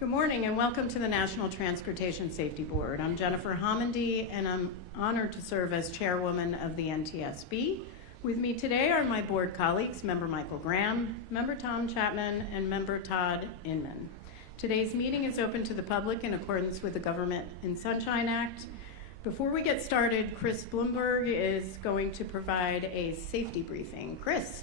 Good morning and welcome to the National Transportation Safety Board. I'm Jennifer Homendy and I'm honored to serve as chairwoman of the NTSB. With me today are my board colleagues, Member Michael Graham, Member Tom Chapman, and Member Todd Inman. Today's meeting is open to the public in accordance with the Government in Sunshine Act. Before we get started, Chris Blumberg is going to provide a safety briefing. Chris.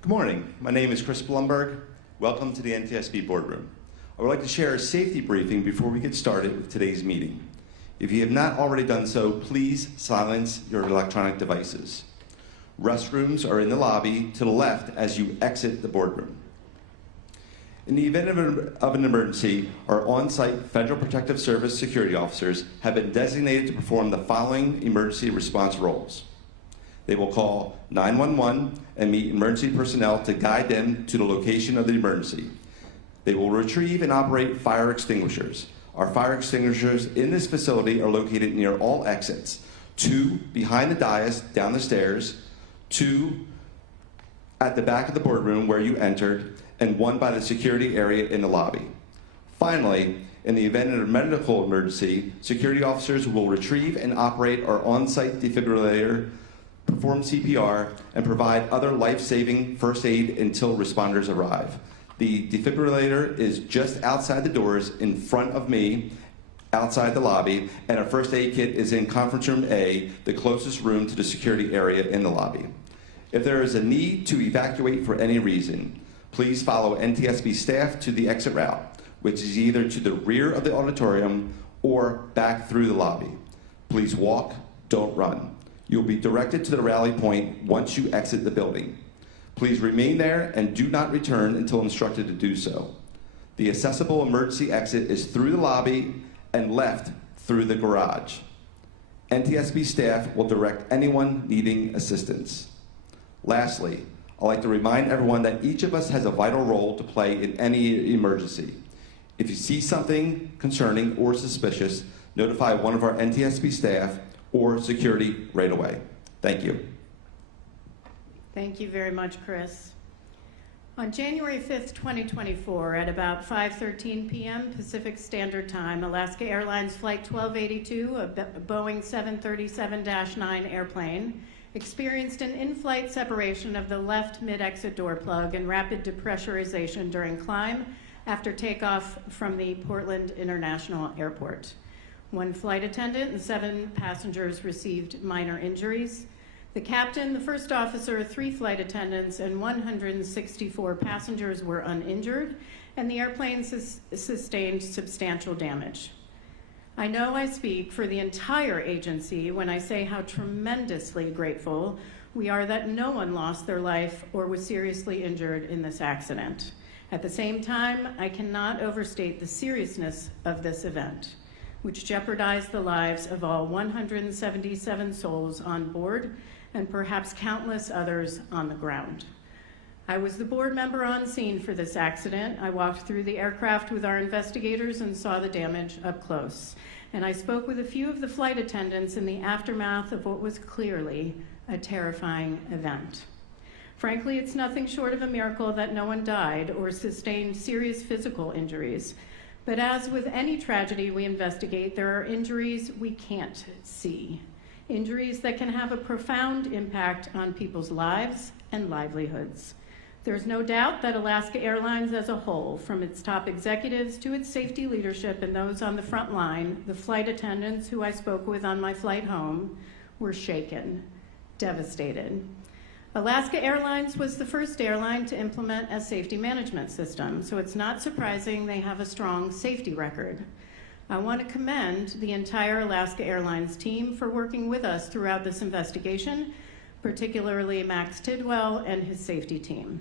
Good morning. My name is Chris Blumberg. Welcome to the NTSB boardroom. I would like to share a safety briefing before we get started with today's meeting. If you have not already done so, please silence your electronic devices. Restrooms are in the lobby to the left as you exit the boardroom. In the event of an emergency, our on-site Federal Protective Service security officers have been designated to perform the following emergency response roles. They will call 911 and meet emergency personnel to guide them to the location of the emergency. They will retrieve and operate fire extinguishers. Our fire extinguishers in this facility are located near all exits. 2 behind the dais down the stairs, 2 at the back of the boardroom where you entered, and 1 by the security area in the lobby. Finally, in the event of a medical emergency, security officers will retrieve and operate our on-site defibrillator, perform CPR, and provide other life-saving first aid until responders arrive. The defibrillator is just outside the doors in front of me, outside the lobby, and our first aid kit is in conference room A, the closest room to the security area in the lobby. If there is a need to evacuate for any reason, please follow NTSB staff to the exit route, which is either to the rear of the auditorium or back through the lobby. Please walk, don't run. You'll be directed to the rally point once you exit the building. Please remain there and do not return until instructed to do so. The accessible emergency exit is through the lobby and left through the garage. NTSB staff will direct anyone needing assistance. Lastly, I'd like to remind everyone that each of us has a vital role to play in any emergency. If you see something concerning or suspicious, notify one of our NTSB staff or security right away. Thank you. Thank you very much, Chris. On January 5th, 2024, at about 5:13 p.m. Pacific Standard Time, Alaska Airlines Flight 1282, a Boeing 737-9 airplane, experienced an in-flight separation of the left mid-exit door plug and rapid depressurization during climb after takeoff from the Portland International Airport. 1 flight attendant and 7 passengers received minor injuries. The captain, the first officer, 3 flight attendants, and 164 passengers were uninjured, and the airplane sustained substantial damage. I know I speak for the entire agency when I say how tremendously grateful we are that no one lost their life or was seriously injured in this accident. At the same time, I cannot overstate the seriousness of this event, which jeopardized the lives of all 177 souls on board and perhaps countless others on the ground. I was the board member on scene for this accident. I walked through the aircraft with our investigators and saw the damage up close. And I spoke with a few of the flight attendants in the aftermath of what was clearly a terrifying event. Frankly, it's nothing short of a miracle that no one died or sustained serious physical injuries. But as with any tragedy we investigate, there are injuries we can't see. Injuries that can have a profound impact on people's lives and livelihoods. There's no doubt that Alaska Airlines as a whole, from its top executives to its safety leadership and those on the front line, the flight attendants who I spoke with on my flight home, were shaken, devastated. Alaska Airlines was the first airline to implement a safety management system, so it's not surprising they have a strong safety record. I want to commend the entire Alaska Airlines team for working with us throughout this investigation, particularly Max Tidwell and his safety team.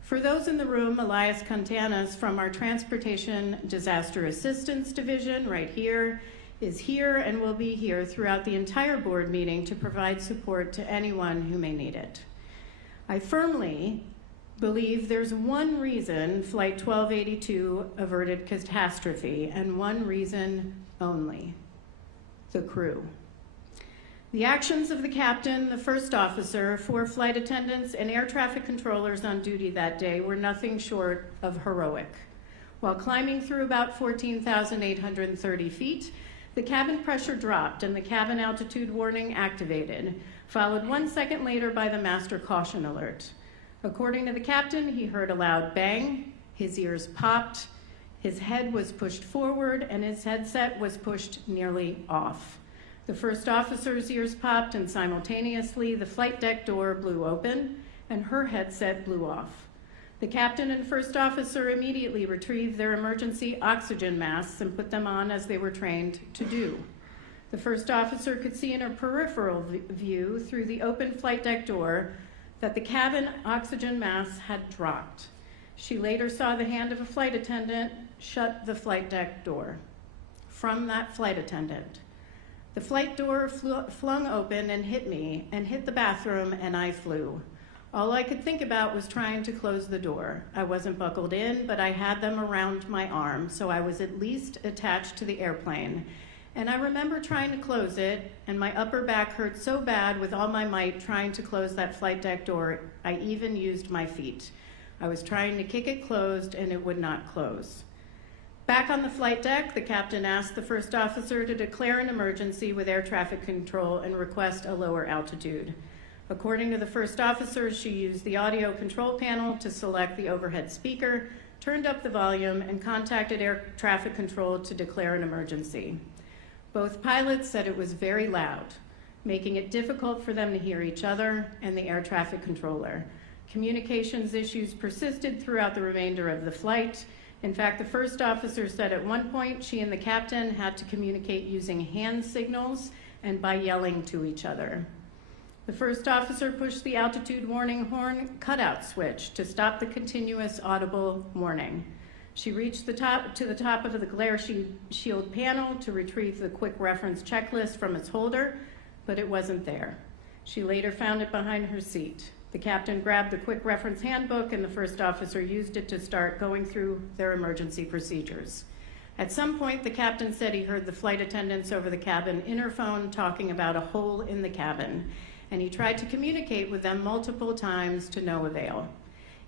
For those in the room, Elias Contanas from our Transportation Disaster Assistance Division right here is here and will be here throughout the entire board meeting to provide support to anyone who may need it. I firmly believe there's one reason Flight 1282 averted catastrophe, and one reason only: the crew. The actions of the captain, the first officer, 4 flight attendants, and air traffic controllers on duty that day were nothing short of heroic. While climbing through about 14,830 feet, the cabin pressure dropped and the cabin altitude warning activated, followed 1 second later by the master caution alert. According to the captain, he heard a loud bang, his ears popped, his head was pushed forward, and his headset was pushed nearly off. The first officer's ears popped, and simultaneously the flight deck door blew open, and her headset blew off. The captain and first officer immediately retrieved their emergency oxygen masks and put them on as they were trained to do. The first officer could see in her peripheral view through the open flight deck door that the cabin oxygen mask had dropped. She later saw the hand of a flight attendant shut the flight deck door. From that flight attendant, the flight door flung open and hit me, and hit the bathroom, and I flew. All I could think about was trying to close the door. I wasn't buckled in, but I had them around my arm, so I was at least attached to the airplane. And I remember trying to close it, and my upper back hurt so bad with all my might trying to close that flight deck door, I even used my feet. I was trying to kick it closed, and it would not close. Back on the flight deck, the captain asked the first officer to declare an emergency with air traffic control and request a lower altitude. According to the first officer, she used the audio control panel to select the overhead speaker, turned up the volume, and contacted air traffic control to declare an emergency. Both pilots said it was very loud, making it difficult for them to hear each other and the air traffic controller. Communications issues persisted throughout the remainder of the flight. In fact, the first officer said at one point she and the captain had to communicate using hand signals and by yelling to each other. The first officer pushed the altitude warning horn cutout switch to stop the continuous audible warning. She reached to the top of the glare shield panel to retrieve the quick reference checklist from its holder, but it wasn't there. She later found it behind her seat. The captain grabbed the quick reference handbook, and the first officer used it to start going through their emergency procedures. At some point, the captain said he heard the flight attendants over the cabin interphone talking about a hole in the cabin, and he tried to communicate with them multiple times to no avail.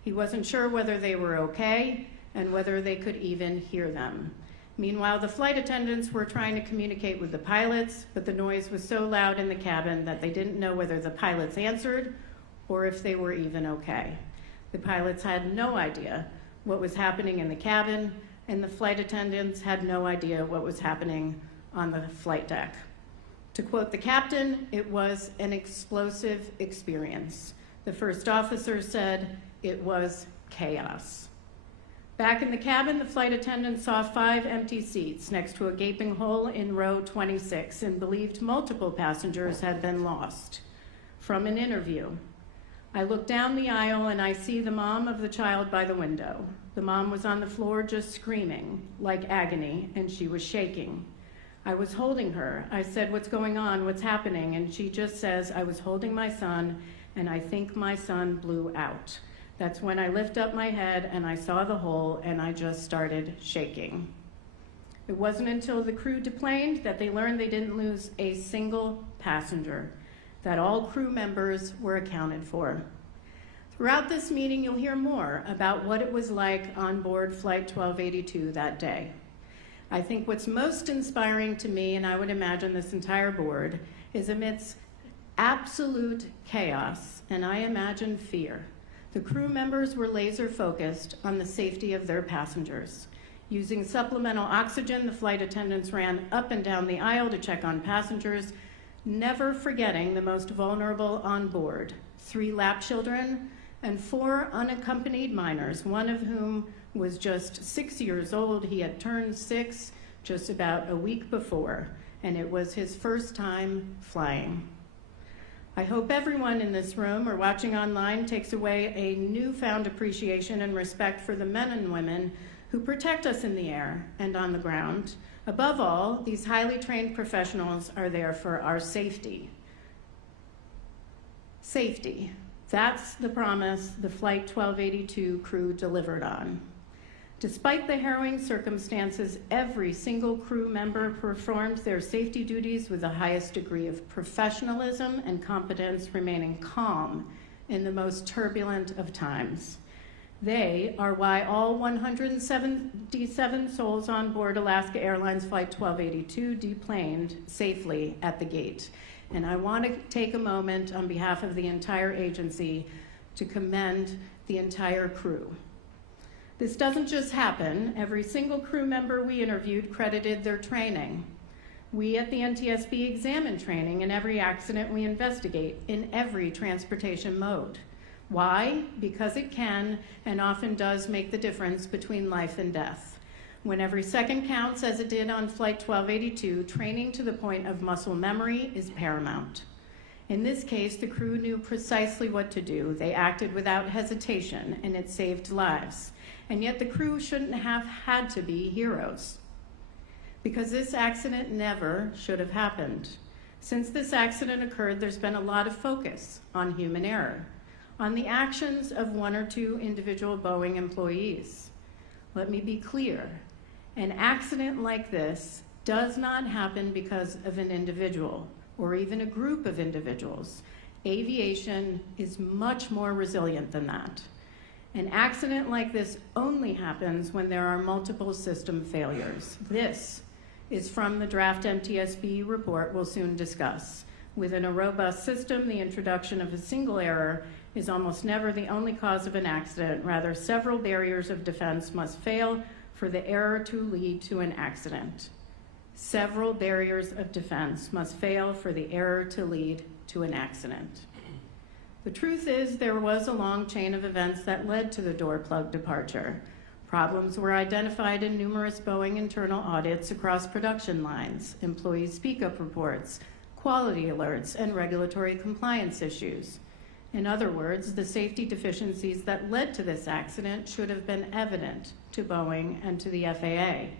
He wasn't sure whether they were okay and whether they could even hear them. Meanwhile, the flight attendants were trying to communicate with the pilots, but the noise was so loud in the cabin that they didn't know whether the pilots answered or if they were even okay. The pilots had no idea what was happening in the cabin, and the flight attendants had no idea what was happening on the flight deck. To quote the captain, it was an explosive experience. The first officer said it was chaos. Back in the cabin, the flight attendant saw 5 empty seats next to a gaping hole in row 26 and believed multiple passengers had been lost. From an interview, I look down the aisle and I see the mom of the child by the window. The mom was on the floor just screaming, like agony, and she was shaking. I was holding her. I said, "What's going on? What's happening?" And she just says, "I was holding my son, and I think my son blew out." That's when I lift up my head and I saw the hole and I just started shaking. It wasn't until the crew deplaned that they learned they didn't lose a single passenger, that all crew members were accounted for. Throughout this meeting, you'll hear more about what it was like on board Flight 1282 that day. I think what's most inspiring to me, and I would imagine this entire board, is amidst absolute chaos, and I imagine fear, the crew members were laser focused on the safety of their passengers. Using supplemental oxygen, the flight attendants ran up and down the aisle to check on passengers, never forgetting the most vulnerable on board, 3 lap children and 4 unaccompanied minors, one of whom was just 6 years old. He had turned 6 just about a week before, and it was his first time flying. I hope everyone in this room or watching online takes away a newfound appreciation and respect for the men and women who protect us in the air and on the ground. Above all, these highly trained professionals are there for our safety. Safety. That's the promise the Flight 1282 crew delivered on. Despite the harrowing circumstances, every single crew member performed their safety duties with the highest degree of professionalism and competence, remaining calm in the most turbulent of times. They are why all 177 souls on board Alaska Airlines Flight 1282 deplaned safely at the gate. And I want to take a moment on behalf of the entire agency to commend the entire crew. This doesn't just happen. Every single crew member we interviewed credited their training. We at the NTSB examine training in every accident we investigate, in every transportation mode. Why? Because it can and often does make the difference between life and death. When every second counts, as it did on Flight 1282, training to the point of muscle memory is paramount. In this case, the crew knew precisely what to do. They acted without hesitation, and it saved lives. And yet the crew shouldn't have had to be heroes, because this accident never should have happened. Since this accident occurred, there's been a lot of focus on human error, on the actions of one or two individual Boeing employees. Let me be clear. An accident like this does not happen because of an individual or even a group of individuals. Aviation is much more resilient than that. An accident like this only happens when there are multiple system failures. This is from the draft NTSB report we'll soon discuss. Within a robust system, the introduction of a single error is almost never the only cause of an accident. Rather, several barriers of defense must fail for the error to lead to an accident. Several barriers of defense must fail for the error to lead to an accident. The truth is, there was a long chain of events that led to the door plug departure. Problems were identified in numerous Boeing internal audits across production lines, employee speak-up reports, quality alerts, and regulatory compliance issues. In other words, the safety deficiencies that led to this accident should have been evident to Boeing and to the FAA.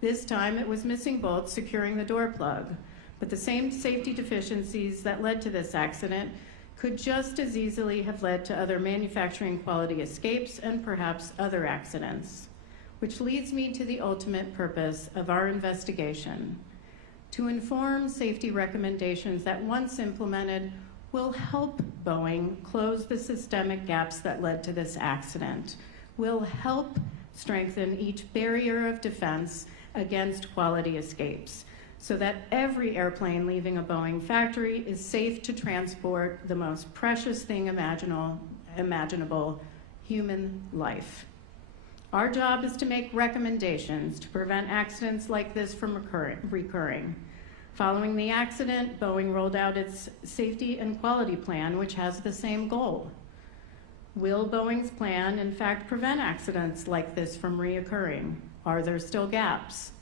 This time it was missing bolts securing the door plug, but the same safety deficiencies that led to this accident could just as easily have led to other manufacturing quality escapes and perhaps other accidents. Which leads me to the ultimate purpose of our investigation: to inform safety recommendations that, once implemented, will help Boeing close the systemic gaps that led to this accident, will help strengthen each barrier of defense against quality escapes, so that every airplane leaving a Boeing factory is safe to transport the most precious thing imaginable, human life. Our job is to make recommendations to prevent accidents like this from recurring. Following the accident, Boeing rolled out its safety and quality plan, which has the same goal. Will Boeing's plan, in fact, prevent accidents like this from reoccurring? Are there still gaps?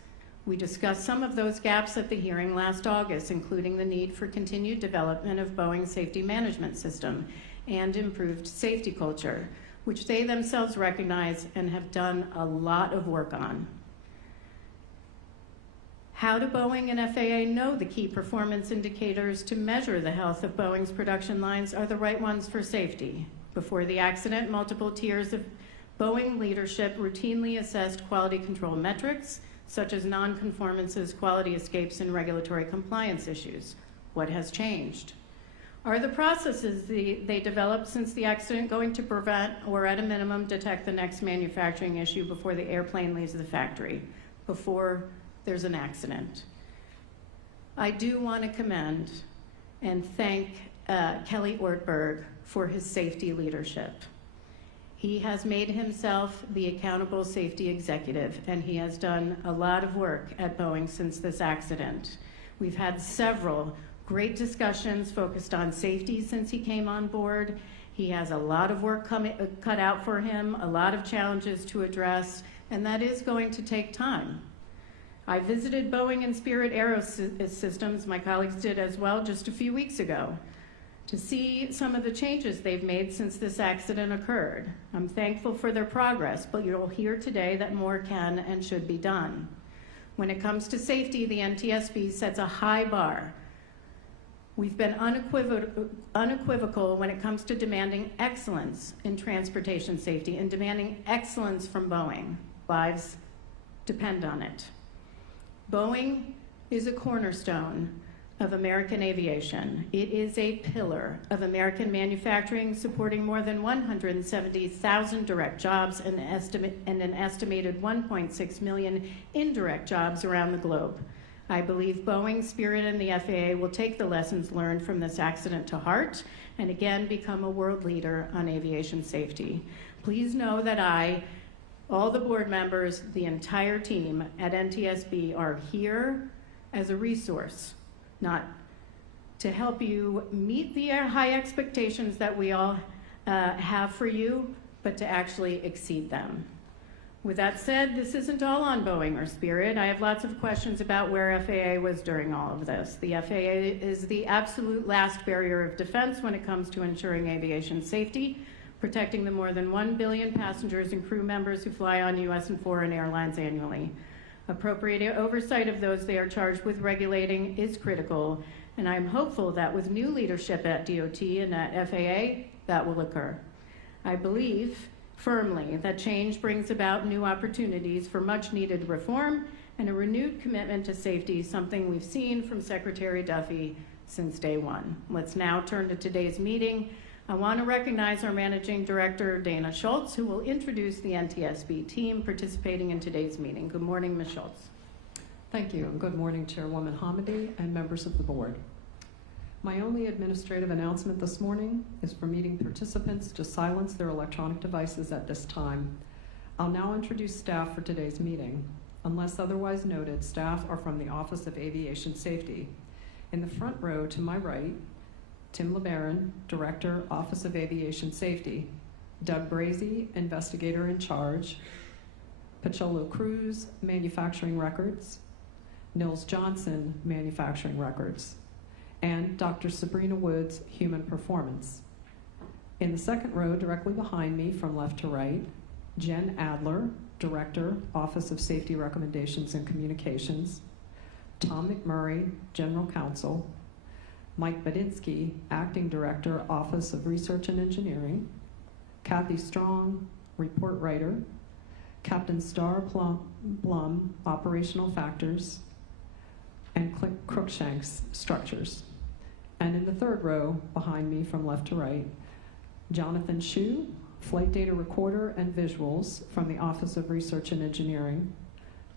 We discussed some of those gaps at the hearing last August, including the need for continued development of Boeing's safety management system and improved safety culture, which they themselves recognize and have done a lot of work on. How do Boeing and FAA know the key performance indicators to measure the health of Boeing's production lines are the right ones for safety? Before the accident, multiple tiers of Boeing leadership routinely assessed quality control metrics, such as non-conformances, quality escapes, and regulatory compliance issues. What has changed? Are the processes they developed since the accident going to prevent, or at a minimum detect, the next manufacturing issue before the airplane leaves the factory, before there's an accident? I do want to commend and thank Kelly Ortberg for his safety leadership. He has made himself the accountable safety executive, and he has done a lot of work at Boeing since this accident. We've had several great discussions focused on safety since he came on board. He has a lot of work cut out for him, a lot of challenges to address, and that is going to take time. I visited Boeing and Spirit Aerosystems, my colleagues did as well, just a few weeks ago, to see some of the changes they've made since this accident occurred. I'm thankful for their progress, but you'll hear today that more can and should be done. When it comes to safety, the NTSB sets a high bar. We've been unequivocal when it comes to demanding excellence in transportation safety and demanding excellence from Boeing. Lives depend on it. Boeing is a cornerstone of American aviation. It is a pillar of American manufacturing, supporting more than 170,000 direct jobs and an estimated 1.6 million indirect jobs around the globe. I believe Boeing, Spirit, and the FAA will take the lessons learned from this accident to heart and again become a world leader on aviation safety. Please know that I, all the board members, the entire team at NTSB are here as a resource, not to help you meet the high expectations that we all have for you, but to actually exceed them. With that said, this isn't all on Boeing or Spirit. I have lots of questions about where FAA was during all of this. The FAA is the absolute last barrier of defense when it comes to ensuring aviation safety, protecting the more than 1 billion passengers and crew members who fly on U.S. and foreign airlines annually. Appropriate oversight of those they are charged with regulating is critical, and I'm hopeful that with new leadership at DOT and at FAA, that will occur. I believe firmly that change brings about new opportunities for much needed reform and a renewed commitment to safety, something we've seen from Secretary Duffy since day one. Let's now turn to today's meeting. I want to recognize our Managing Director, Dana Schultz, who will introduce the NTSB team participating in today's meeting. Good morning, Ms. Schultz. Thank you, and good morning, Chairwoman Hamady and members of the board. My only administrative announcement this morning is for meeting participants to silence their electronic devices at this time. I'll now introduce staff for today's meeting. Unless otherwise noted, staff are from the Office of Aviation Safety. In the front row to my right, Tim LeBaron, Director, Office of Aviation Safety, Doug Brazy, Investigator in Charge, Pacholo Cruz, Manufacturing Records, Nils Johnson, Manufacturing Records, and Dr. Sabrina Woods, Human Performance. In the second row, directly behind me from left to right, Jen Adler, Director, Office of Safety Recommendations and Communications, Tom McMurray, General Counsel, Mike Badinsky, Acting Director, Office of Research and Engineering, Kathy Strong, Report Writer, Captain Star Blum, Operational Factors, and Crookshanks, Structures. And in the third row, behind me from left to right, Jonathan Hsu, Flight Data Recorder and Visuals from the Office of Research and Engineering,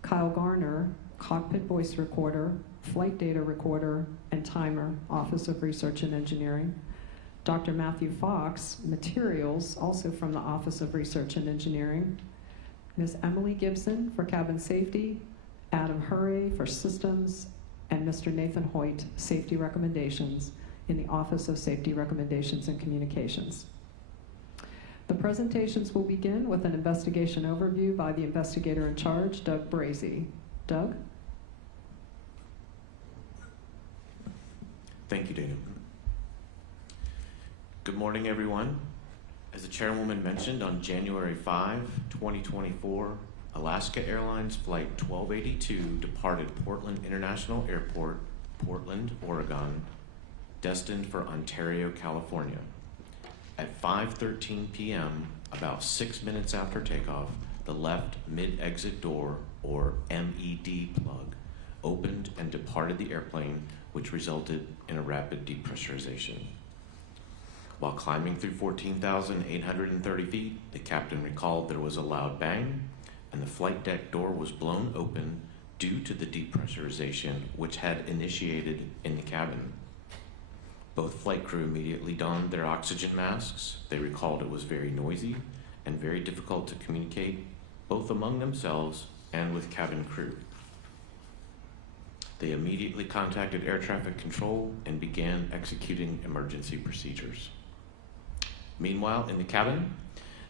Kyle Garner, Cockpit Voice Recorder, Flight Data Recorder, and Timer, Office of Research and Engineering, Dr. Matthew Fox, Materials, also from the Office of Research and Engineering, Ms. Emily Gibson for Cabin Safety, Adam Hurray for Systems, and Mr. Nathan Hoyt, Safety Recommendations in the Office of Safety Recommendations and Communications. The presentations will begin with an investigation overview by the investigator in charge, Doug Brazy. Doug? Thank you, Dana. Good morning, everyone. As the chairwoman mentioned, on January 5, 2024, Alaska Airlines Flight 1282 departed Portland International Airport, Portland, Oregon, destined for Ontario, California. At 5:13 p.m., about 6 minutes after takeoff, the left mid-exit door, or MED plug, opened and departed the airplane, which resulted in a rapid depressurization. While climbing through 14,830 feet, the captain recalled there was a loud bang, and the flight deck door was blown open due to the depressurization which had initiated in the cabin. Both flight crew immediately donned their oxygen masks. They recalled it was very noisy and very difficult to communicate, both among themselves and with cabin crew. They immediately contacted air traffic control and began executing emergency procedures. Meanwhile, in the cabin,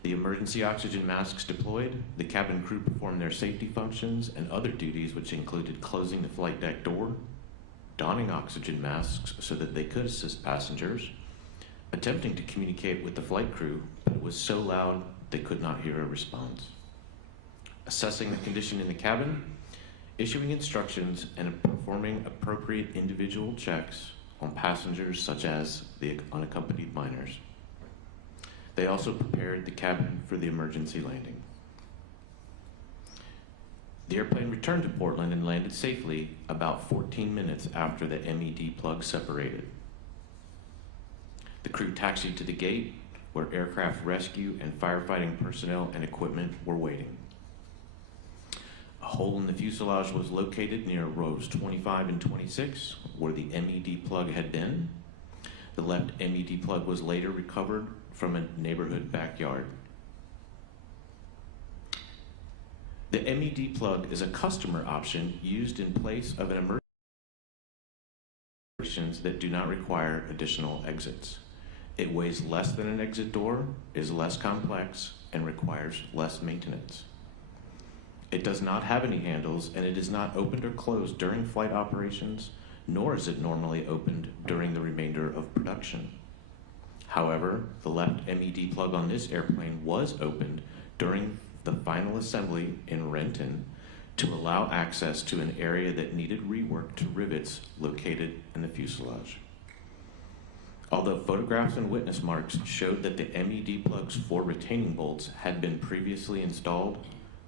the emergency oxygen masks deployed, the cabin crew performed their safety functions and other duties, which included closing the flight deck door, donning oxygen masks so that they could assist passengers, attempting to communicate with the flight crew, but it was so loud they could not hear a response. Assessing the condition in the cabin, issuing instructions, and performing appropriate individual checks on passengers such as the unaccompanied minors. They also prepared the cabin for the emergency landing. The airplane returned to Portland and landed safely about 14 minutes after the MED plug separated. The crew taxied to the gate where aircraft rescue and firefighting personnel and equipment were waiting. A hole in the fuselage was located near rows 25 and 26 where the MED plug had been. The left MED plug was later recovered from a neighborhood backyard. The MED plug is a customer option used in place of an emergency that do not require additional exits. It weighs less than an exit door, is less complex, and requires less maintenance. It does not have any handles, and it is not opened or closed during flight operations, nor is it normally opened during the remainder of production. However, the left MED plug on this airplane was opened during the final assembly in Renton to allow access to an area that needed rework to rivets located in the fuselage. Although photographs and witness marks showed that the MED plug's 4 retaining bolts had been previously installed,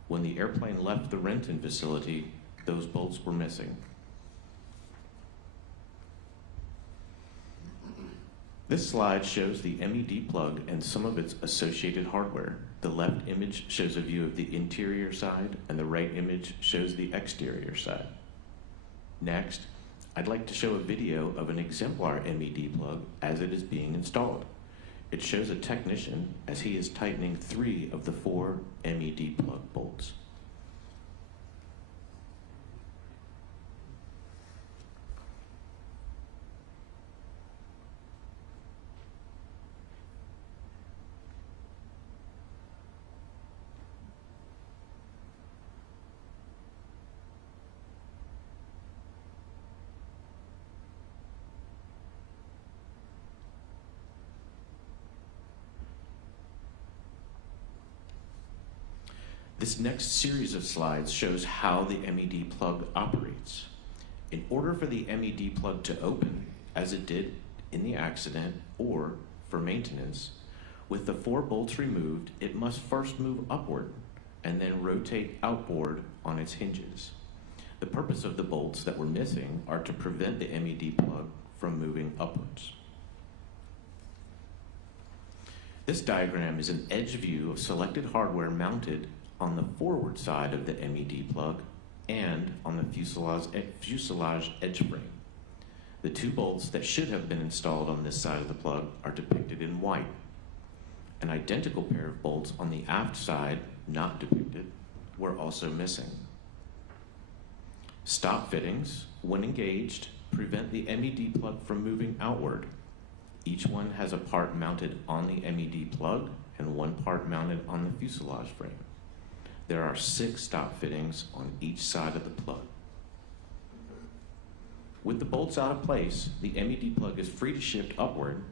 when the airplane left the Renton facility, those bolts were missing. This slide shows the MED plug and some of its associated hardware. The left image shows a view of the interior side, and the right image shows the exterior side. Next, I'd like to show a video of an exemplar MED plug as it is being installed. It shows a technician as he is tightening 3 of the 4 MED plug bolts. This next series of slides shows how the MED plug operates. In order for the MED plug to open, as it did in the accident or for maintenance, with the 4 bolts removed, it must first move upward and then rotate outboard on its hinges. The purpose of the bolts that were missing are to prevent the MED plug from moving upwards. This diagram is an edge view of selected hardware mounted on the forward side of the MED plug and on the fuselage edge frame. The 2 bolts that should have been installed on this side of the plug are depicted in white. An identical pair of bolts on the aft side, not depicted, were also missing. Stop fittings, when engaged, prevent the MED plug from moving outward. Each one has a part mounted on the MED plug and 1 part mounted on the fuselage frame. There are 6 stop fittings on each side of the plug. With the bolts out of place, the MED plug is free to shift upward.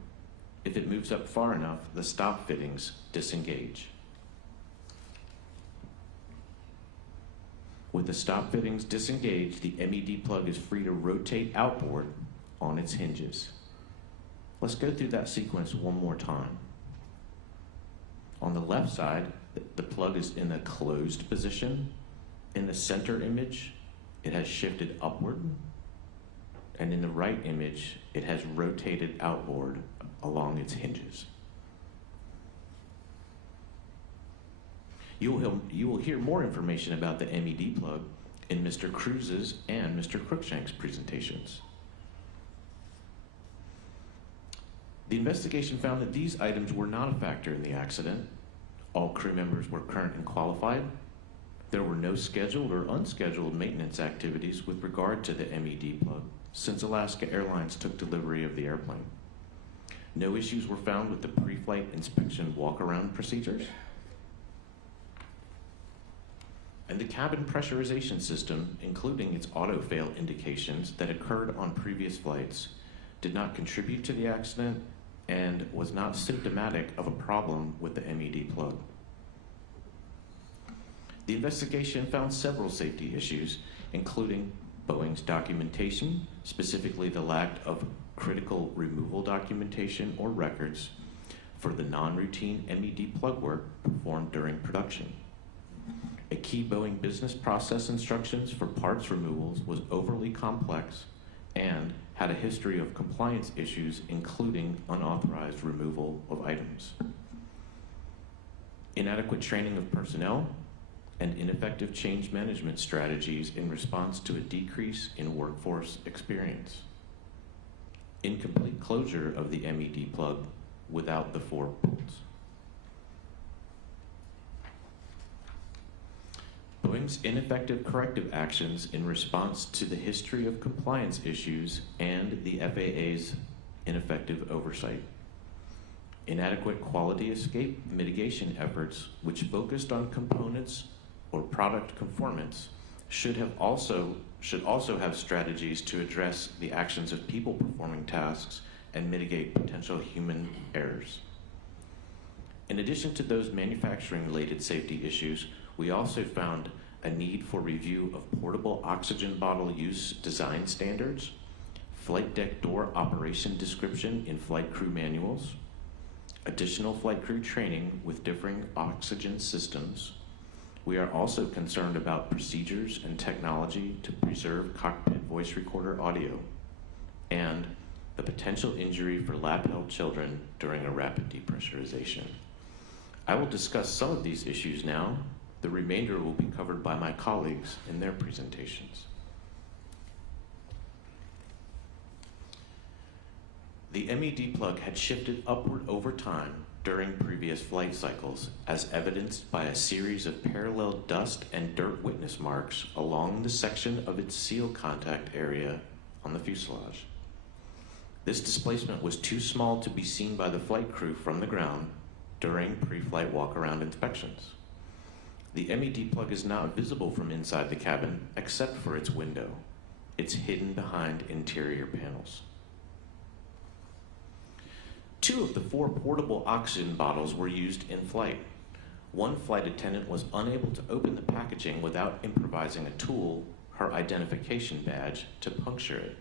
If it moves up far enough, the stop fittings disengage. With the stop fittings disengaged, the MED plug is free to rotate outboard on its hinges. Let's go through that sequence one more time. On the left side, the plug is in a closed position. In the center image, it has shifted upward. And in the right image, it has rotated outboard along its hinges. You will hear more information about the MED plug in Mr. Cruz's and Mr. Cruikshank's presentations. The investigation found that these items were not a factor in the accident. All crew members were current and qualified. There were no scheduled or unscheduled maintenance activities with regard to the MED plug since Alaska Airlines took delivery of the airplane. No issues were found with the pre-flight inspection walk-around procedures. And the cabin pressurization system, including its auto-fail indications that occurred on previous flights, did not contribute to the accident and was not symptomatic of a problem with the MED plug. The investigation found several safety issues, including Boeing's documentation, specifically the lack of critical removal documentation or records for the non-routine MED plug work performed during production. A key Boeing business process instructions for parts removals was overly complex and had a history of compliance issues, including unauthorized removal of items. Inadequate training of personnel and ineffective change management strategies in response to a decrease in workforce experience. Incomplete closure of the MED plug without the 4 bolts. Boeing's ineffective corrective actions in response to the history of compliance issues and the FAA's ineffective oversight. Inadequate quality escape mitigation efforts which focused on components or product conformance should also have strategies to address the actions of people performing tasks and mitigate potential human errors. In addition to those manufacturing-related safety issues, we also found a need for review of portable oxygen bottle use design standards, flight deck door operation description in flight crew manuals, additional flight crew training with differing oxygen systems. We are also concerned about procedures and technology to preserve cockpit voice recorder audio, and the potential injury for lap-held children during a rapid depressurization. I will discuss some of these issues now. The remainder will be covered by my colleagues in their presentations. The MED plug had shifted upward over time during previous flight cycles, as evidenced by a series of parallel dust and dirt witness marks along the section of its seal contact area on the fuselage. This displacement was too small to be seen by the flight crew from the ground during pre-flight walk-around inspections. The MED plug is not visible from inside the cabin except for its window. It's hidden behind interior panels. 2 of the 4 portable oxygen bottles were used in flight. One flight attendant was unable to open the packaging without improvising a tool, her identification badge, to puncture it.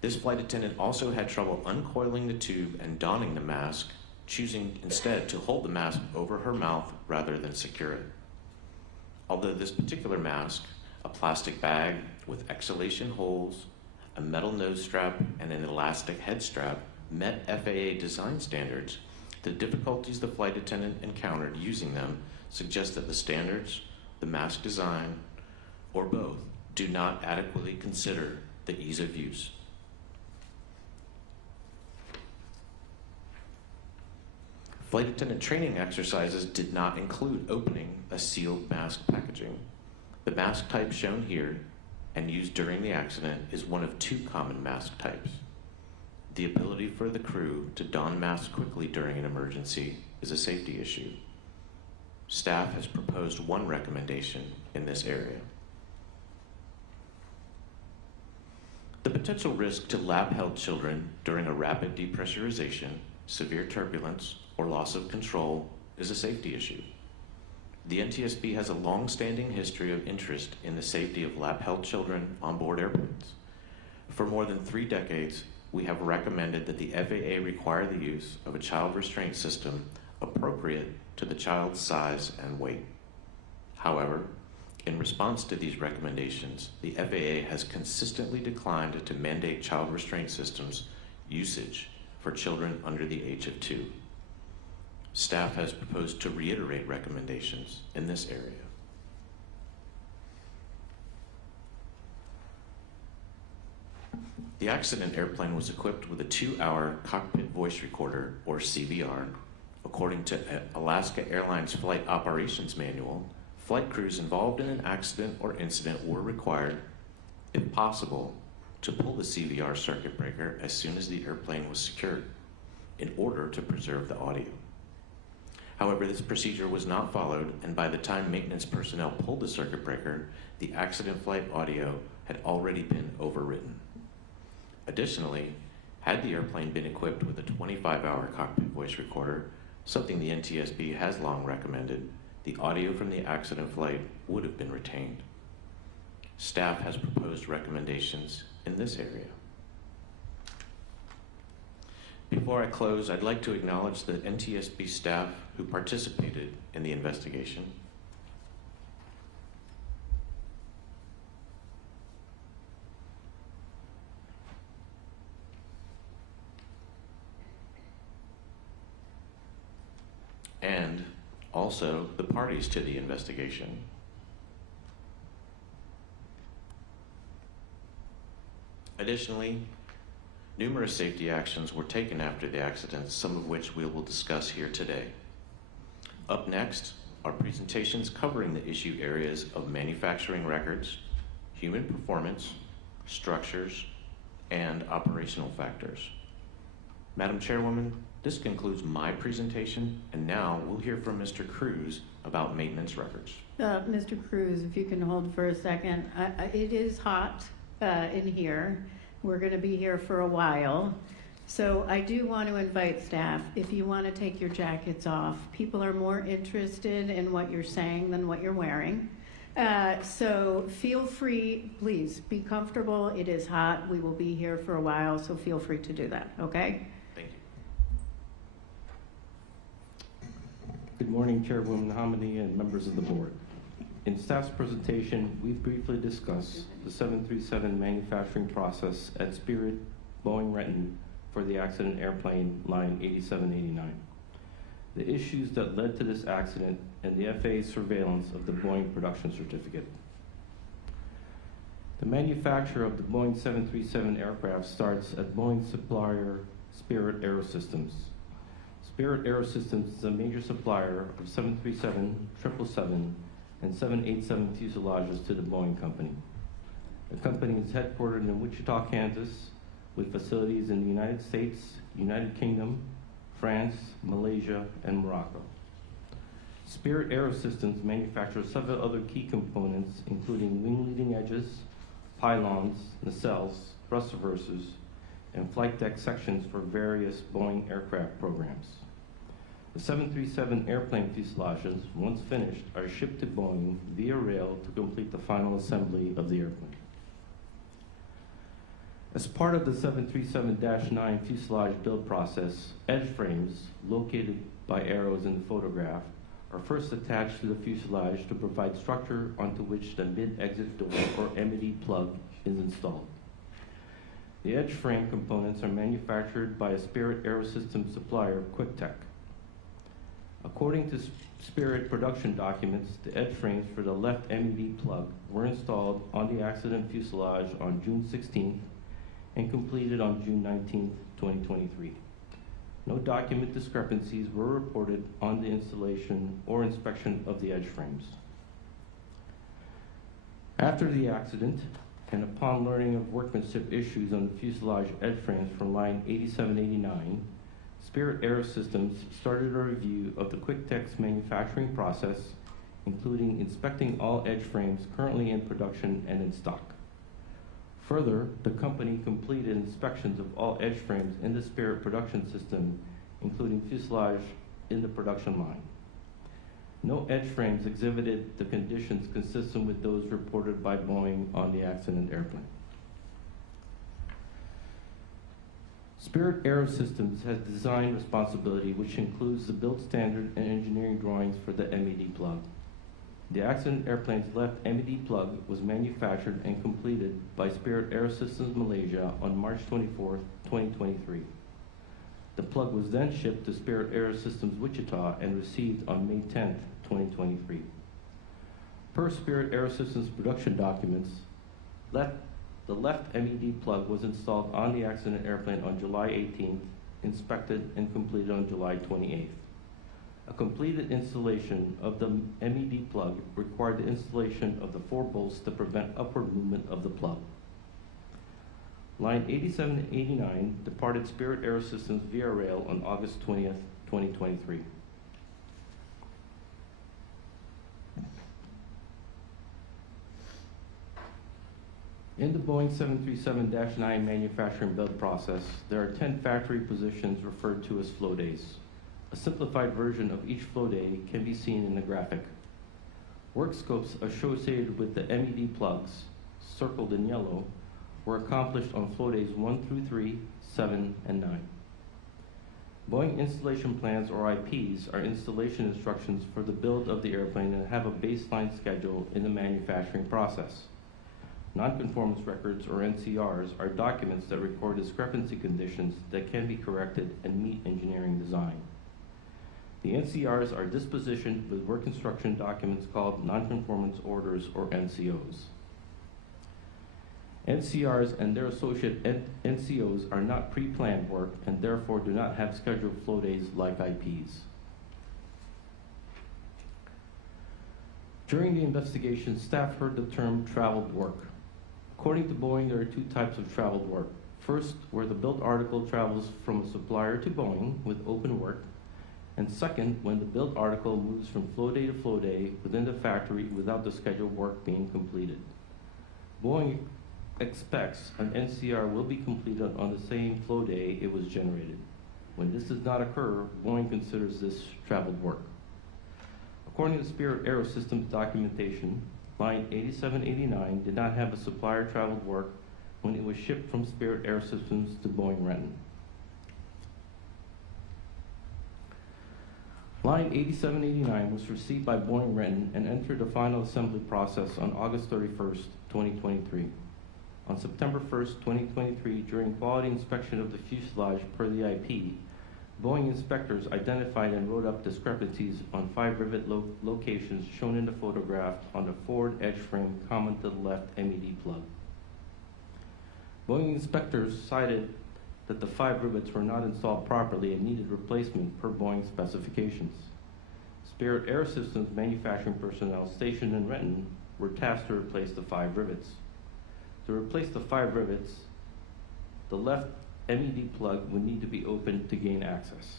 This flight attendant also had trouble uncoiling the tube and donning the mask, choosing instead to hold the mask over her mouth rather than secure it. Although this particular mask, a plastic bag with exhalation holes, a metal nose strap, and an elastic head strap, met FAA design standards, the difficulties the flight attendant encountered using them suggest that the standards, the mask design, or both do not adequately consider the ease of use. Flight attendant training exercises did not include opening a sealed mask packaging. The mask type shown here and used during the accident is one of 2 common mask types. The ability for the crew to don masks quickly during an emergency is a safety issue. Staff has proposed one recommendation in this area. The potential risk to lap-held children during a rapid depressurization, severe turbulence, or loss of control is a safety issue. The NTSB has a long-standing history of interest in the safety of lap-held children on board airplanes. For more than 3 decades, we have recommended that the FAA require the use of a child restraint system appropriate to the child's size and weight. However, in response to these recommendations, the FAA has consistently declined to mandate child restraint systems usage for children under the age of 2. Staff has proposed to reiterate recommendations in this area. The accident airplane was equipped with a 2-hour cockpit voice recorder, or CVR. According to Alaska Airlines Flight Operations Manual, flight crews involved in an accident or incident were required, if possible, to pull the CVR circuit breaker as soon as the airplane was secured in order to preserve the audio. However, this procedure was not followed, and by the time maintenance personnel pulled the circuit breaker, the accident flight audio had already been overwritten. Additionally, had the airplane been equipped with a 25-hour cockpit voice recorder, something the NTSB has long recommended, the audio from the accident flight would have been retained. Staff has proposed recommendations in this area. Before I close, I'd like to acknowledge the NTSB staff who participated in the investigation. and also the parties to the investigation. Additionally, numerous safety actions were taken after the accident, some of which we will discuss here today. Up next are presentations covering the issue areas of manufacturing records, human performance, structures, and operational factors. Madam Chairwoman, this concludes my presentation, and now we'll hear from Mr. Cruz about maintenance records. Mr. Cruz, if you can hold for a second. It is hot in here. We're going to be here for a while. So I do want to invite staff, if you want to take your jackets off. People are more interested in what you're saying than what you're wearing. So feel free, please be comfortable. It is hot. We will be here for a while, so feel free to do that, okay? Thank you. Good morning, Chairwoman Hamidi and members of the board. In staff's presentation, we've briefly discussed the 737 manufacturing process at Spirit Boeing Renton for the accident airplane line 8789. The issues that led to this accident and the FAA's surveillance of the Boeing production certificate. The manufacture of the Boeing 737 aircraft starts at Boeing supplier Spirit Aerosystems. Spirit Aerosystems is a major supplier of 737, 777, and 787 fuselages to the Boeing company. The company is headquartered in Wichita, Kansas, with facilities in the United States, United Kingdom, France, Malaysia, and Morocco. Spirit Aerosystems manufactures several other key components, including wing leading edges, pylons, nacelles, thrust reversers, and flight deck sections for various Boeing aircraft programs. The 737 airplane fuselages, once finished, are shipped to Boeing via rail to complete the final assembly of the airplane. As part of the 737-9 fuselage build process, edge frames, located by arrows in the photograph, are first attached to the fuselage to provide structure onto which the mid-exit door or MED plug is installed. The edge frame components are manufactured by a Spirit Aerosystems supplier, QuickTech. According to Spirit production documents, the edge frames for the left MED plug were installed on the accident fuselage on June 16th and completed on June 19th, 2023. No document discrepancies were reported on the installation or inspection of the edge frames. After the accident, and upon learning of workmanship issues on the fuselage edge frames for line 8789, Spirit Aerosystems started a review of the QuickTech's manufacturing process, including inspecting all edge frames currently in production and in stock. Further, the company completed inspections of all edge frames in the Spirit production system, including fuselage in the production line. No edge frames exhibited the conditions consistent with those reported by Boeing on the accident airplane. Spirit Aerosystems has design responsibility, which includes the build standard and engineering drawings for the MED plug. The accident airplane's left MED plug was manufactured and completed by Spirit Aerosystems Malaysia on March 24, 2023. The plug was then shipped to Spirit Aerosystems Wichita and received on May 10, 2023. Per Spirit Aerosystems production documents, the left MED plug was installed on the accident airplane on July 18th, inspected and completed on July 28th. A completed installation of the MED plug required the installation of the 4 bolts to prevent upward movement of the plug. Line 8789 departed Spirit Aerosystems via rail on August 20th, 2023. In the Boeing 737-9 manufacturing build process, there are 10 factory positions referred to as flow days. A simplified version of each flow day can be seen in the graphic. Work scopes associated with the MED plugs, circled in yellow, were accomplished on flow days 1 through 3, 7, and 9. Boeing installation plans, or IPs, are installation instructions for the build of the airplane and have a baseline schedule in the manufacturing process. Non-conformance records, or NCRs, are documents that record discrepancy conditions that can be corrected and meet engineering design. The NCRs are dispositioned with work instruction documents called nonconformance orders, or NCOs. NCRs and their associate NCOs are not pre-planned work and therefore do not have scheduled flow days like IPs. During the investigation, staff heard the term traveled work. According to Boeing, there are two types of traveled work. First, where the built article travels from a supplier to Boeing with open work, and second, when the built article moves from flow day to flow day within the factory without the scheduled work being completed. Boeing expects an NCR will be completed on the same flow day it was generated. When this does not occur, Boeing considers this traveled work. According to Spirit Aerosystems documentation, line 8789 did not have a supplier traveled work when it was shipped from Spirit Aerosystems to Boeing Renton. Line 8789 was received by Boeing Renton and entered the final assembly process on August 31st, 2023. On September 1st, 2023, during quality inspection of the fuselage per the IP, Boeing inspectors identified and wrote up discrepancies on 5 rivet locations shown in the photograph on the forward edge frame common to the left MED plug. Boeing inspectors cited that the 5 rivets were not installed properly and needed replacement per Boeing specifications. Spirit Aerosystems manufacturing personnel stationed in Renton were tasked to replace the 5 rivets. To replace the 5 rivets, the left MED plug would need to be opened to gain access.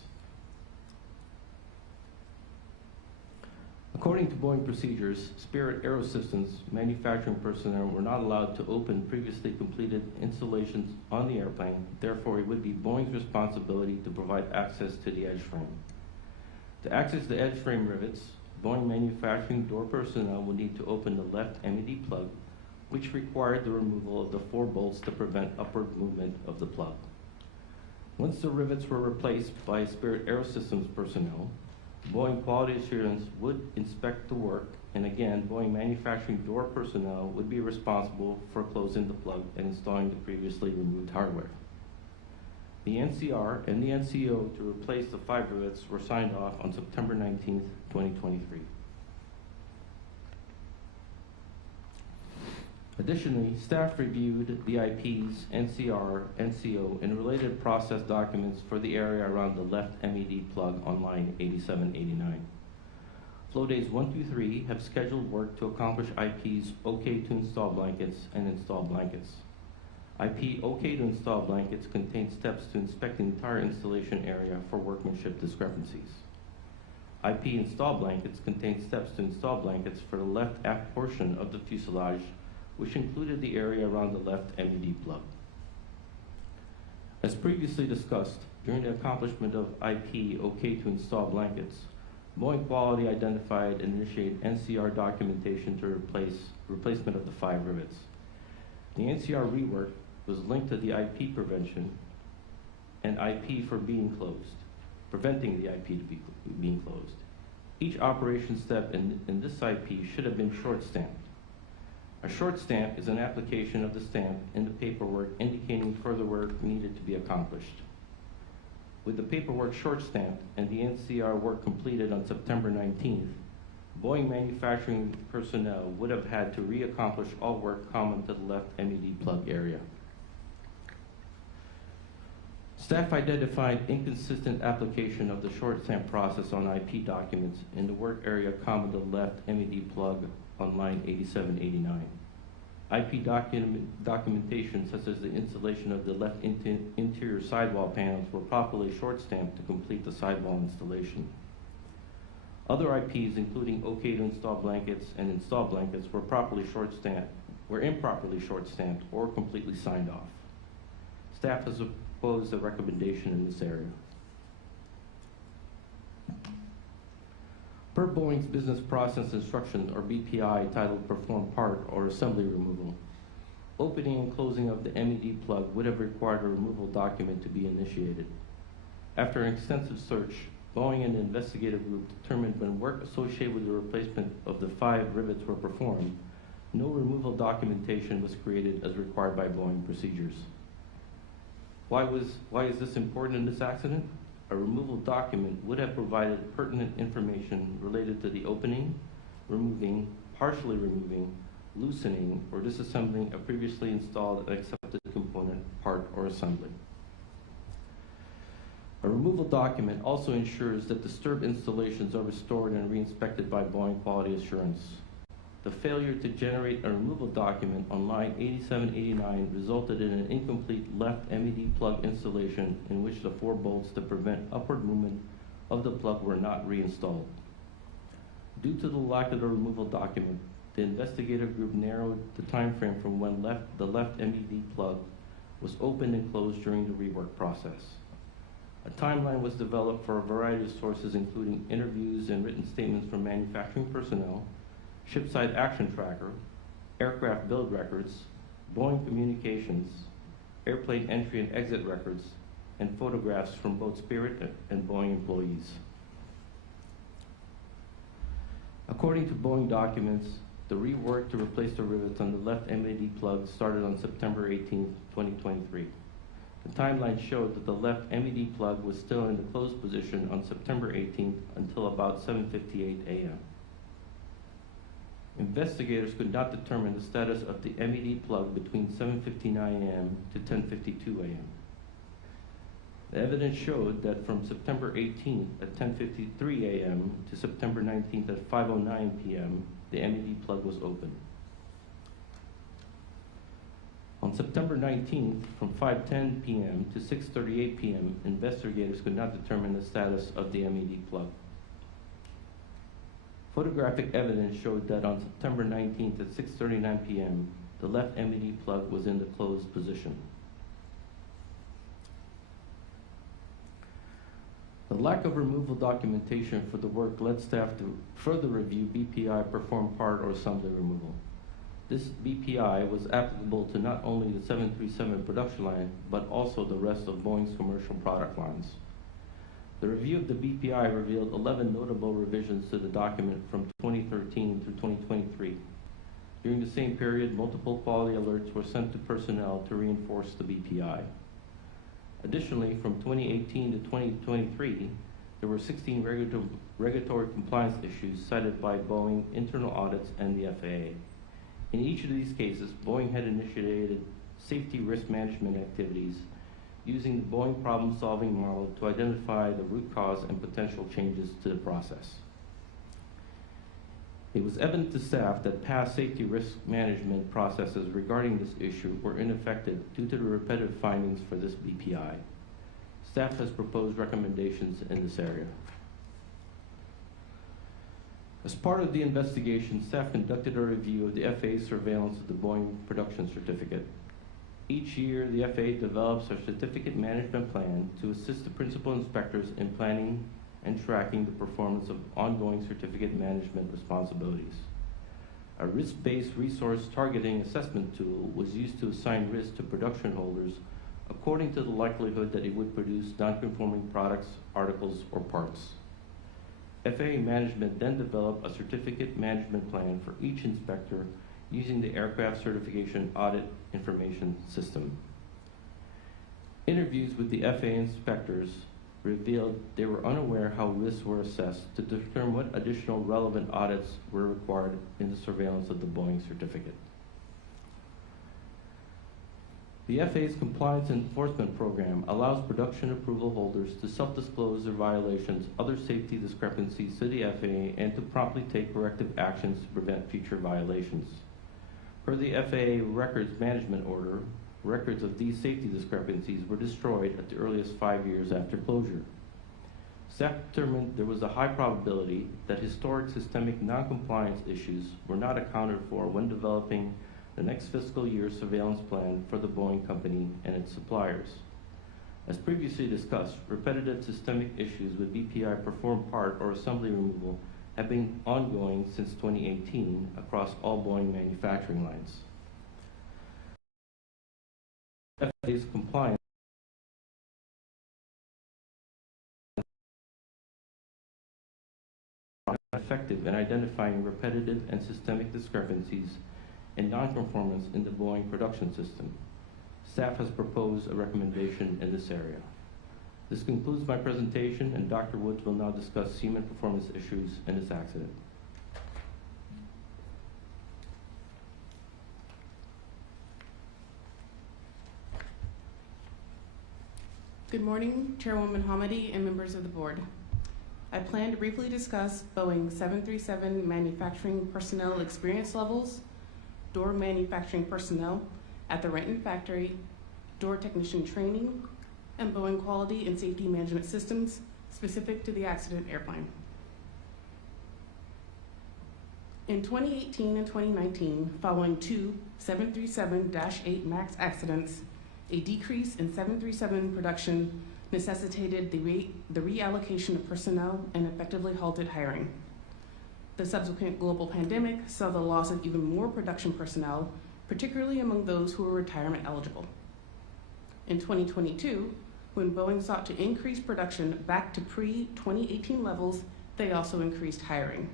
According to Boeing procedures, Spirit Aerosystems manufacturing personnel were not allowed to open previously completed installations on the airplane. Therefore, it would be Boeing's responsibility to provide access to the edge frame. To access the edge frame rivets, Boeing manufacturing door personnel would need to open the left MED plug, which required the removal of the 4 bolts to prevent upward movement of the plug. Once the rivets were replaced by Spirit Aerosystems personnel, Boeing Quality Assurance would inspect the work, and again, Boeing manufacturing door personnel would be responsible for closing the plug and installing the previously removed hardware. The NCR and the NCO to replace the 5 rivets were signed off on September 19th, 2023. Additionally, staff reviewed the IPs, NCR, NCO, and related process documents for the area around the left MED plug on line 8789. Flow days 1 through 3 have scheduled work to accomplish IPs OK to install blankets and install blankets. IP OK to install blankets contains steps to inspect the entire installation area for workmanship discrepancies. IP install blankets contains steps to install blankets for the left aft portion of the fuselage, which included the area around the left MED plug. As previously discussed, during the accomplishment of IP OK to install blankets, Boeing Quality identified and initiated NCR documentation to replacement of the 5 rivets. The NCR rework was linked to the IP prevention and IP for being closed, preventing the IP to be being closed. Each operation step in this IP should have been short-stamped. A short stamp is an application of the stamp in the paperwork indicating further work needed to be accomplished. With the paperwork short stamped and the NCR work completed on September 19th, Boeing manufacturing personnel would have had to re-accomplish all work common to the left MED plug area. Staff identified inconsistent application of the short stamp process on IP documents in the work area common to the left MED plug on line 8789. IP documentation such as the installation of the left interior sidewall panels were properly short stamped to complete the sidewall installation. Other IPs, including OK to install blankets and install blankets, were improperly short stamped or completely signed off. Staff has opposed a recommendation in this area. Per Boeing's Business Process Instructions, or BPI, titled Perform Part or Assembly Removal, opening and closing of the MED plug would have required a removal document to be initiated. After an extensive search, Boeing and the investigative group determined when work associated with the replacement of the 5 rivets were performed, no removal documentation was created as required by Boeing procedures. Why is this important in this accident? a removal document would have provided pertinent information related to the opening, removing, partially removing, loosening, or disassembling a previously installed and accepted component, part, or assembly. A removal document also ensures that disturbed installations are restored and re-inspected by Boeing Quality Assurance. The failure to generate a removal document on line 8789 resulted in an incomplete left MED plug installation in which the 4 bolts to prevent upward movement of the plug were not reinstalled. Due to the lack of the removal document, the investigative group narrowed the time frame from when the left MED plug was opened and closed during the rework process. A timeline was developed for a variety of sources, including interviews and written statements from manufacturing personnel, shipside action tracker, aircraft build records, Boeing communications, airplane entry and exit records, and photographs from both Spirit and Boeing employees. According to Boeing documents, the rework to replace the rivets on the left MED plug started on September 18, 2023. The timeline showed that the left MED plug was still in the closed position on September 18th until about 7:58 a.m. Investigators could not determine the status of the MED plug between 7:59 a.m. to 10:52 a.m. The evidence showed that from September 18th at 10:53 a.m. to September 19th at 5:09 p.m., the MED plug was open. On September 19th, from 5:10 p.m. to 6:38 p.m., investigators could not determine the status of the MED plug. Photographic evidence showed that on September 19th at 6:39 p.m., the left MED plug was in the closed position. The lack of removal documentation for the work led staff to further review BPI performed part or assembly removal. This BPI was applicable to not only the 737 production line, but also the rest of Boeing's commercial product lines. The review of the BPI revealed 11 notable revisions to the document from 2013 through 2023. During the same period, multiple quality alerts were sent to personnel to reinforce the BPI. Additionally, from 2018 to 2023, there were 16 regulatory compliance issues cited by Boeing internal audits and the FAA. In each of these cases, Boeing had initiated safety risk management activities using the Boeing problem-solving model to identify the root cause and potential changes to the process. It was evident to staff that past safety risk management processes regarding this issue were ineffective due to the repetitive findings for this BPI. Staff has proposed recommendations in this area. As part of the investigation, staff conducted a review of the FAA surveillance of the Boeing production certificate. Each year, the FAA develops a certificate management plan to assist the principal inspectors in planning and tracking the performance of ongoing certificate management responsibilities. A risk-based resource targeting assessment tool was used to assign risk to production holders according to the likelihood that it would produce non-conforming products, articles, or parts. FAA management then developed a certificate management plan for each inspector using the Aircraft Certification Audit Information System. Interviews with the FAA inspectors revealed they were unaware how risks were assessed to determine what additional relevant audits were required in the surveillance of the Boeing certificate. The FAA's compliance enforcement program allows production approval holders to self-disclose their violations, other safety discrepancies to the FAA, and to promptly take corrective actions to prevent future violations. Per the FAA Records Management Order, records of these safety discrepancies were destroyed at the earliest 5 years after closure. Staff determined there was a high probability that historic systemic noncompliance issues were not accounted for when developing the next fiscal year surveillance plan for the Boeing company and its suppliers. As previously discussed, repetitive systemic issues with BPI performed part or assembly removal have been ongoing since 2018 across all Boeing manufacturing lines. FAA's compliance effective in identifying repetitive and systemic discrepancies and nonconformance in the Boeing production system. Staff has proposed a recommendation in this area. This concludes my presentation, and Dr. Woods will now discuss seaman performance issues in this accident. Good morning, Chairwoman Hamady and members of the board. I plan to briefly discuss Boeing 737 manufacturing personnel experience levels, door manufacturing personnel at the Renton factory, door technician training, and Boeing quality and safety management systems specific to the accident airplane. In 2018 and 2019, following two 737-8 MAX accidents, a decrease in 737 production necessitated the reallocation of personnel and effectively halted hiring. The subsequent global pandemic saw the loss of even more production personnel, particularly among those who were retirement eligible. In 2022, when Boeing sought to increase production back to pre-2018 levels, they also increased hiring.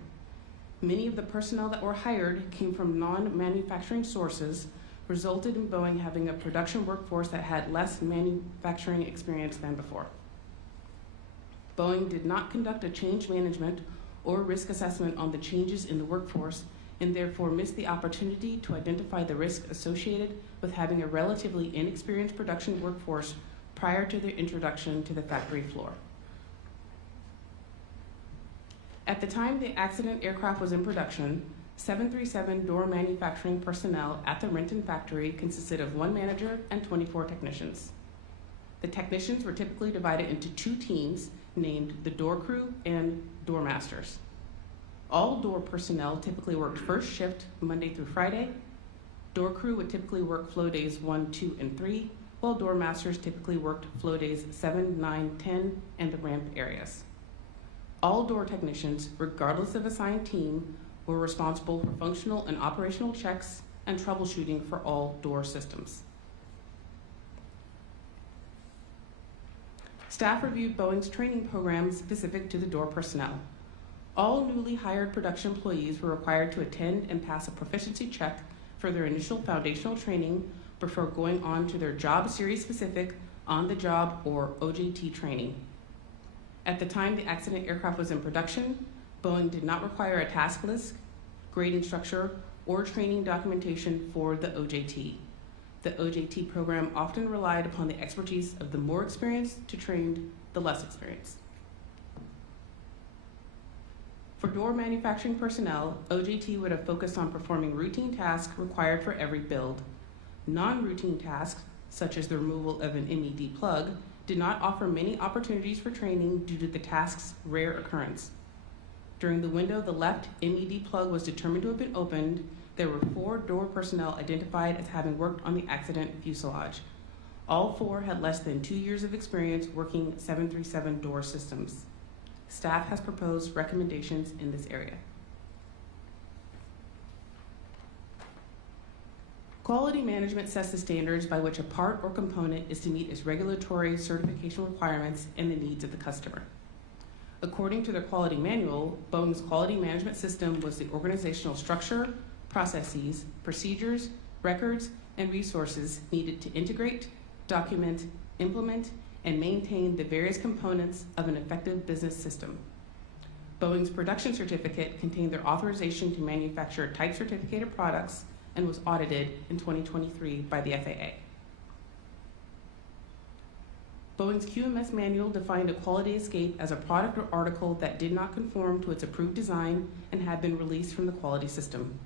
Many of the personnel that were hired came from non-manufacturing sources, resulted in Boeing having a production workforce that had less manufacturing experience than before. Boeing did not conduct a change management or risk assessment on the changes in the workforce, and therefore missed the opportunity to identify the risk associated with having a relatively inexperienced production workforce prior to their introduction to the factory floor. At the time the accident aircraft was in production, 737 door manufacturing personnel at the Renton factory consisted of 1 manager and 24 technicians. The technicians were typically divided into 2 teams named the door crew and door masters. All door personnel typically worked first shift Monday through Friday. Door crew would typically work flow days 1, 2, and 3, while door masters typically worked flow days 7, 9, 10, and the ramp areas. All door technicians, regardless of assigned team, were responsible for functional and operational checks and troubleshooting for all door systems. Staff reviewed Boeing's training program specific to the door personnel. All newly hired production employees were required to attend and pass a proficiency check for their initial foundational training before going on to their job series specific on-the-job or OJT training. At the time the accident aircraft was in production, Boeing did not require a task list, grading structure, or training documentation for the OJT. The OJT program often relied upon the expertise of the more experienced to train the less experienced. For door manufacturing personnel, OJT would have focused on performing routine tasks required for every build. Non-routine tasks, such as the removal of an MED plug, did not offer many opportunities for training due to the task's rare occurrence. During the window the left MED plug was determined to have been opened, there were 4 door personnel identified as having worked on the accident fuselage. All 4 had less than 2 years of experience working 737 door systems. Staff has proposed recommendations in this area. Quality management sets the standards by which a part or component is to meet its regulatory certification requirements and the needs of the customer. According to their quality manual, Boeing's quality management system was the organizational structure, processes, procedures, records, and resources needed to integrate, document, implement, and maintain the various components of an effective business system. Boeing's production certificate contained their authorization to manufacture type certificated products and was audited in 2023 by the FAA. Boeing's QMS manual defined a quality escape as a product or article that did not conform to its approved design and had been released from the quality system.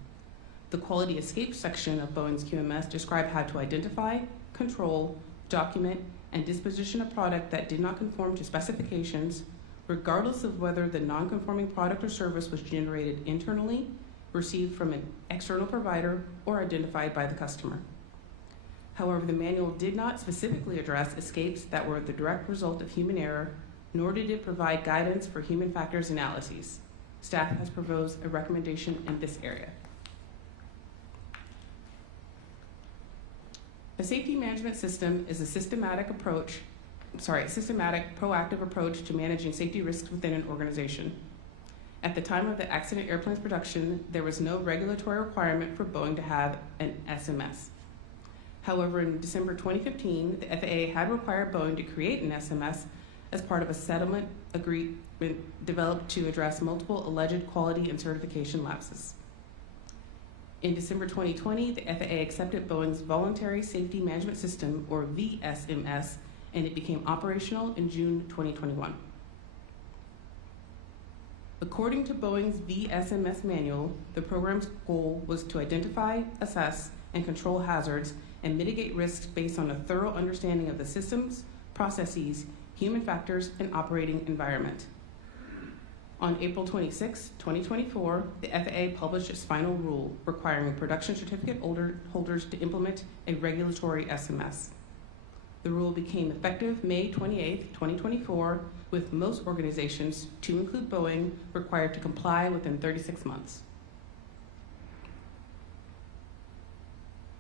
The quality escape section of Boeing's QMS described how to identify, control, document, and disposition a product that did not conform to specifications, regardless of whether the non-conforming product or service was generated internally, received from an external provider, or identified by the customer. However, the manual did not specifically address escapes that were the direct result of human error, nor did it provide guidance for human factors analyses. Staff has proposed a recommendation in this area. A safety management system is a systematic, proactive approach to managing safety risks within an organization. At the time of the accident airplane's production, there was no regulatory requirement for Boeing to have an SMS. However, in December 2015, the FAA had required Boeing to create an SMS as part of a settlement agreement developed to address multiple alleged quality and certification lapses. In December 2020, the FAA accepted Boeing's Voluntary Safety Management System, or VSMS, and it became operational in June 2021. According to Boeing's VSMS manual, the program's goal was to identify, assess, and control hazards and mitigate risks based on a thorough understanding of the systems, processes, human factors, and operating environment. On April 26, 2024, the FAA published its final rule requiring production certificate holders to implement a regulatory SMS. The rule became effective May 28, 2024, with most organizations, to include Boeing, required to comply within 36 months.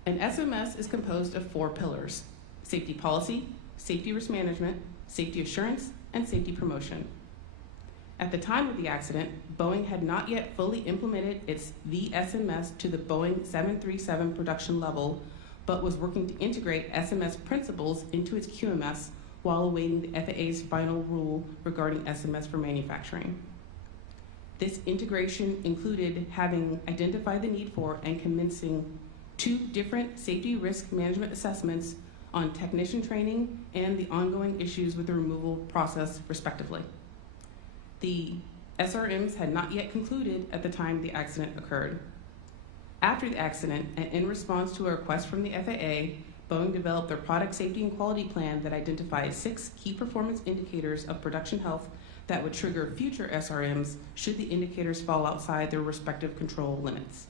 An SMS is composed of 4 pillars: safety policy, safety risk management, safety assurance, and safety promotion. At the time of the accident, Boeing had not yet fully implemented its VSMS to the Boeing 737 production level, but was working to integrate SMS principles into its QMS while awaiting the FAA's final rule regarding SMS for manufacturing. This integration included having identified the need for and commencing 2 different safety risk management assessments on technician training and the ongoing issues with the removal process, respectively. The SRMs had not yet concluded at the time the accident occurred. After the accident, and in response to a request from the FAA, Boeing developed their product safety and quality plan that identifies 6 key performance indicators of production health that would trigger future SRMs should the indicators fall outside their respective control limits.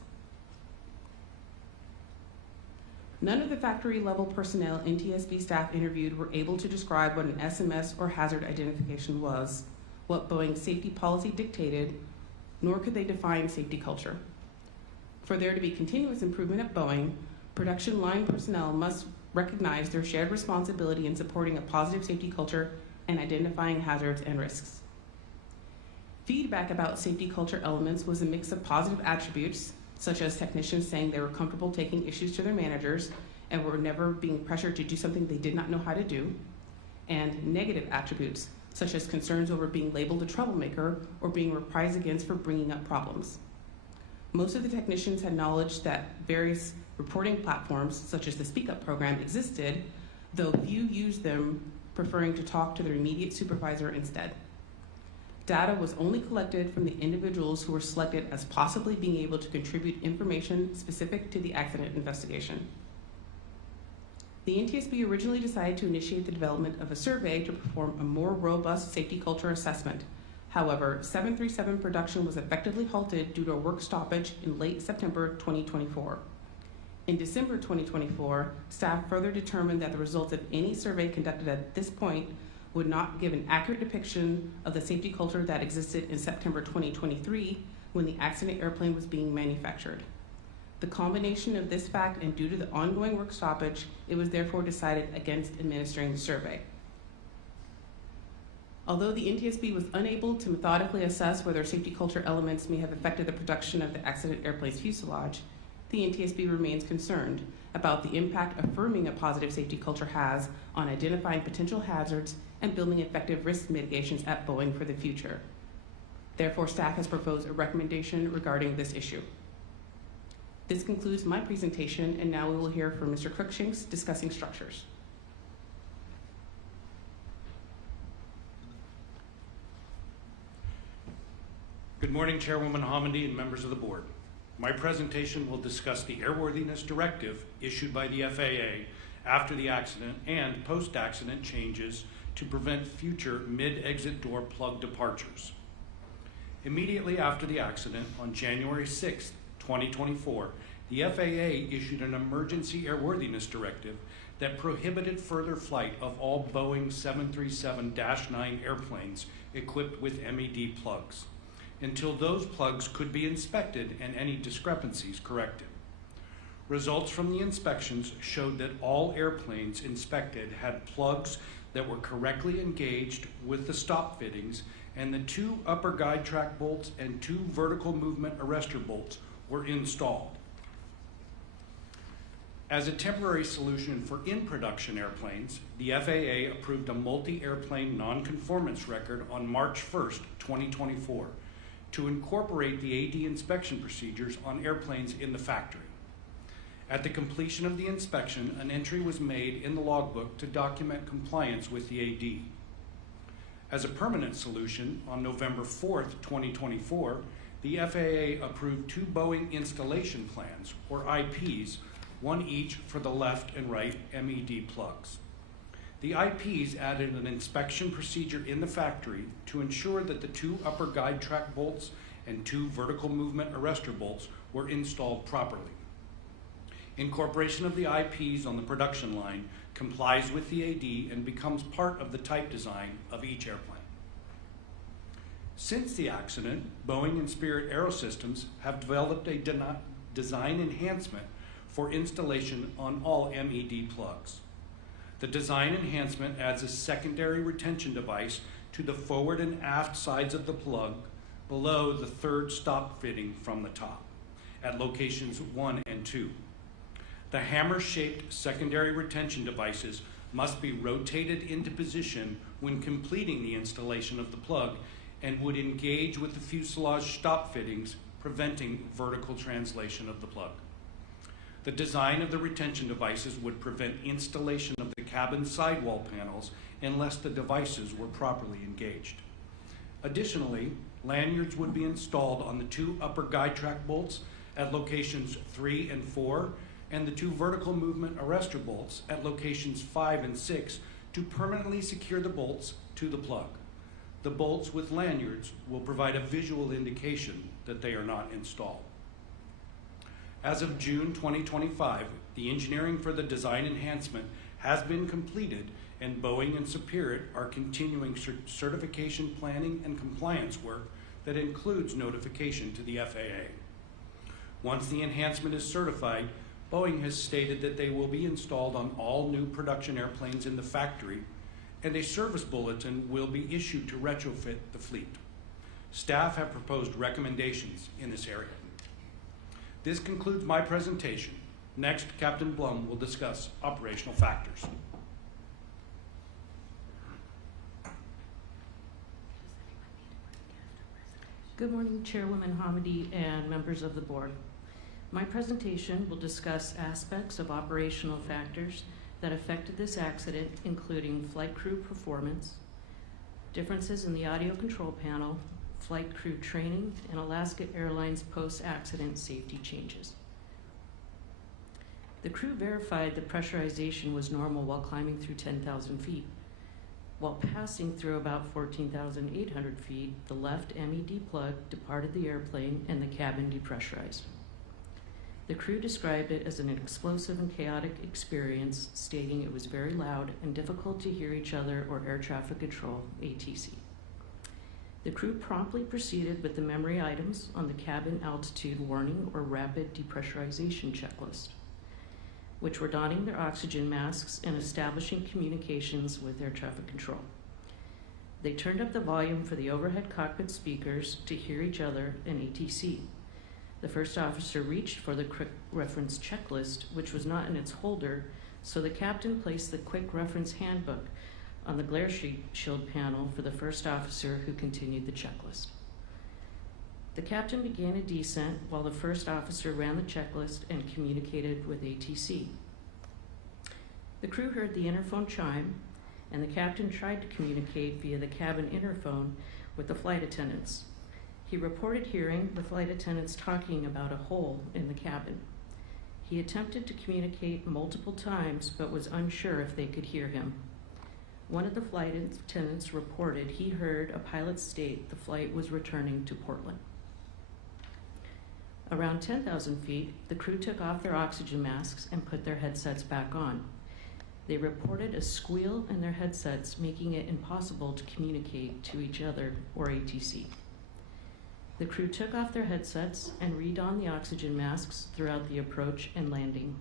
None of the factory level personnel NTSB staff interviewed were able to describe what an SMS or hazard identification was, what Boeing's safety policy dictated, nor could they define safety culture. For there to be continuous improvement at Boeing, production line personnel must recognize their shared responsibility in supporting a positive safety culture and identifying hazards and risks. Feedback about safety culture elements was a mix of positive attributes, such as technicians saying they were comfortable taking issues to their managers and were never being pressured to do something they did not know how to do, and negative attributes, such as concerns over being labeled a troublemaker or being reprised against for bringing up problems. Most of the technicians had knowledge that various reporting platforms, such as the Speak Up program, existed, though few used them, preferring to talk to their immediate supervisor instead. Data was only collected from the individuals who were selected as possibly being able to contribute information specific to the accident investigation. The NTSB originally decided to initiate the development of a survey to perform a more robust safety culture assessment. However, 737 production was effectively halted due to a work stoppage in late September 2024. In December 2024, staff further determined that the results of any survey conducted at this point would not give an accurate depiction of the safety culture that existed in September 2023 when the accident airplane was being manufactured. The combination of this fact and due to the ongoing work stoppage, it was therefore decided against administering the survey. Although the NTSB was unable to methodically assess whether safety culture elements may have affected the production of the accident airplane's fuselage, the NTSB remains concerned about the impact affirming a positive safety culture has on identifying potential hazards and building effective risk mitigations at Boeing for the future. Therefore, staff has proposed a recommendation regarding this issue. This concludes my presentation, and now we will hear from Mr. Cruikshanks discussing structures. Good morning, Chairwoman Hamady and members of the board. My presentation will discuss the airworthiness directive issued by the FAA after the accident and post-accident changes to prevent future mid-exit door plug departures. Immediately after the accident, on January 6, 2024, the FAA issued an emergency airworthiness directive that prohibited further flight of all Boeing 737-9 airplanes equipped with MED plugs until those plugs could be inspected and any discrepancies corrected. Results from the inspections showed that all airplanes inspected had plugs that were correctly engaged with the stop fittings, and the 2 upper guide track bolts and 2 vertical movement arrestor bolts were installed. As a temporary solution for in-production airplanes, the FAA approved a multi-airplane non-conformance record on March 1st, 2024, to incorporate the AD inspection procedures on airplanes in the factory. At the completion of the inspection, an entry was made in the logbook to document compliance with the AD. As a permanent solution, on November 4th, 2024, the FAA approved 2 Boeing installation plans, or IPs, one each for the left and right MED plugs. The IPs added an inspection procedure in the factory to ensure that the 2 upper guide track bolts and 2 vertical movement arrestor bolts were installed properly. Incorporation of the IPs on the production line complies with the AD and becomes part of the type design of each airplane. Since the accident, Boeing and Spirit Aerosystems have developed a design enhancement for installation on all MED plugs. The design enhancement adds a secondary retention device to the forward and aft sides of the plug below the 3rd stop fitting from the top at locations 1 and 2. The hammer-shaped secondary retention devices must be rotated into position when completing the installation of the plug and would engage with the fuselage stop fittings, preventing vertical translation of the plug. The design of the retention devices would prevent installation of the cabin sidewall panels unless the devices were properly engaged. Additionally, lanyards would be installed on the 2 upper guide track bolts at locations 3 and 4 and the 2 vertical movement arrestor bolts at locations 5 and 6 to permanently secure the bolts to the plug. The bolts with lanyards will provide a visual indication that they are not installed. As of June 2025, the engineering for the design enhancement has been completed, and Boeing and Spirit are continuing certification planning and compliance work that includes notification to the FAA. Once the enhancement is certified, Boeing has stated that they will be installed on all new production airplanes in the factory, and a service bulletin will be issued to retrofit the fleet. Staff have proposed recommendations in this area. This concludes my presentation. Next, Captain Blum will discuss operational factors. Good morning, Chairwoman Hamidi and members of the board. My presentation will discuss aspects of operational factors that affected this accident, including flight crew performance, differences in the audio control panel, flight crew training, and Alaska Airlines post-accident safety changes. The crew verified the pressurization was normal while climbing through 10,000 feet. While passing through about 14,800 feet, the left MED plug departed the airplane and the cabin depressurized. The crew described it as an explosive and chaotic experience, stating it was very loud and difficult to hear each other or air traffic control, ATC. The crew promptly proceeded with the memory items on the cabin altitude warning or rapid depressurization checklist, which were donning their oxygen masks and establishing communications with air traffic control. They turned up the volume for the overhead cockpit speakers to hear each other and ATC. The first officer reached for the quick reference checklist, which was not in its holder, so the captain placed the quick reference handbook on the glare shield panel for the first officer, who continued the checklist. The captain began a descent while the first officer ran the checklist and communicated with ATC. The crew heard the interphone chime, and the captain tried to communicate via the cabin interphone with the flight attendants. He reported hearing the flight attendants talking about a hole in the cabin. He attempted to communicate multiple times, but was unsure if they could hear him. One of the flight attendants reported he heard a pilot state the flight was returning to Portland. Around 10,000 feet, the crew took off their oxygen masks and put their headsets back on. They reported a squeal in their headsets, making it impossible to communicate to each other or ATC. The crew took off their headsets and redonned the oxygen masks throughout the approach and landing.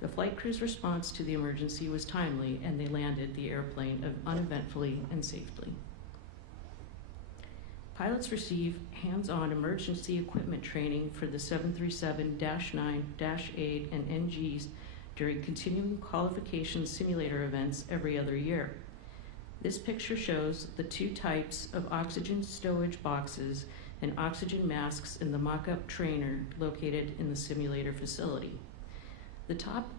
The flight crew's response to the emergency was timely, and they landed the airplane uneventfully and safely. Pilots receive hands-on emergency equipment training for the 737-9, -8, and NGs during continuing qualification simulator events every other year. This picture shows the two types of oxygen stowage boxes and oxygen masks in the mock-up trainer located in the simulator facility. The top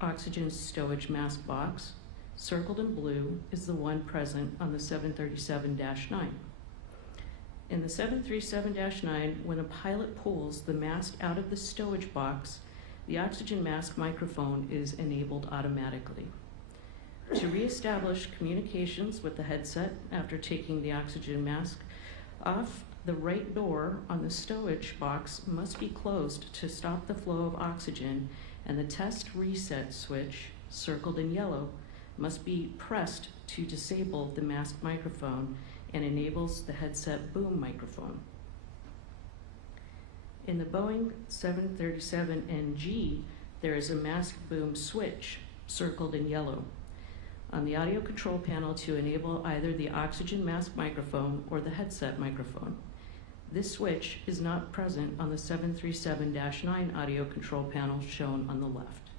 oxygen stowage mask box, circled in blue, is the one present on the 737-9. In the 737-9, when a pilot pulls the mask out of the stowage box, the oxygen mask microphone is enabled automatically. To reestablish communications with the headset after taking the oxygen mask off, the right door on the stowage box must be closed to stop the flow of oxygen, and the test reset switch, circled in yellow, must be pressed to disable the mask microphone and enables the headset boom microphone. In the Boeing 737NG, there is a mask boom switch, circled in yellow, on the audio control panel to enable either the oxygen mask microphone or the headset microphone. This switch is not present on the 737-9 audio control panel shown on the left.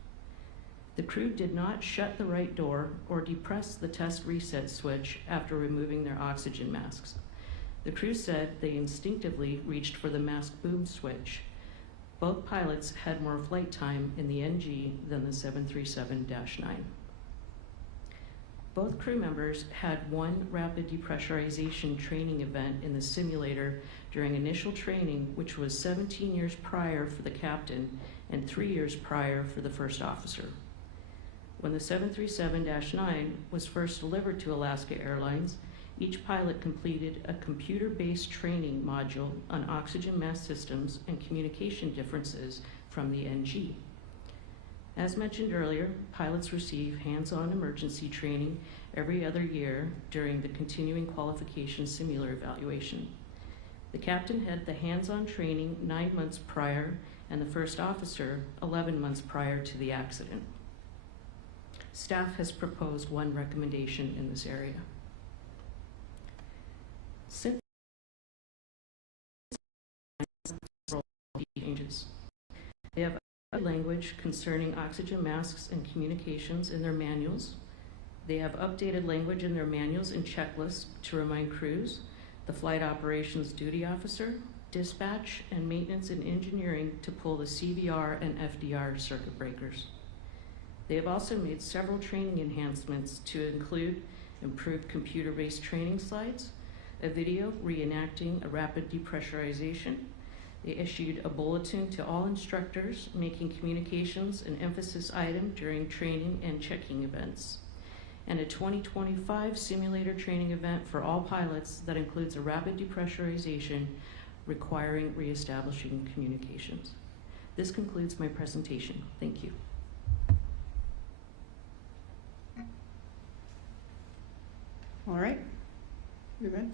The crew did not shut the right door or depress the test reset switch after removing their oxygen masks. The crew said they instinctively reached for the mask boom switch. Both pilots had more flight time in the NG than the 737-9. Both crew members had one rapid depressurization training event in the simulator during initial training, which was 17 years prior for the captain and 3 years prior for the first officer. When the 737-9 was first delivered to Alaska Airlines, each pilot completed a computer-based training module on oxygen mask systems and communication differences from the NG. As mentioned earlier, pilots receive hands-on emergency training every other year during the continuing qualification simulator evaluation. The captain had the hands-on training 9 months prior, and the first officer 11 months prior to the accident. Staff has proposed one recommendation in this area. Since changes, they have language concerning oxygen masks and communications in their manuals. They have updated language in their manuals and checklists to remind crews, the flight operations duty officer, dispatch, and maintenance and engineering to pull the CVR and FDR circuit breakers. They have also made several training enhancements to include improved computer-based training slides, a video reenacting a rapid depressurization. They issued a bulletin to all instructors, making communications an emphasis item during training and checking events, and a 2025 simulator training event for all pilots that includes a rapid depressurization requiring reestablishing communications. This concludes my presentation. Thank you. All right. You're good?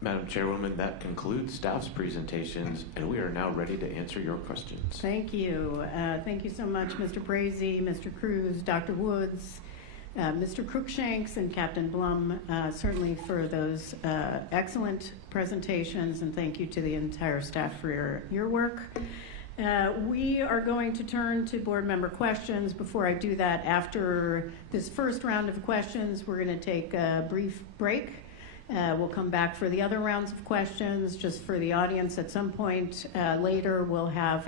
Madam Chairwoman, that concludes staff's presentations, and we are now ready to answer your questions. Thank you. Thank you so much, Mr. Brazy, Mr. Cruz, Dr. Woods, Mr. Cruikshanks, and Captain Blum, certainly for those excellent presentations, and thank you to the entire staff for your work. We are going to turn to board member questions. Before I do that, after this first round of questions, we're going to take a brief break. We'll come back for the other rounds of questions. Just for the audience, at some point later, we'll have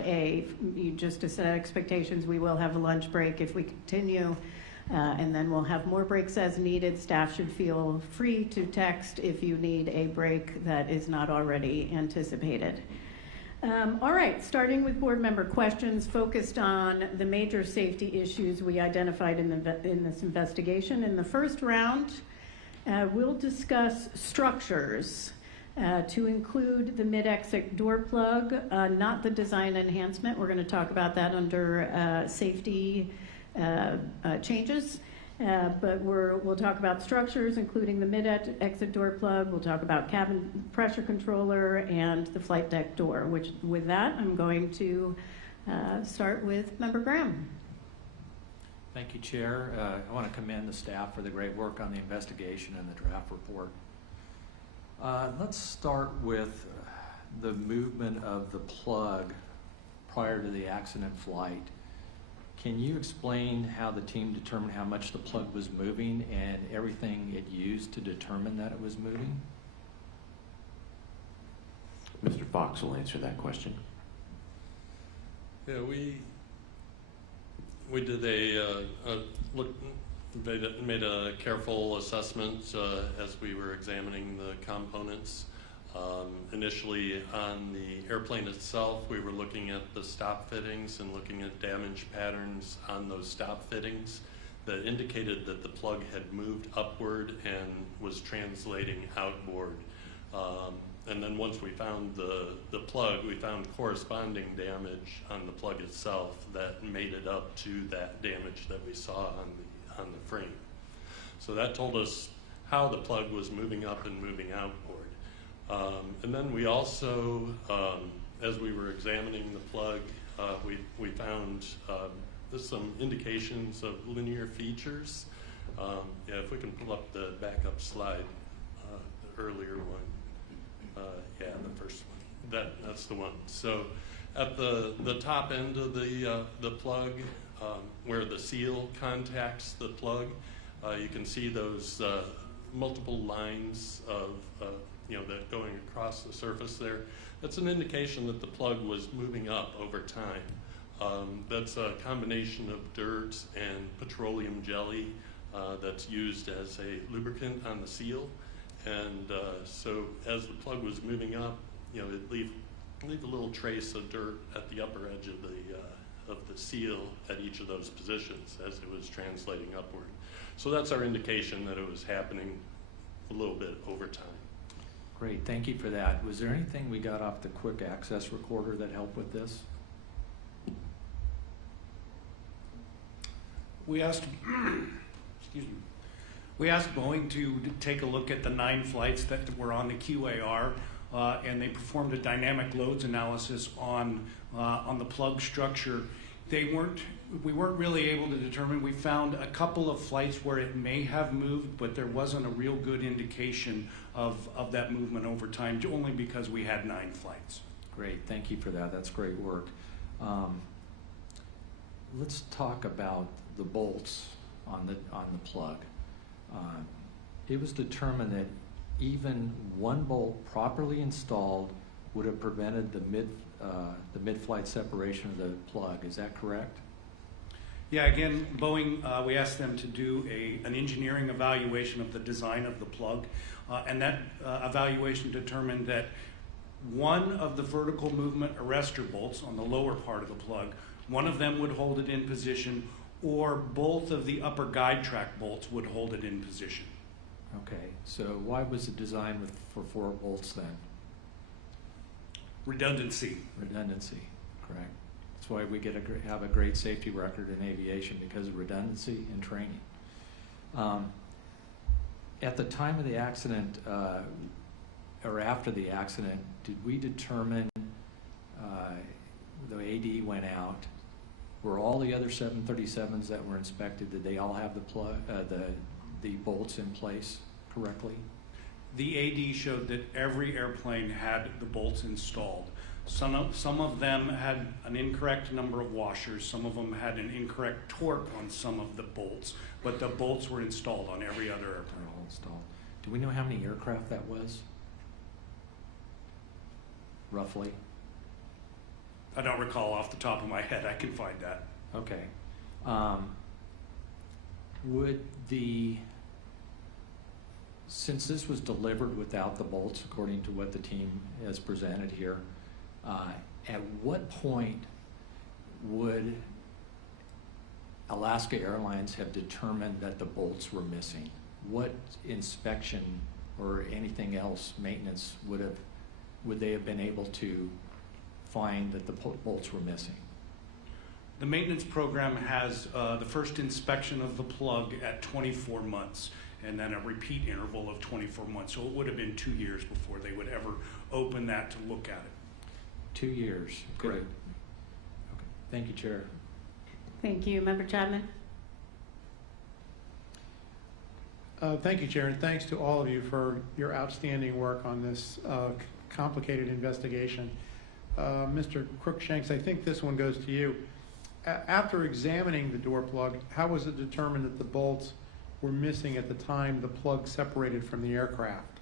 just to set expectations, we will have a lunch break if we continue, and then we'll have more breaks as needed. Staff should feel free to text if you need a break that is not already anticipated. All right, starting with board member questions focused on the major safety issues we identified in this investigation. In the first round, we'll discuss structures to include the mid-exit door plug, not the design enhancement. We're going to talk about that under safety changes. But we'll talk about structures, including the mid-exit door plug. We'll talk about cabin pressure controller and the flight deck door. With that, I'm going to start with Member Graham. Thank you, Chair. I want to commend the staff for the great work on the investigation and the draft report. Let's start with the movement of the plug prior to the accident flight. Can you explain how the team determined how much the plug was moving and everything it used to determine that it was moving? Mr. Fox will answer that question. Yeah, we did made a careful assessment as we were examining the components. Initially on the airplane itself, we were looking at the stop fittings and looking at damage patterns on those stop fittings that indicated that the plug had moved upward and was translating outboard. And then once we found the plug, we found corresponding damage on the plug itself that made it up to that damage that we saw on the frame. So that told us how the plug was moving up and moving outboard. And then we also, as we were examining the plug, we found there's some indications of linear features. Yeah, if we can pull up the backup slide, the earlier one. Yeah, the first one. That's the one. So at the top end of the plug, where the seal contacts the plug, you can see those multiple lines of that going across the surface there. That's an indication that the plug was moving up over time. That's a combination of dirt and petroleum jelly that's used as a lubricant on the seal. And so as the plug was moving up, it'd leave a little trace of dirt at the upper edge of the seal at each of those positions as it was translating upward. So that's our indication that it was happening a little bit over time. Great, thank you for that. Was there anything we got off the quick access recorder that helped with this? We asked, excuse me. We asked Boeing to take a look at the 9 flights that were on the QAR, and they performed a dynamic loads analysis on the plug structure. We weren't really able to determine. We found a couple of flights where it may have moved, but there wasn't a real good indication of that movement over time, only because we had 9 flights. Great, thank you for that. That's great work. Let's talk about the bolts on the plug. It was determined that even one bolt properly installed would have prevented the mid-flight separation of the plug. Is that correct? Yeah, again, Boeing, we asked them to do an engineering evaluation of the design of the plug, and that evaluation determined that one of the vertical movement arrestor bolts on the lower part of the plug, one of them would hold it in position, or both of the upper guide track bolts would hold it in position. Okay, so why was it designed for 4 bolts then? Redundancy. Redundancy, correct. That's why we have a great safety record in aviation, because of redundancy and training. At the time of the accident, or after the accident, did we determine the AD went out? Were all the other 737s that were inspected, did they all have the bolts in place correctly? The AD showed that every airplane had the bolts installed. Some of them had an incorrect number of washers. Some of them had an incorrect torque on some of the bolts, but the bolts were installed on every other airplane. They're all installed. Do we know how many aircraft that was? Roughly? I don't recall off the top of my head. I can find that. Okay. Since this was delivered without the bolts, according to what the team has presented here, at what point would Alaska Airlines have determined that the bolts were missing? What inspection or anything else, maintenance, would they have been able to find that the bolts were missing? The maintenance program has the first inspection of the plug at 24 months and then a repeat interval of 24 months. So it would have been 2 years before they would ever open that to look at it. 2 years. Correct. Okay. Thank you, Chair. Thank you. Member Chapman? Thank you, Chair, and thanks to all of you for your outstanding work on this complicated investigation. Mr. Crookshanks, I think this one goes to you. After examining the door plug, how was it determined that the bolts were missing at the time the plug separated from the aircraft?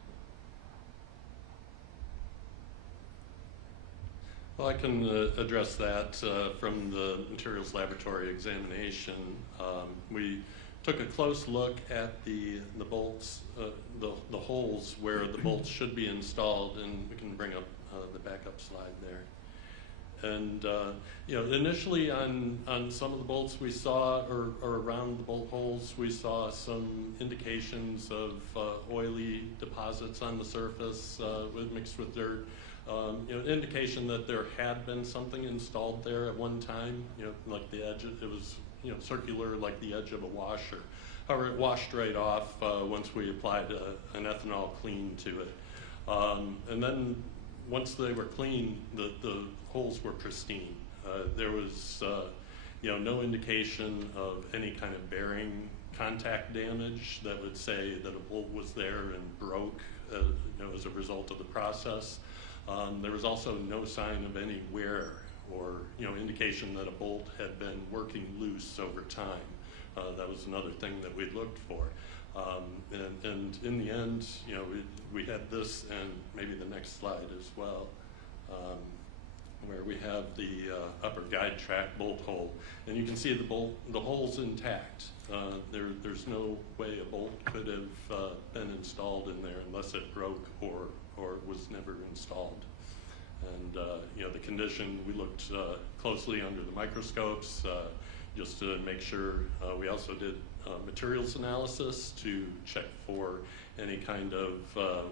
Well, I can address that from the materials laboratory examination. We took a close look at the bolts, the holes where the bolts should be installed, and we can bring up the backup slide there. And initially on some of the bolts we saw, or around the bolt holes, we saw some indications of oily deposits on the surface mixed with dirt. Indication that there had been something installed there at one time. Like the edge, it was circular, like the edge of a washer. However, it washed right off once we applied an ethanol clean to it. And then once they were clean, the holes were pristine. There was no indication of any kind of bearing contact damage that would say that a bolt was there and broke as a result of the process. There was also no sign of any wear or indication that a bolt had been working loose over time. That was another thing that we looked for. And in the end, we had this, and maybe the next slide as well, where we have the upper guide track bolt hole, and you can see the hole's intact. There's no way a bolt could have been installed in there unless it broke or was never installed. And the condition, we looked closely under the microscopes just to make sure. We also did materials analysis to check for any kind of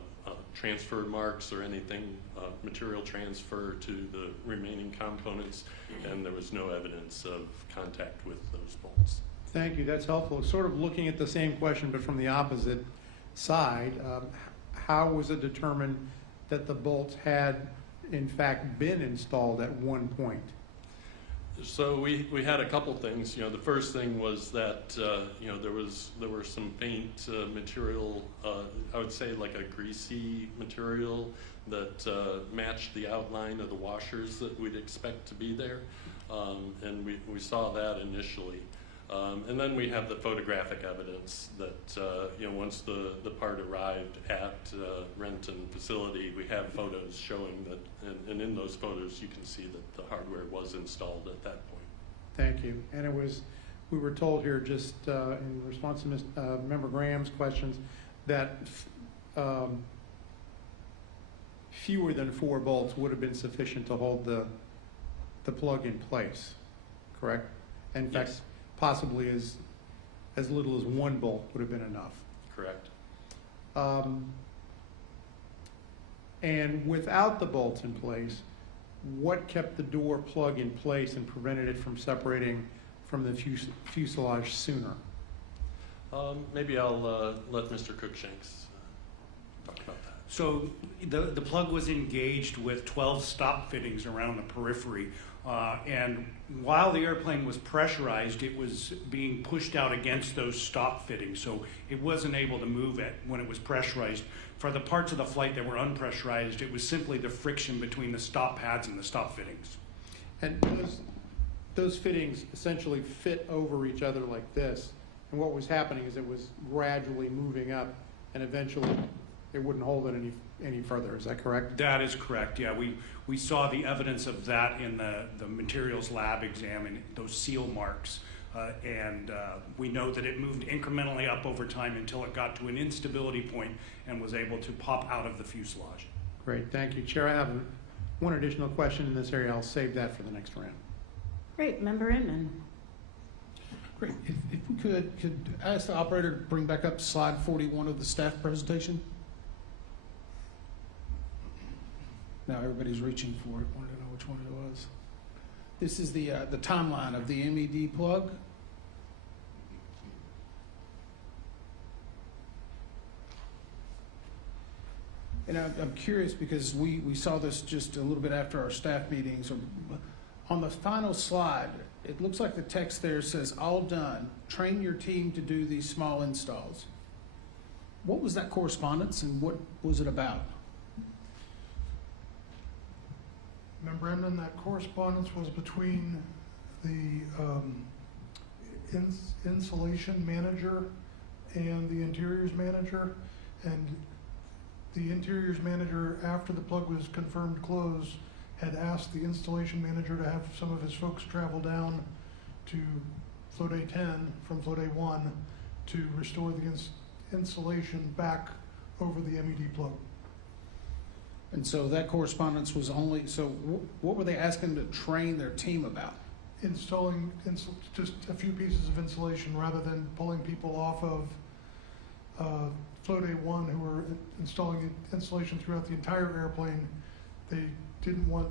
transfer marks or anything, material transfer to the remaining components, and there was no evidence of contact with those bolts. Thank you, that's helpful. Sort of looking at the same question, but from the opposite side, how was it determined that the bolts had in fact been installed at one point? So we had a couple things. The first thing was that there were some faint material. I would say like a greasy material that matched the outline of the washers that we'd expect to be there, and we saw that initially. And then we have the photographic evidence that once the part arrived at Renton facility, we have photos showing that, and in those photos you can see that the hardware was installed at that point. Thank you. And we were told here just in response to Member Graham's questions that fewer than 4 bolts would have been sufficient to hold the plug in place, correct? In fact, Yes. Possibly as little as 1 bolt would have been enough. Correct. And without the bolts in place, what kept the door plug in place and prevented it from separating from the fuselage sooner? Maybe I'll let Mr. Crookshanks talk about that. So the plug was engaged with 12 stop fittings around the periphery. And while the airplane was pressurized, it was being pushed out against those stop fittings. So it wasn't able to move it when it was pressurized. For the parts of the flight that were unpressurized, it was simply the friction between the stop pads and the stop fittings. And those fittings essentially fit over each other like this. And what was happening is it was gradually moving up, and eventually it wouldn't hold it any further. Is that correct? That is correct, yeah. We saw the evidence of that in the materials lab exam and those seal marks. And we know that it moved incrementally up over time until it got to an instability point and was able to pop out of the fuselage. Great, thank you. Chair, I have one additional question in this area. I'll save that for the next round. Great, Member Inman. Great. If we could I ask the operator to bring back up slide 41 of the staff presentation? Now everybody's reaching for it. Wanted to know which one it was. This is the timeline of the MED plug. And I'm curious because we saw this just a little bit after our staff meetings. On the final slide, it looks like the text there says, "All done. Train your team to do these small installs." what was that correspondence and what was it about? Brendan, that correspondence was between the insulation manager and the interiors manager, and the interiors manager, after the plug was confirmed closed, had asked the installation manager to have some of his folks travel down to flow day 10 from flow day 1 to restore the insulation back over the MED plug. And so that correspondence was only, so what were they asking to train their team about? Installing just a few pieces of insulation rather than pulling people off of flow day 1 who were installing insulation throughout the entire airplane. They didn't want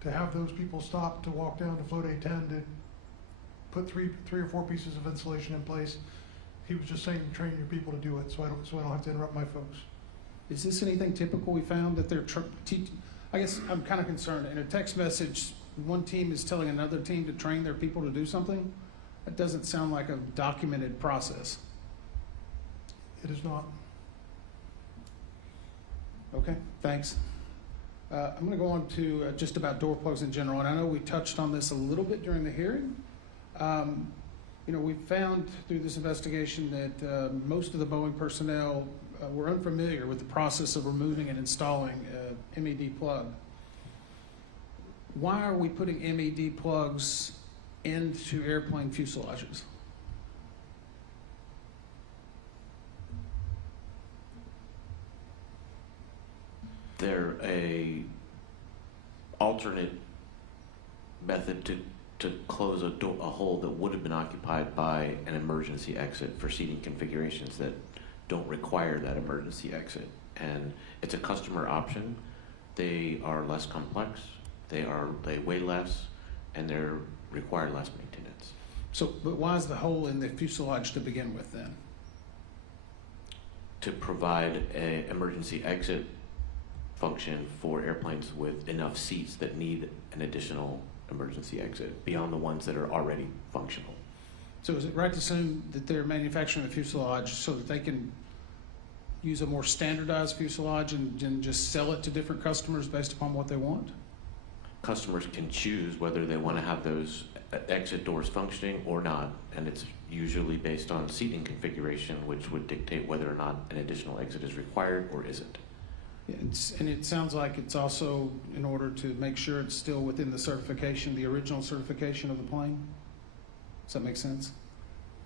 to have those people stop to walk down to flow day 10 to put three or four pieces of insulation in place. He was just saying, train your people to do it, so I don't have to interrupt my folks. Is this anything typical we found that they're I guess I'm kind of concerned. In a text message, one team is telling another team to train their people to do something. That doesn't sound like a documented process. It is not. Okay, thanks. I'm going to go on to just about door plugs in general, and I know we touched on this a little bit during the hearing. We found through this investigation that most of the Boeing personnel were unfamiliar with the process of removing and installing a MED plug. Why are we putting MED plugs into airplane fuselages? They're a alternate method to close a hole that would have been occupied by an emergency exit for seating configurations that don't require that emergency exit. And it's a customer option. They are less complex, they weigh less, and they require less maintenance. So, but why is the hole in the fuselage to begin with then? To provide an emergency exit function for airplanes with enough seats that need an additional emergency exit beyond the ones that are already functional. So is it right to assume that they're manufacturing the fuselage so that they can use a more standardized fuselage and just sell it to different customers based upon what they want? Customers can choose whether they want to have those exit doors functioning or not, and it's usually based on seating configuration, which would dictate whether or not an additional exit is required or isn't. Yeah, and it sounds like it's also in order to make sure it's still within the certification, the original certification of the plane. Does that make sense?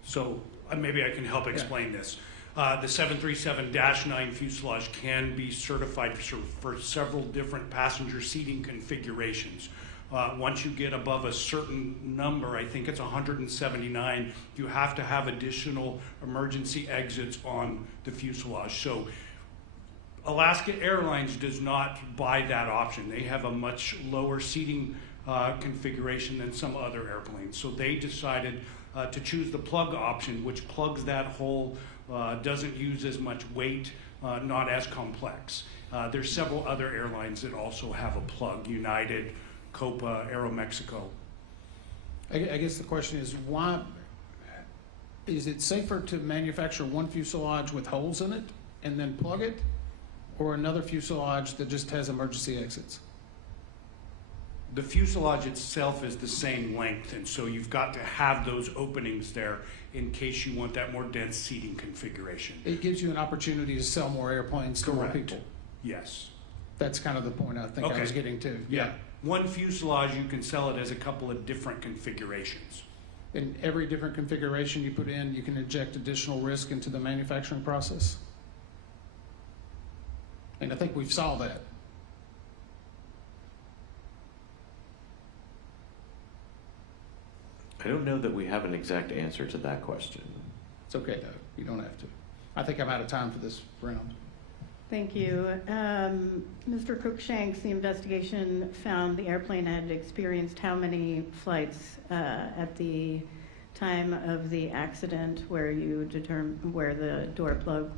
So maybe I can help explain this. The 737-9 fuselage can be certified for several different passenger seating configurations. Once you get above a certain number, I think it's 179, you have to have additional emergency exits on the fuselage. So Alaska Airlines does not buy that option. They have a much lower seating configuration than some other airplanes. So they decided to choose the plug option, which plugs that hole, doesn't use as much weight, not as complex. There's several other airlines that also have a plug, United, Copa, Aeromexico. I guess the question is, why is it safer to manufacture one fuselage with holes in it and then plug it, or another fuselage that just has emergency exits? The fuselage itself is the same length, and so you've got to have those openings there in case you want that more dense seating configuration. It gives you an opportunity to sell more airplanes to more Correct. people. Yes. That's kind of the point I think I was getting to. Yeah. One fuselage, you can sell it as a couple of different configurations. In every different configuration you put in, you can inject additional risk into the manufacturing process. And I think we've solved that. I don't know that we have an exact answer to that question. It's okay, though. You don't have to. I think I'm out of time for this round. Thank you. Mr. Cruikshanks, the investigation found the airplane had experienced how many flights at the time of the accident where you determined where the door plug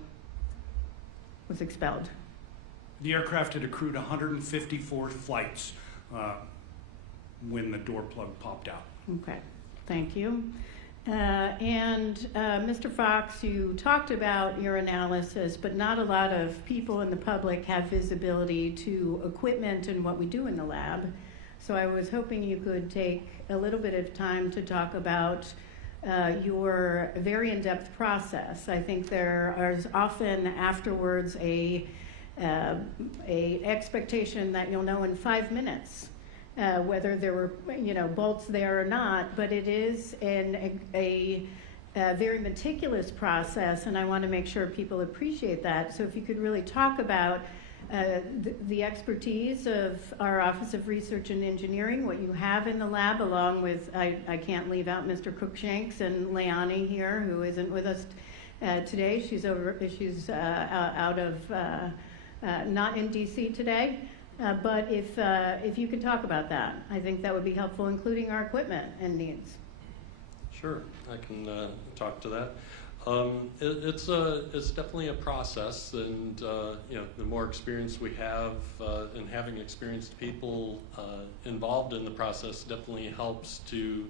was expelled? The aircraft had accrued 154 flights when the door plug popped out. Okay, thank you. Mr. Fox, you talked about your analysis, but not a lot of people in the public have visibility to equipment and what we do in the lab. So I was hoping you could take a little bit of time to talk about your very in-depth process. I think there is often afterwards a expectation that you'll know in 5 minutes whether there were bolts there or not, but it is a very meticulous process, and I want to make sure people appreciate that. So if you could really talk about the expertise of our Office of Research and Engineering, what you have in the lab, along with, I can't leave out Mr. Cruikshanks and Leonie here, who isn't with us today. She's out of, not in DC today. But if you could talk about that, I think that would be helpful, including our equipment and needs. Sure, I can talk to that. It's definitely a process, and the more experience we have, and having experienced people involved in the process definitely helps to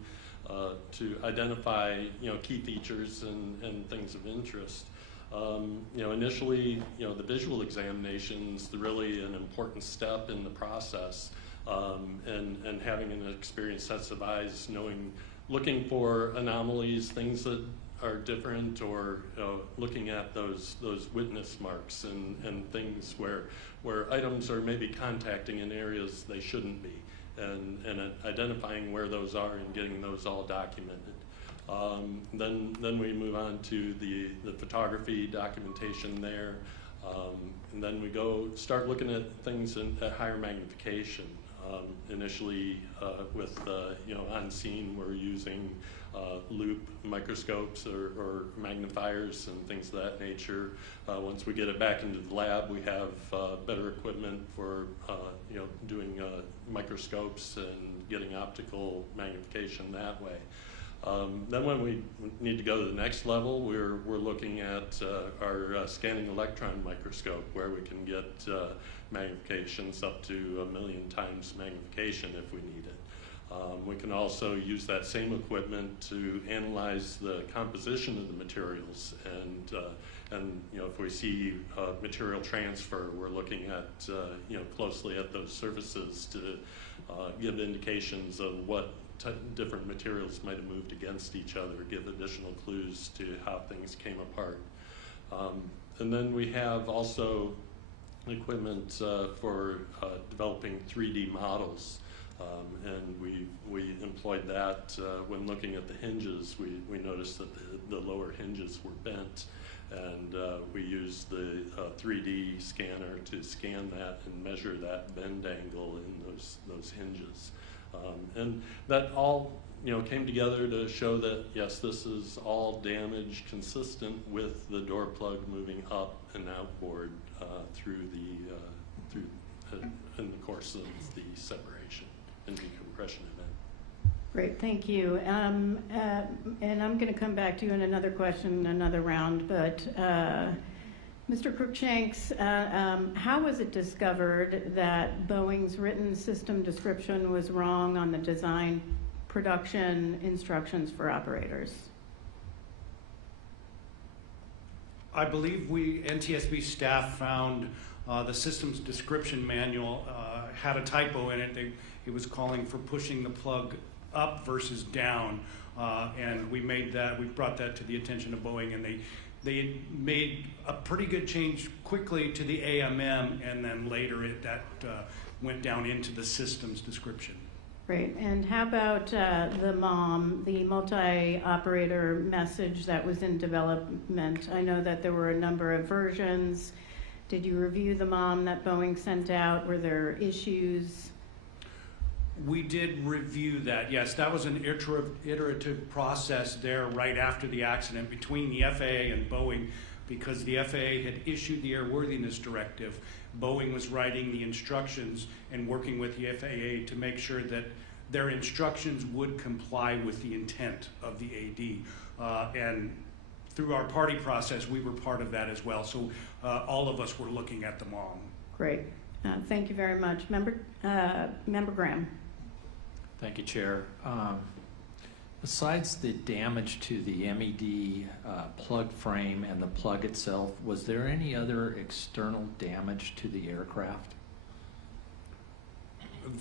identify key features and things of interest. Initially, the visual examination's really an important step in the process, and having an experienced set of eyes, looking for anomalies, things that are different, or looking at those witness marks and things where items are maybe contacting in areas they shouldn't be, and identifying where those are and getting those all documented. Then we move on to the photography documentation there, and then we start looking at things at higher magnification. Initially, with on scene, we're using loop microscopes or magnifiers and things of that nature. Once we get it back into the lab, we have better equipment for doing microscopes and getting optical magnification that way. Then when we need to go to the next level, we're looking at our scanning electron microscope, where we can get magnifications up to 1 million times magnification if we need it. We can also use that same equipment to analyze the composition of the materials, and if we see material transfer, we're looking at closely at those surfaces to give indications of what different materials might have moved against each other, give additional clues to how things came apart. And then we have also equipment for developing 3D models, and we employed that when looking at the hinges. We noticed that the lower hinges were bent, and we used the 3D scanner to scan that and measure that bend angle in those hinges. And that all came together to show that, yes, this is all damage consistent with the door plug moving up and outboard in the course of the separation and decompression event. Great, thank you. And I'm going to come back to you in another question, another round, but Mr. Cruikshanks, how was it discovered that Boeing's written system description was wrong on the design production instructions for operators? I believe NTSB staff found the systems description manual had a typo in it. It was calling for pushing the plug up versus down, and we brought that to the attention of Boeing, and they made a pretty good change quickly to the AMM, and then later that went down into the systems description. Great. And how about the MOM, the multi-operator message that was in development? I know that there were a number of versions. Did you review the MOM that Boeing sent out? Were there issues? We did review that, yes. That was an iterative process there right after the accident between the FAA and Boeing, because the FAA had issued the airworthiness directive. Boeing was writing the instructions and working with the FAA to make sure that their instructions would comply with the intent of the AD. And through our party process, we were part of that as well. So all of us were looking at the MOM. Great. Thank you very much. Member Graham. Thank you, Chair. Besides the damage to the MED plug frame and the plug itself, was there any other external damage to the aircraft?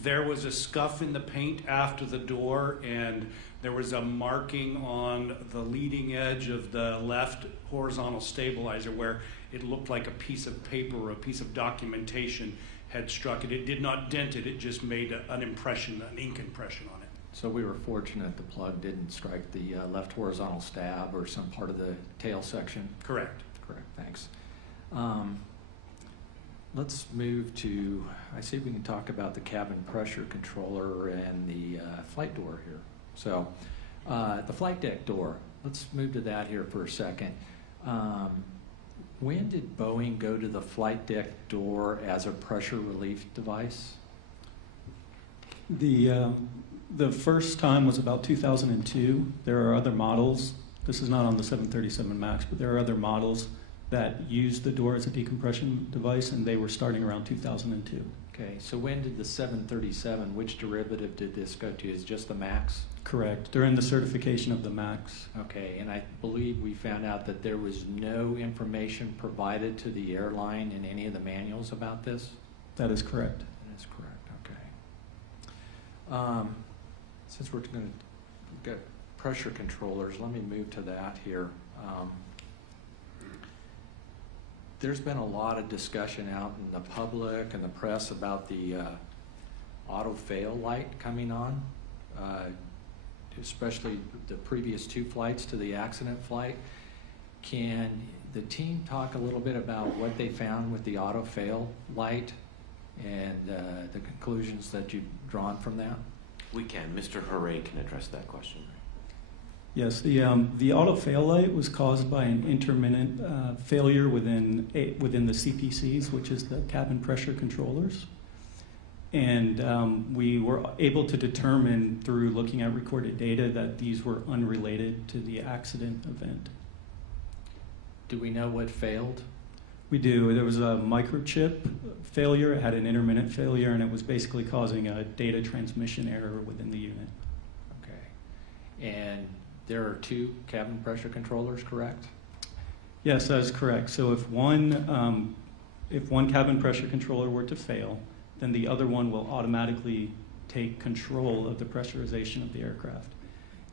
There was a scuff in the paint after the door, and there was a marking on the leading edge of the left horizontal stabilizer where it looked like a piece of paper or a piece of documentation had struck it. It did not dent it, it just made an impression, an ink impression on it. So we were fortunate the plug didn't strike the left horizontal stab or some part of the tail section? Correct. Correct, thanks. Let's move to, I see we can talk about the cabin pressure controller and the flight door here. So the flight deck door, let's move to that here for a second. When did Boeing go to the flight deck door as a pressure relief device? The first time was about 2002. There are other models. This is not on the 737 MAX, but there are other models that use the door as a decompression device, and they were starting around 2002. Okay, so when did the 737, which derivative did this go to? Is it just the MAX? Correct, during the certification of the MAX. Okay, and I believe we found out that there was no information provided to the airline in any of the manuals about this? That is correct. That is correct, okay. Since we're going to get pressure controllers, let me move to that here. There's been a lot of discussion out in the public and the press about the auto fail light coming on, especially the previous two flights to the accident flight. Can the team talk a little bit about what they found with the auto fail light and the conclusions that you've drawn from that? We can. Mr. Hooray can address that question. Yes, the auto fail light was caused by an intermittent failure within the CPCs, which is the cabin pressure controllers. And we were able to determine through looking at recorded data that these were unrelated to the accident event. Do we know what failed? We do. There was a microchip failure. It had an intermittent failure, and it was basically causing a data transmission error within the unit. Okay. And there are two cabin pressure controllers, correct? Yes, that is correct. So if one cabin pressure controller were to fail, then the other one will automatically take control of the pressurization of the aircraft.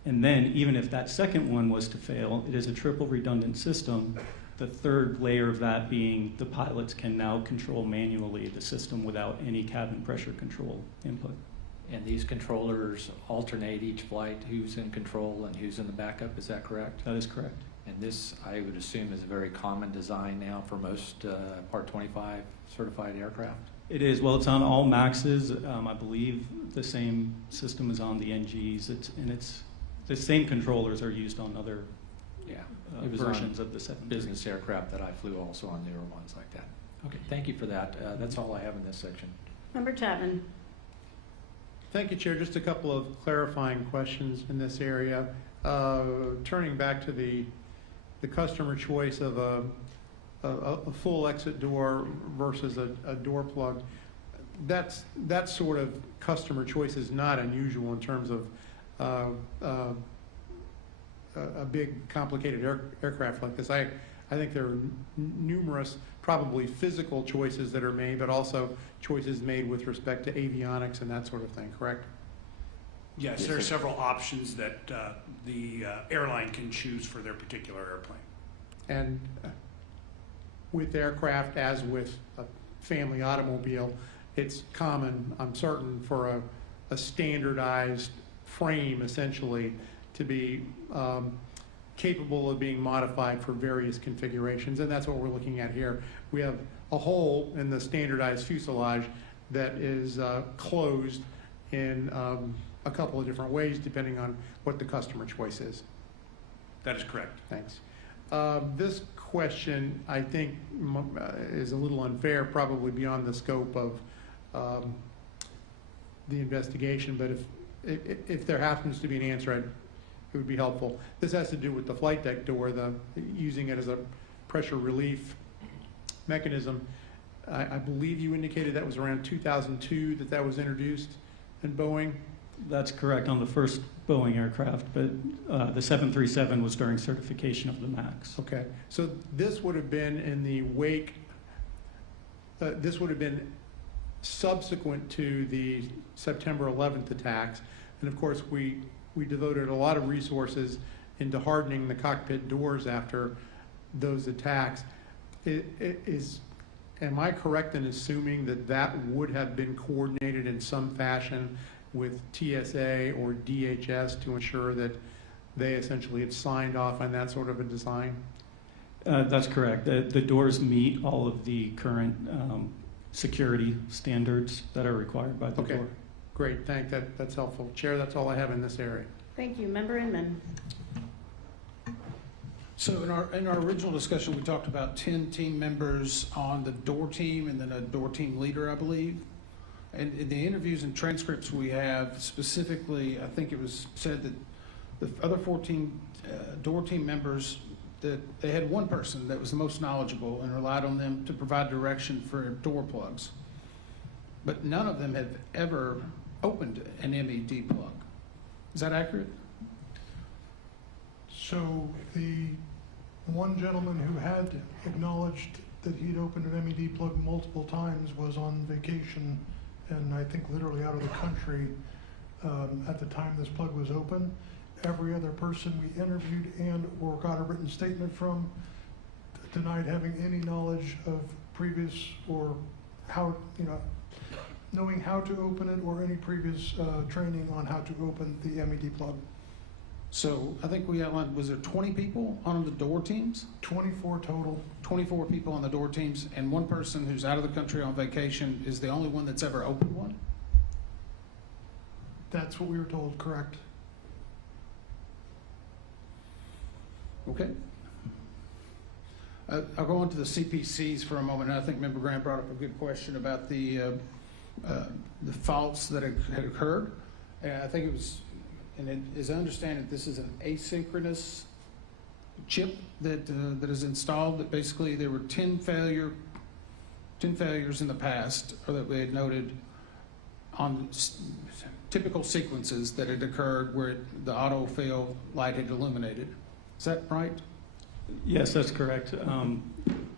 And then even if that second one was to fail, it is a triple redundant system. The third layer of that being the pilots can now control manually the system without any cabin pressure control input. And these controllers alternate each flight, who's in control and who's in the backup, is that correct? That is correct. And this, I would assume, is a very common design now for most Part 25 certified aircraft? It is. Well, it's on all MAXs. I believe the same system is on the NGs. It's the same controllers are used on other versions of the 737. Business aircraft that I flew also on newer ones like that. Okay, thank you for that. That's all I have in this section. Member Chapman. Thank you, Chair. Just a couple of clarifying questions in this area. Turning back to the customer choice of a full exit door versus a door plug, that sort of customer choice is not unusual in terms of a big, complicated aircraft like this. I think there are numerous, probably physical choices that are made, but also choices made with respect to avionics and that sort of thing, correct? Yes, there are several options that the airline can choose for their particular airplane. And with aircraft, as with a family automobile, it's common, I'm certain, for a standardized frame, essentially, to be capable of being modified for various configurations, and that's what we're looking at here. We have a hole in the standardized fuselage that is closed in a couple of different ways depending on what the customer choice is. That is correct. Thanks. This question, I think, is a little unfair, probably beyond the scope of the investigation, but if there happens to be an answer, it would be helpful. This has to do with the flight deck door, using it as a pressure relief mechanism. I believe you indicated that was around 2002 that was introduced in Boeing. That's correct on the first Boeing aircraft, but the 737 was during certification of the MAX. Okay, so this would have been in the wake, this would have been subsequent to the September 11th attacks. And of course, we devoted a lot of resources into hardening the cockpit doors after those attacks. Am I correct in assuming that that would have been coordinated in some fashion with TSA or DHS to ensure that they essentially had signed off on that sort of a design? That's correct. The doors meet all of the current security standards that are required by the Okay. door. Great, that's helpful. Chair, that's all I have in this area. Thank you. Member Inman. So in our original discussion, we talked about 10 team members on the door team and then a door team leader, I believe. And in the interviews and transcripts we have, specifically, I think it was said that the other 14 door team members, that they had one person that was the most knowledgeable and relied on them to provide direction for door plugs. But none of them have ever opened an MED plug. Is that accurate? So the one gentleman who had acknowledged that he'd opened an MED plug multiple times was on vacation, and I think literally out of the country at the time this plug was open. Every other person we interviewed and or got a written statement from denied having any knowledge of previous or how, knowing how to open it or any previous training on how to open the MED plug. So I think we outlined, was there 20 people on the door teams? 24 total. 24 people on the door teams, and one person who's out of the country on vacation is the only one that's ever opened one? That's what we were told, correct. Okay. I'll go on to the CPCs for a moment. I think Member Grant brought up a good question about the faults that had occurred. And I think it was, and as I understand it, this is an asynchronous chip that is installed, that basically there were 10 failures in the past, or that we had noted on typical sequences that had occurred where the auto fail light had illuminated. Is that right? Yes, that's correct.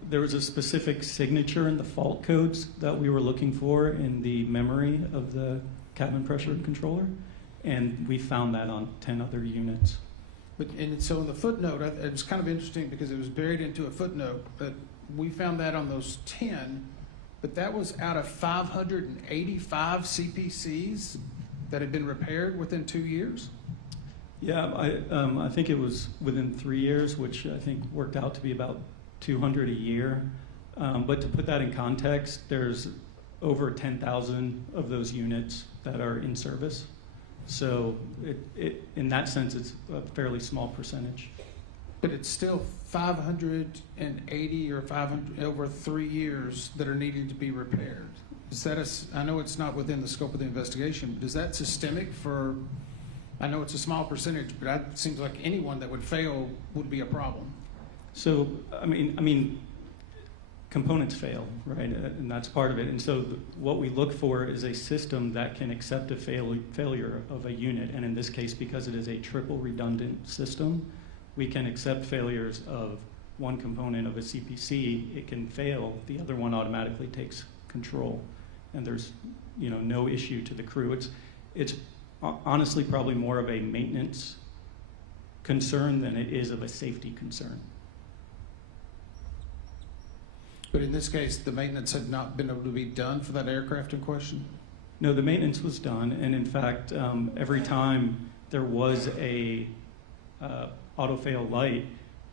There was a specific signature in the fault codes that we were looking for in the memory of the cabin pressure controller, and we found that on 10 other units. And so in the footnote, it was kind of interesting because it was buried into a footnote, but we found that on those 10, but that was out of 585 CPCs that had been repaired within 2 years? Yeah, I think it was within 3 years, which I think worked out to be about 200 a year. But to put that in context, there's over 10,000 of those units that are in service. So in that sense, it's a fairly small percentage. But it's still 580 or 500 over 3 years that are needing to be repaired. Is that I know it's not within the scope of the investigation, but is that systemic for, I know it's a small percentage, but it seems like anyone that would fail would be a problem. So, I mean, components fail, right? And that's part of it. And so what we look for is a system that can accept a failure of a unit. And in this case, because it is a triple redundant system, we can accept failures of one component of a CPC. It can fail, the other one automatically takes control. And there's no issue to the crew. It's honestly probably more of a maintenance concern than it is of a safety concern. But in this case, the maintenance had not been able to be done for that aircraft in question? No, the maintenance was done, and in fact, every time there was a auto-fail light,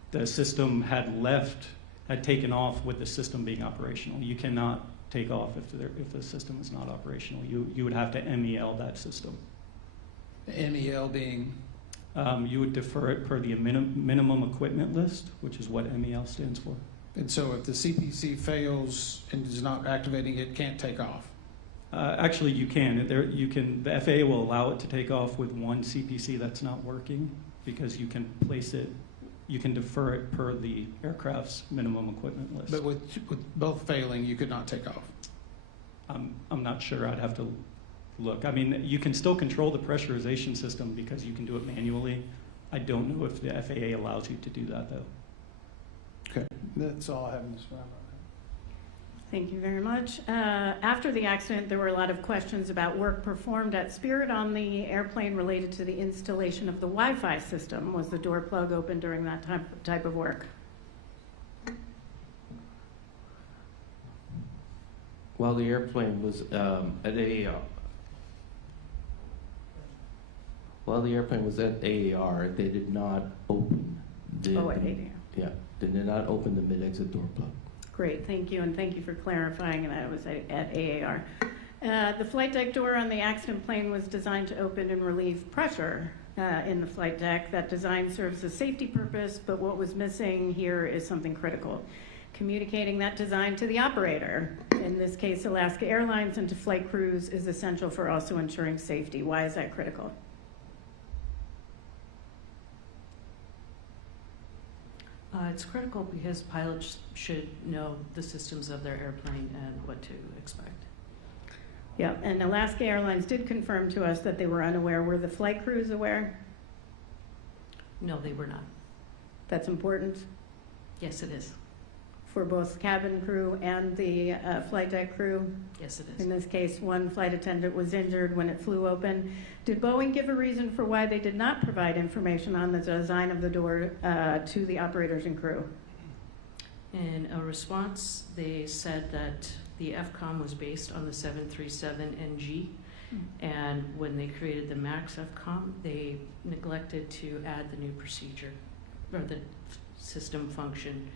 the system had taken off with the system being operational. You cannot take off if the system is not operational. You would have to MEL that system. MEL being? You would defer it per the minimum equipment list, which is what MEL stands for. And so if the CPC fails and is not activating, it can't take off? Actually, you can. The FAA will allow it to take off with one CPC that's not working, because you can place it, you can defer it per the aircraft's minimum equipment list. But with both failing, you could not take off? I'm not sure. I'd have to look. I mean, you can still control the pressurization system because you can do it manually. I don't know if the FAA allows you to do that, though. Okay, that's all I have in this round. Thank you very much. After the accident, there were a lot of questions about work performed at Spirit on the airplane related to the installation of the Wi-Fi system. Was the door plug open during that type of work? While the airplane was at AAR, they did not open the. Oh, at AAR. Yeah, they did not open the mid-exit door plug. Great, thank you, and thank you for clarifying that it was at AAR. The flight deck door on the accident plane was designed to open and relieve pressure in the flight deck. That design serves a safety purpose, but what was missing here is something critical. Communicating that design to the operator, in this case Alaska Airlines, and to flight crews is essential for also ensuring safety. Why is that critical? It's critical because pilots should know the systems of their airplane and what to expect. Yeah, and Alaska Airlines did confirm to us that they were unaware. Were the flight crews aware? No, they were not. That's important Yes, it is. for both cabin crew and the flight deck crew. Yes, it In is. this case, one flight attendant was injured when it flew open. Did Boeing give a reason for why they did not provide information on the design of the door to the operators and crew? In a response, they said that the FCOM was based on the 737NG, and when they created the MAX FCOM, they neglected to add the new procedure, or the system function.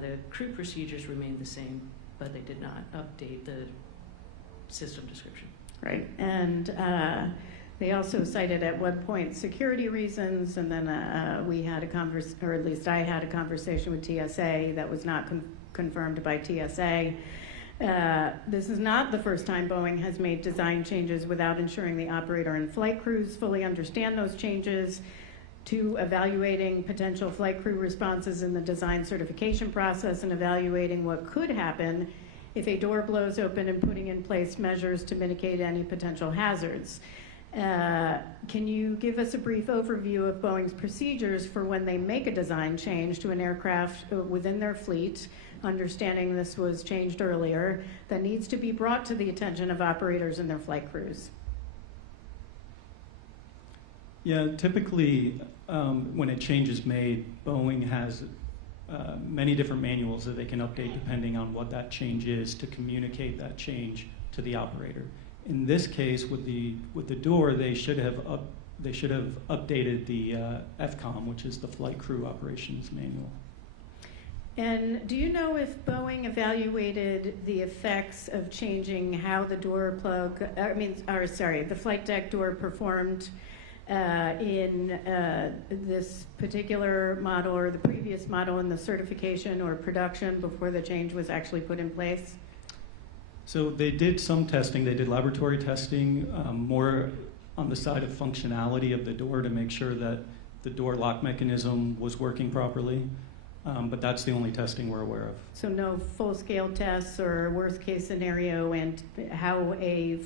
The crew procedures remained the same, but they did not update the system description. Right, and they also cited at one point security reasons, and then we had or at least I had a conversation with TSA that was not confirmed by TSA. This is not the first time Boeing has made design changes without ensuring the operator and flight crews fully understand those changes, to evaluating potential flight crew responses in the design certification process and evaluating what could happen if a door blows open and putting in place measures to mitigate any potential hazards. Can you give us a brief overview of Boeing's procedures for when they make a design change to an aircraft within their fleet, understanding this was changed earlier, that needs to be brought to the attention of operators and their flight crews? Yeah, typically when a change is made, Boeing has many different manuals that they can update depending on what that change is to communicate that change to the operator. In this case, with the door, they should have updated the FCOM, which is the Flight Crew Operations Manual. And do you know if Boeing evaluated the effects of changing how the door plug, the flight deck door performed in this particular model or the previous model in the certification or production before the change was actually put in place? So they did some testing. They did laboratory testing, more on the side of functionality of the door to make sure that the door lock mechanism was working properly. But that's the only testing we're aware of. So no full-scale tests or worst-case scenario and how a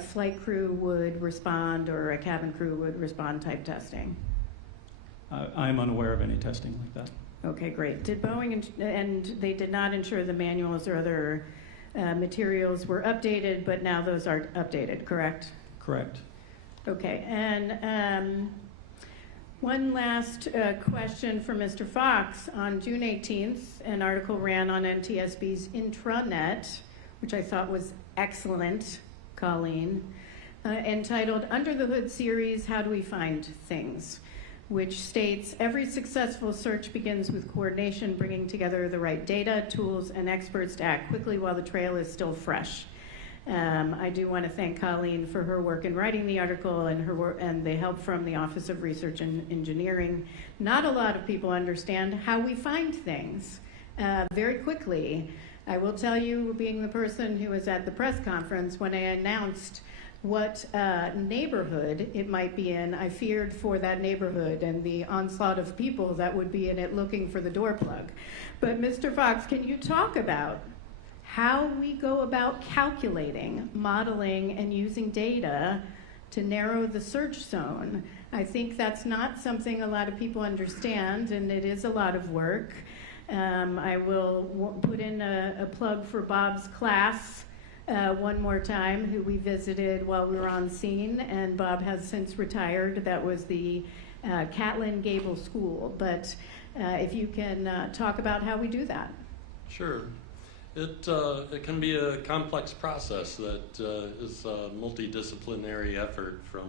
flight crew would respond or a cabin crew would respond type testing? I'm unaware of any testing like that. Okay, great. Did Boeing, and they did not ensure the manuals or other materials were updated, but now those are updated, correct? Correct. Okay, and one last question for Mr. Fox. On June 18th, an article ran on NTSB's intranet, which I thought was excellent, Colleen, entitled Under the Hood Series, How Do We Find Things?, which states, every successful search begins with coordination, bringing together the right data, tools, and experts to act quickly while the trail is still fresh. I do want to thank Colleen for her work in writing the article and her work and the help from the Office of Research and Engineering. Not a lot of people understand how we find things very quickly. I will tell you, being the person who was at the press conference, when I announced what neighborhood it might be in, I feared for that neighborhood and the onslaught of people that would be in it looking for the door plug. But Mr. Fox, can you talk about how we go about calculating, modeling, and using data to narrow the search zone. I think that's not something a lot of people understand, and it is a lot of work. I will put in a plug for Bob's class one more time, who we visited while we were on scene, and Bob has since retired. That was the Catlin Gable School. But if you can talk about how we do that. Sure. It can be a complex process that is a multidisciplinary effort from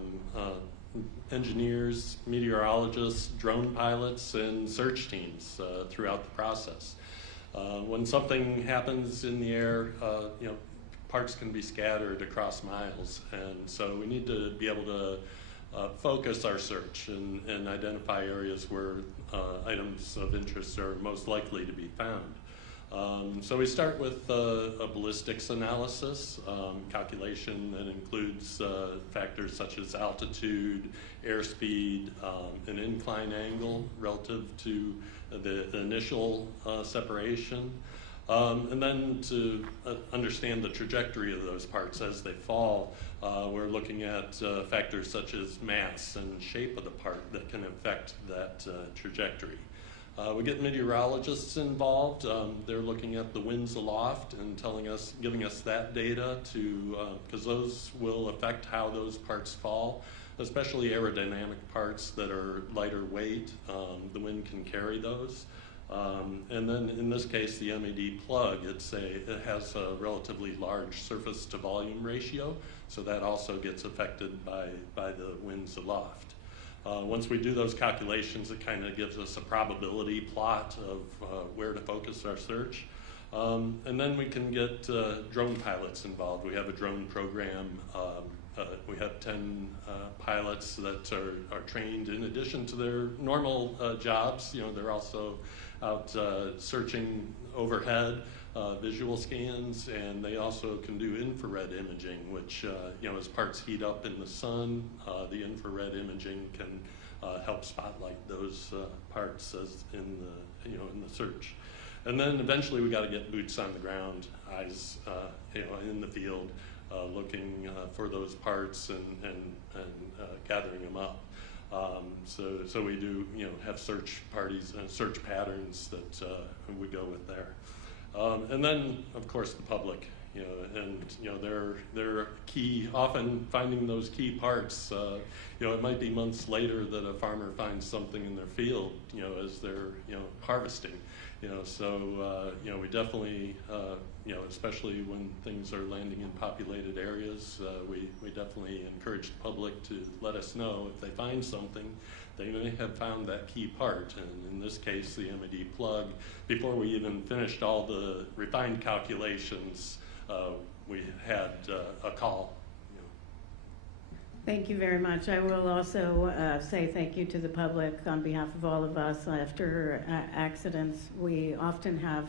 engineers, meteorologists, drone pilots, and search teams throughout the process. When something happens in the air, parts can be scattered across miles, and so we need to be able to focus our search and identify areas where items of interest are most likely to be found. So we start with a ballistics analysis, calculation that includes factors such as altitude, airspeed, an incline angle relative to the initial separation, and then to understand the trajectory of those parts as they fall. We're looking at factors such as mass and shape of the part that can affect that trajectory. We get meteorologists involved. They're looking at the winds aloft and giving us that data because those will affect how those parts fall, especially aerodynamic parts that are lighter weight. The wind can carry those. And then in this case, the MAD plug, it has a relatively large surface to volume ratio, so that also gets affected by the winds aloft. Once we do those calculations, it kind of gives us a probability plot of where to focus our search. And then we can get drone pilots involved. We have a drone program. We have 10 pilots that are trained in addition to their normal jobs. They're also out searching overhead, visual scans, and they also can do infrared imaging, which, as parts heat up in the sun, the infrared imaging can help spotlight those parts as in the search. And then eventually we got to get boots on the ground, eyes, in the field, looking for those parts and gathering them up. So we do, have search parties and search patterns that we go with there. And then, of course, the public, they're key, often finding those key parts. It might be months later that a farmer finds something in their field, as they're, harvesting. So we definitely, especially when things are landing in populated areas, we definitely encourage the public to let us know if they find something. They may have found that key part, and in this case, the MAD plug. Before we even finished all the refined calculations, we had a call. Thank you very much. I will also say thank you to the public on behalf of all of us. After accidents, we often have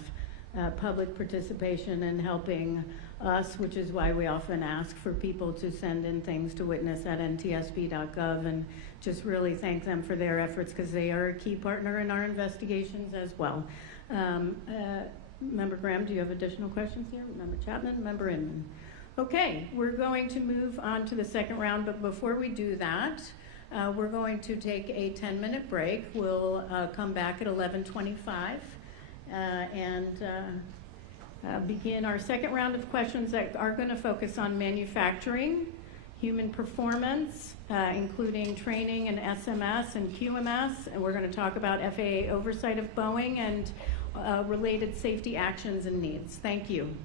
public participation in helping us, which is why we often ask for people to send in things to witness@ntsb.gov, and just really thank them for their efforts because they are a key partner in our investigations as well. Member Graham, do you have additional questions here? Member Chapman, Member Inman. Okay, we're going to move on to the second round, but before we do that, we're going to take a 10-minute break. We'll come back at 11:25 and begin our second round of questions that are going to focus on manufacturing, human performance, including training and SMS and QMS, and we're going to talk about FAA oversight of Boeing and related safety actions and needs. Thank you.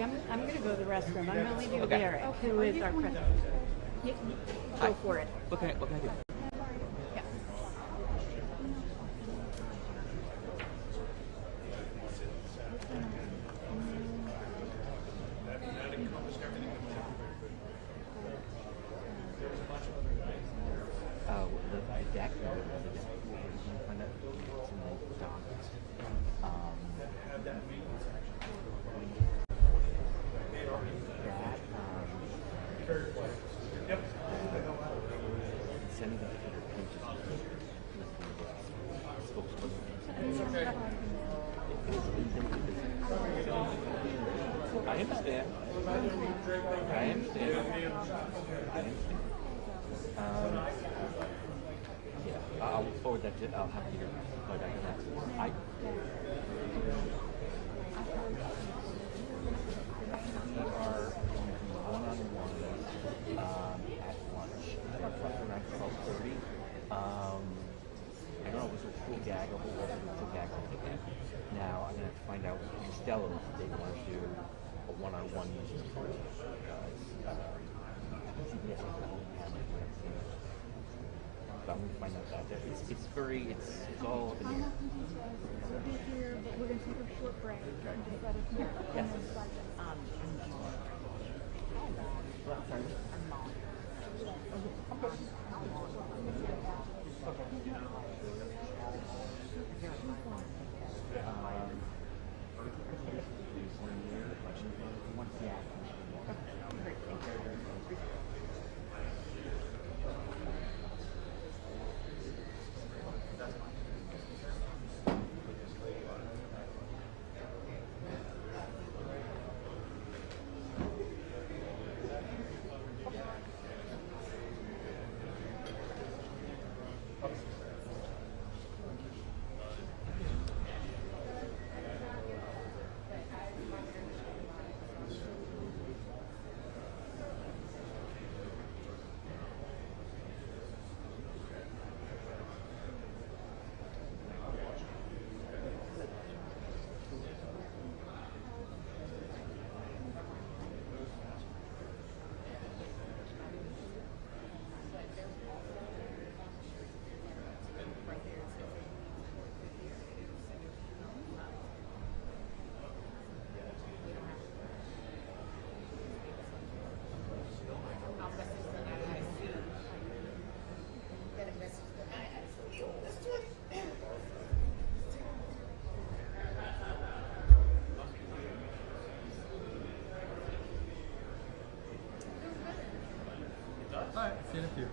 Kelly, I'm going to go to the restroom. I'm going to leave you with Okay. Eric, who is our president. Go for it. What can I do? Yeah. Oh, the deck. Find out some of the documents. Send me the pages. I understand. Yeah, I'll forward that to, I'll have you go back to that. We are one-on-one at lunch, roughly around 12:30. I don't know, was there a full gag or was it a full gag? Now, I'm going to have to find out from Costello if they want to do a one-on-one with the person. CBS has their own camera here. So I'm going to find out that. It's all up in the air. We'll be here, but we're going to take a short break and just let us know. Yes. Well, sorry. All right, see you in a few.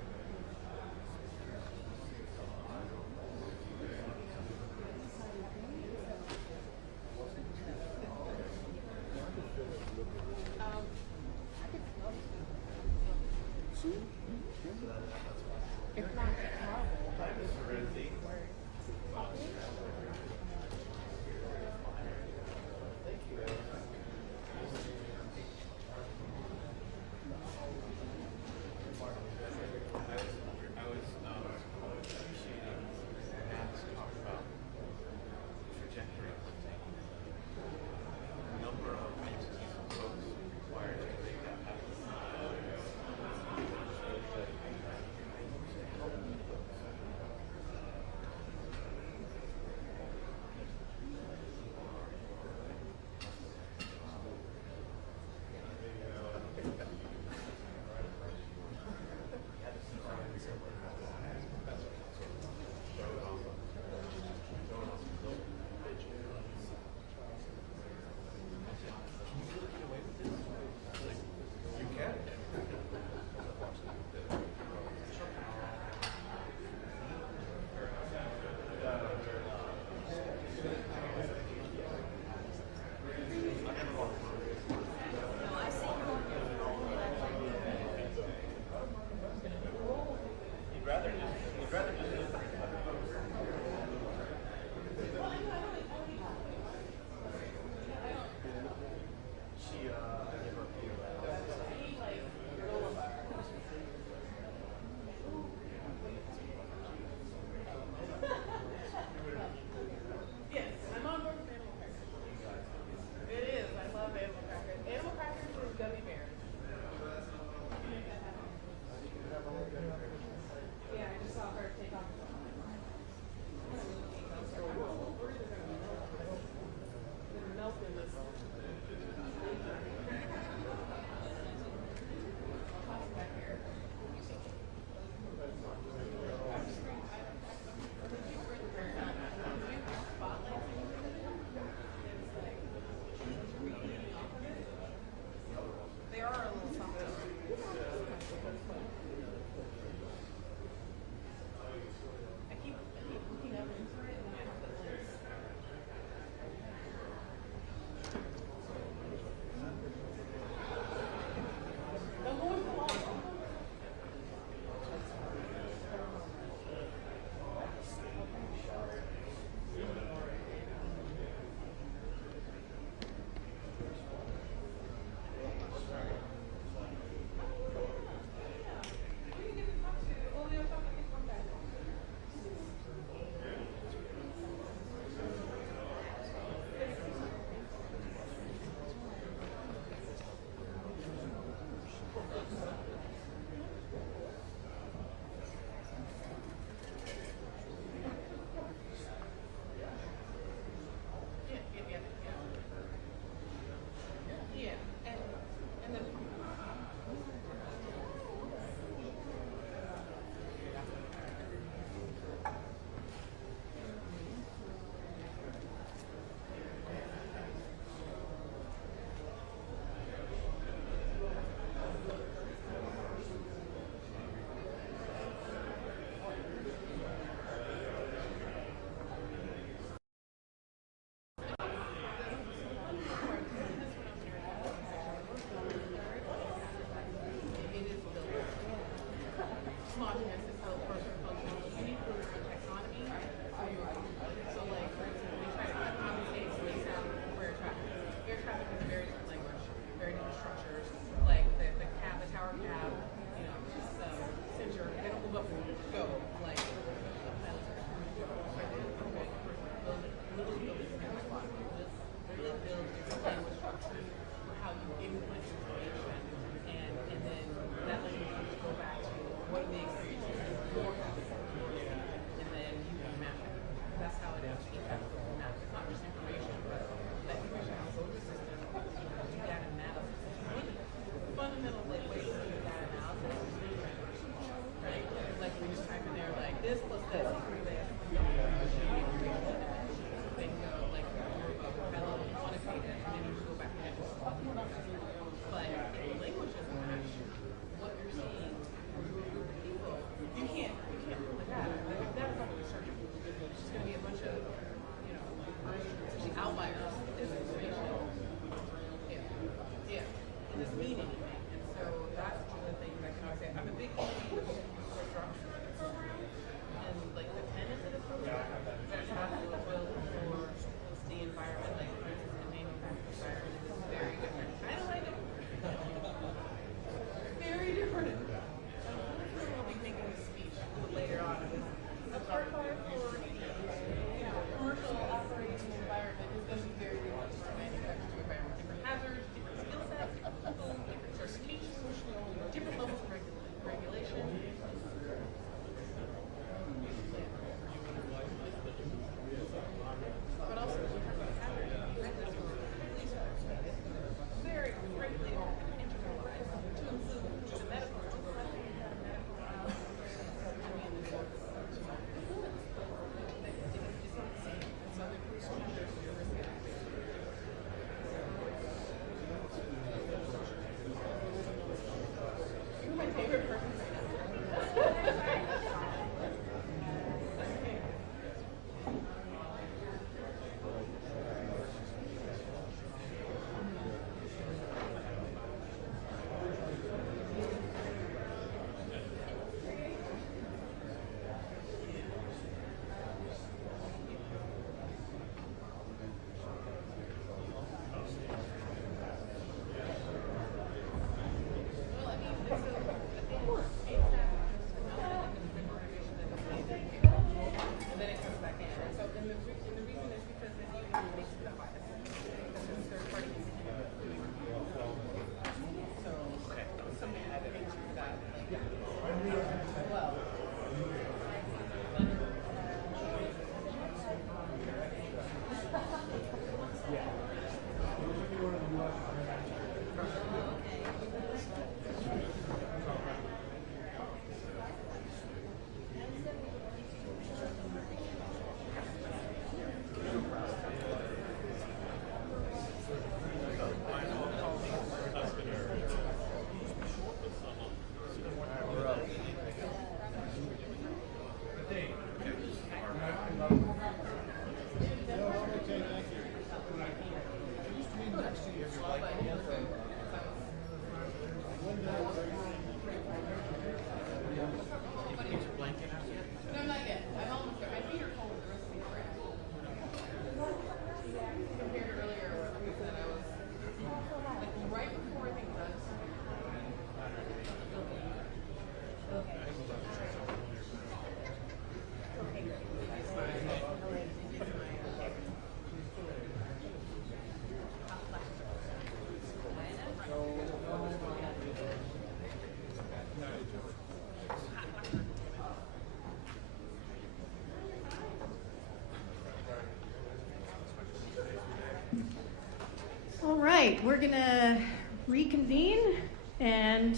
All right, we're going to reconvene and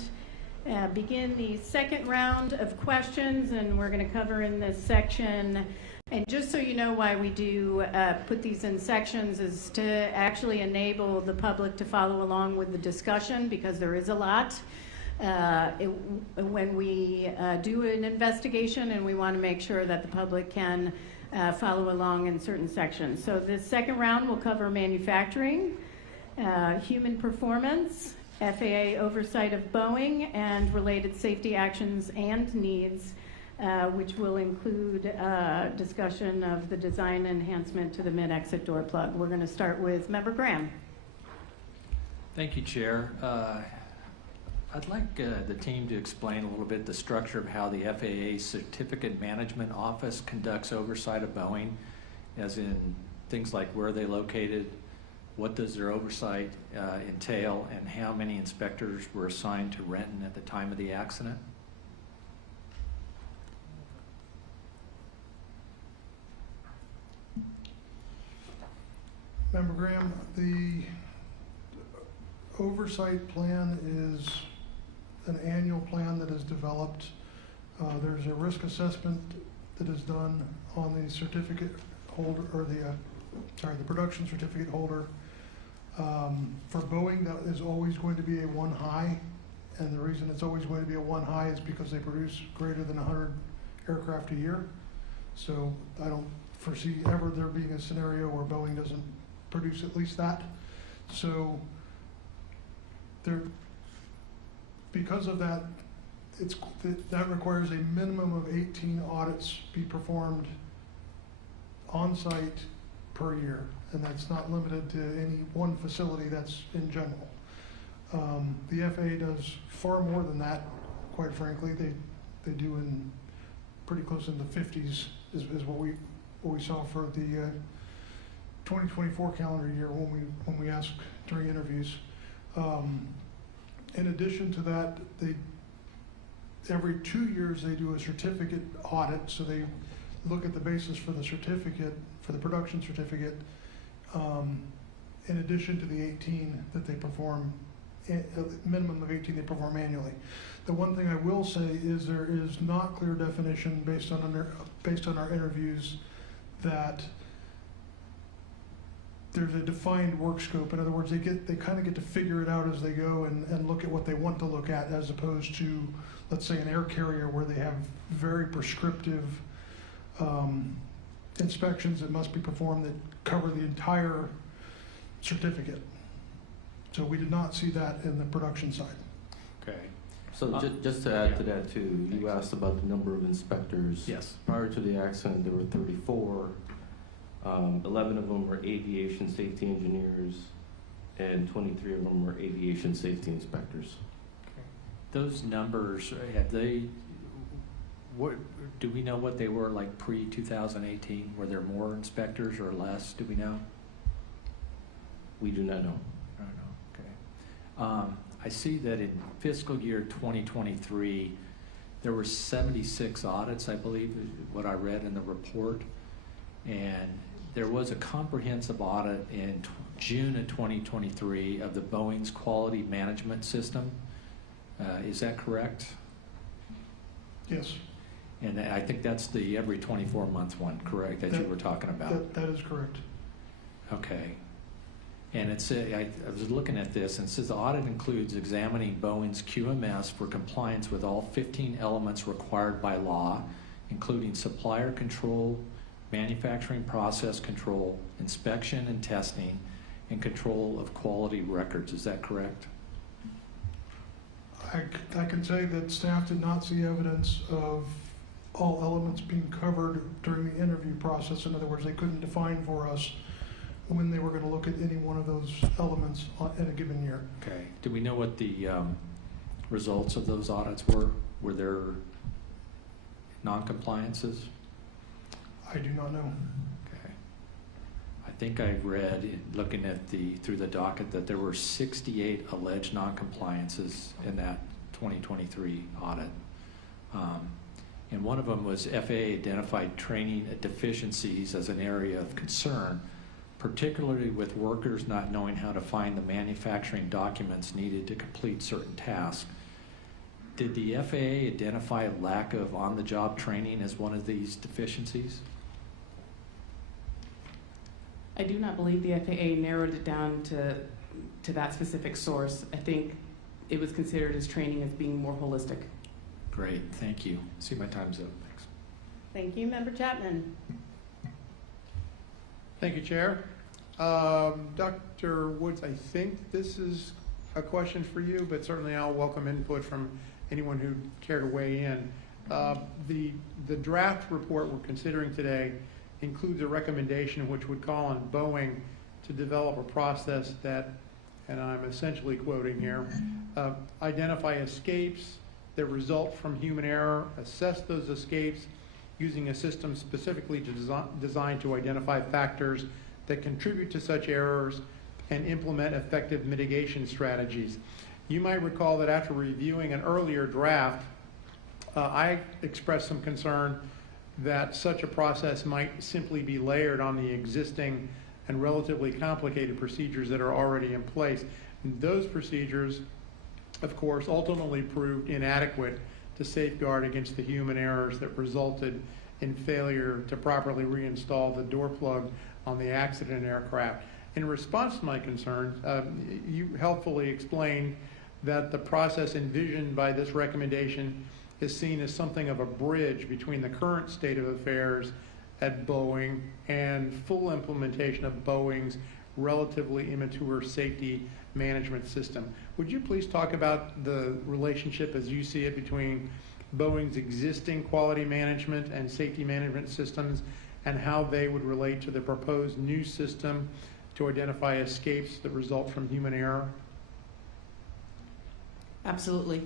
begin the second round of questions, and we're going to cover in this section. And just so you know why we do put these in sections is to actually enable the public to follow along with the discussion, because there is a lot. When we do an investigation, and we want to make sure that the public can follow along in certain sections. So this second round will cover manufacturing, human performance, FAA oversight of Boeing, and related safety actions and needs, which will include discussion of the design enhancement to the mid-exit door plug. We're going to start with Member Graham. Thank you, Chair. I'd like the team to explain a little bit the structure of how the FAA Certificate Management Office conducts oversight of Boeing, as in things like where are they located, what does their oversight entail, and how many inspectors were assigned to Renton at the time of the accident? Member Graham, the oversight plan is an annual plan that is developed. There's a risk assessment that is done on the certificate holder, or the production certificate holder. For Boeing, that is always going to be a one high, and the reason it's always going to be a one high is because they produce greater than 100 aircraft a year. So I don't foresee ever there being a scenario where Boeing doesn't produce at least that. So because of that, that requires a minimum of 18 audits be performed on site per year, and that's not limited to any one facility, that's in general. The FAA does far more than that, quite frankly. They do in pretty close in the 50s is what we saw for the 2024 calendar year when we asked during interviews. In addition to that, every 2 years they do a certificate audit, so they look at the basis for the certificate, for the production certificate, in addition to the 18 that they perform, a minimum of 18 they perform annually. The one thing I will say is there is not clear definition based on our interviews that there's a defined work scope. In other words, they kind of get to figure it out as they go and look at what they want to look at, as opposed to, let's say, an air carrier where they have very prescriptive inspections that must be performed that cover the entire certificate. So we did not see that in the production side. Okay. So just to add to that too, you asked about the number of inspectors. Yes. Prior to the accident, there were 34. 11 of them were aviation safety engineers, and 23 of them were aviation safety inspectors. Those numbers, do we know what they were like pre-2018? Were there more inspectors or less? Do we know? We do not know. I don't know. Okay. I see that in fiscal year 2023, there were 76 audits, I believe, is what I read in the report. And there was a comprehensive audit in June of 2023 of the Boeing's quality management system. Is that correct? Yes. And I think that's the every 24-month one, correct, that you were talking about? That is correct. Okay. And I was looking at this, and it says the audit includes examining Boeing's QMS for compliance with all 15 elements required by law, including supplier control, manufacturing process control, inspection and testing, and control of quality records. Is that correct? I can say that staff did not see evidence of all elements being covered during the interview process. In other words, they couldn't define for us when they were going to look at any one of those elements in a given year. Okay. Do we know what the results of those audits were? Were there non-compliances? I do not know. Okay. I think I read, looking at through the docket, that there were 68 alleged non-compliances in that 2023 audit. And one of them was FAA identified training deficiencies as an area of concern, particularly with workers not knowing how to find the manufacturing documents needed to complete certain tasks. Did the FAA identify a lack of on-the-job training as one of these deficiencies? I do not believe the FAA narrowed it down to that specific source. I think it was considered as training as being more holistic. Great, thank you. See, my time's up. Thanks. Thank you, Member Chapman. Thank you, Chair. Dr. Woods, I think this is a question for you, but certainly I'll welcome input from anyone who'd care to weigh in. The draft report we're considering today includes a recommendation which would call on Boeing to develop a process that, and I'm essentially quoting here, identify escapes that result from human error, assess those escapes using a system specifically designed to identify factors that contribute to such errors, and implement effective mitigation strategies. You might recall that after reviewing an earlier draft, I expressed some concern that such a process might simply be layered on the existing and relatively complicated procedures that are already in place. And those procedures, of course, ultimately proved inadequate to safeguard against the human errors that resulted in failure to properly reinstall the door plug on the accident aircraft. In response to my concerns, you helpfully explained that the process envisioned by this recommendation is seen as something of a bridge between the current state of affairs at Boeing and full implementation of Boeing's relatively immature safety management system. Would you please talk about the relationship as you see it between Boeing's existing quality management and safety management systems and how they would relate to the proposed new system to identify escapes that result from human error? Absolutely.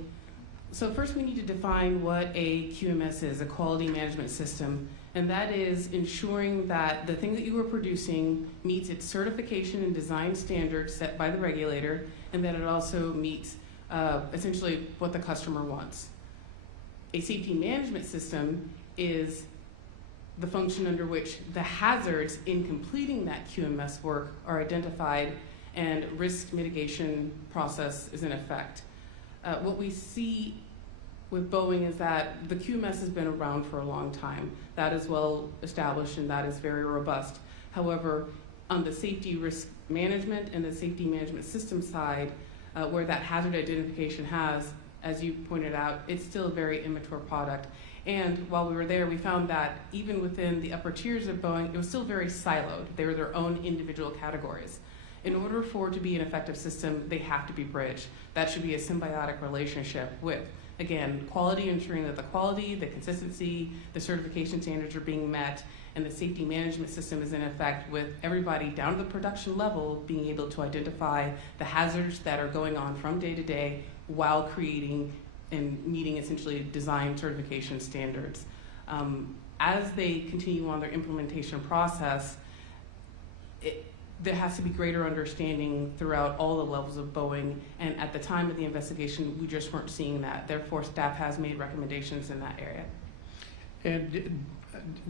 So first we need to define what a QMS is, a quality management system, and that is ensuring that the thing that you are producing meets its certification and design standards set by the regulator, and that it also meets essentially what the customer wants. A safety management system is the function under which the hazards in completing that QMS work are identified and risk mitigation process is in effect. What we see with Boeing is that the QMS has been around for a long time. That is well established and that is very robust. However, on the safety risk management and the safety management system side, where that hazard identification has, as you pointed out, it's still a very immature product. And while we were there, we found that even within the upper tiers of Boeing, it was still very siloed. They were their own individual categories. In order for it to be an effective system, they have to be bridged. That should be a symbiotic relationship with, again, quality, ensuring that the quality, the consistency, the certification standards are being met, and the safety management system is in effect with everybody down to the production level being able to identify the hazards that are going on from day to day while creating and meeting essentially design certification standards. As they continue on their implementation process, there has to be greater understanding throughout all the levels of Boeing, and at the time of the investigation, we just weren't seeing that. Therefore, staff has made recommendations in that area. And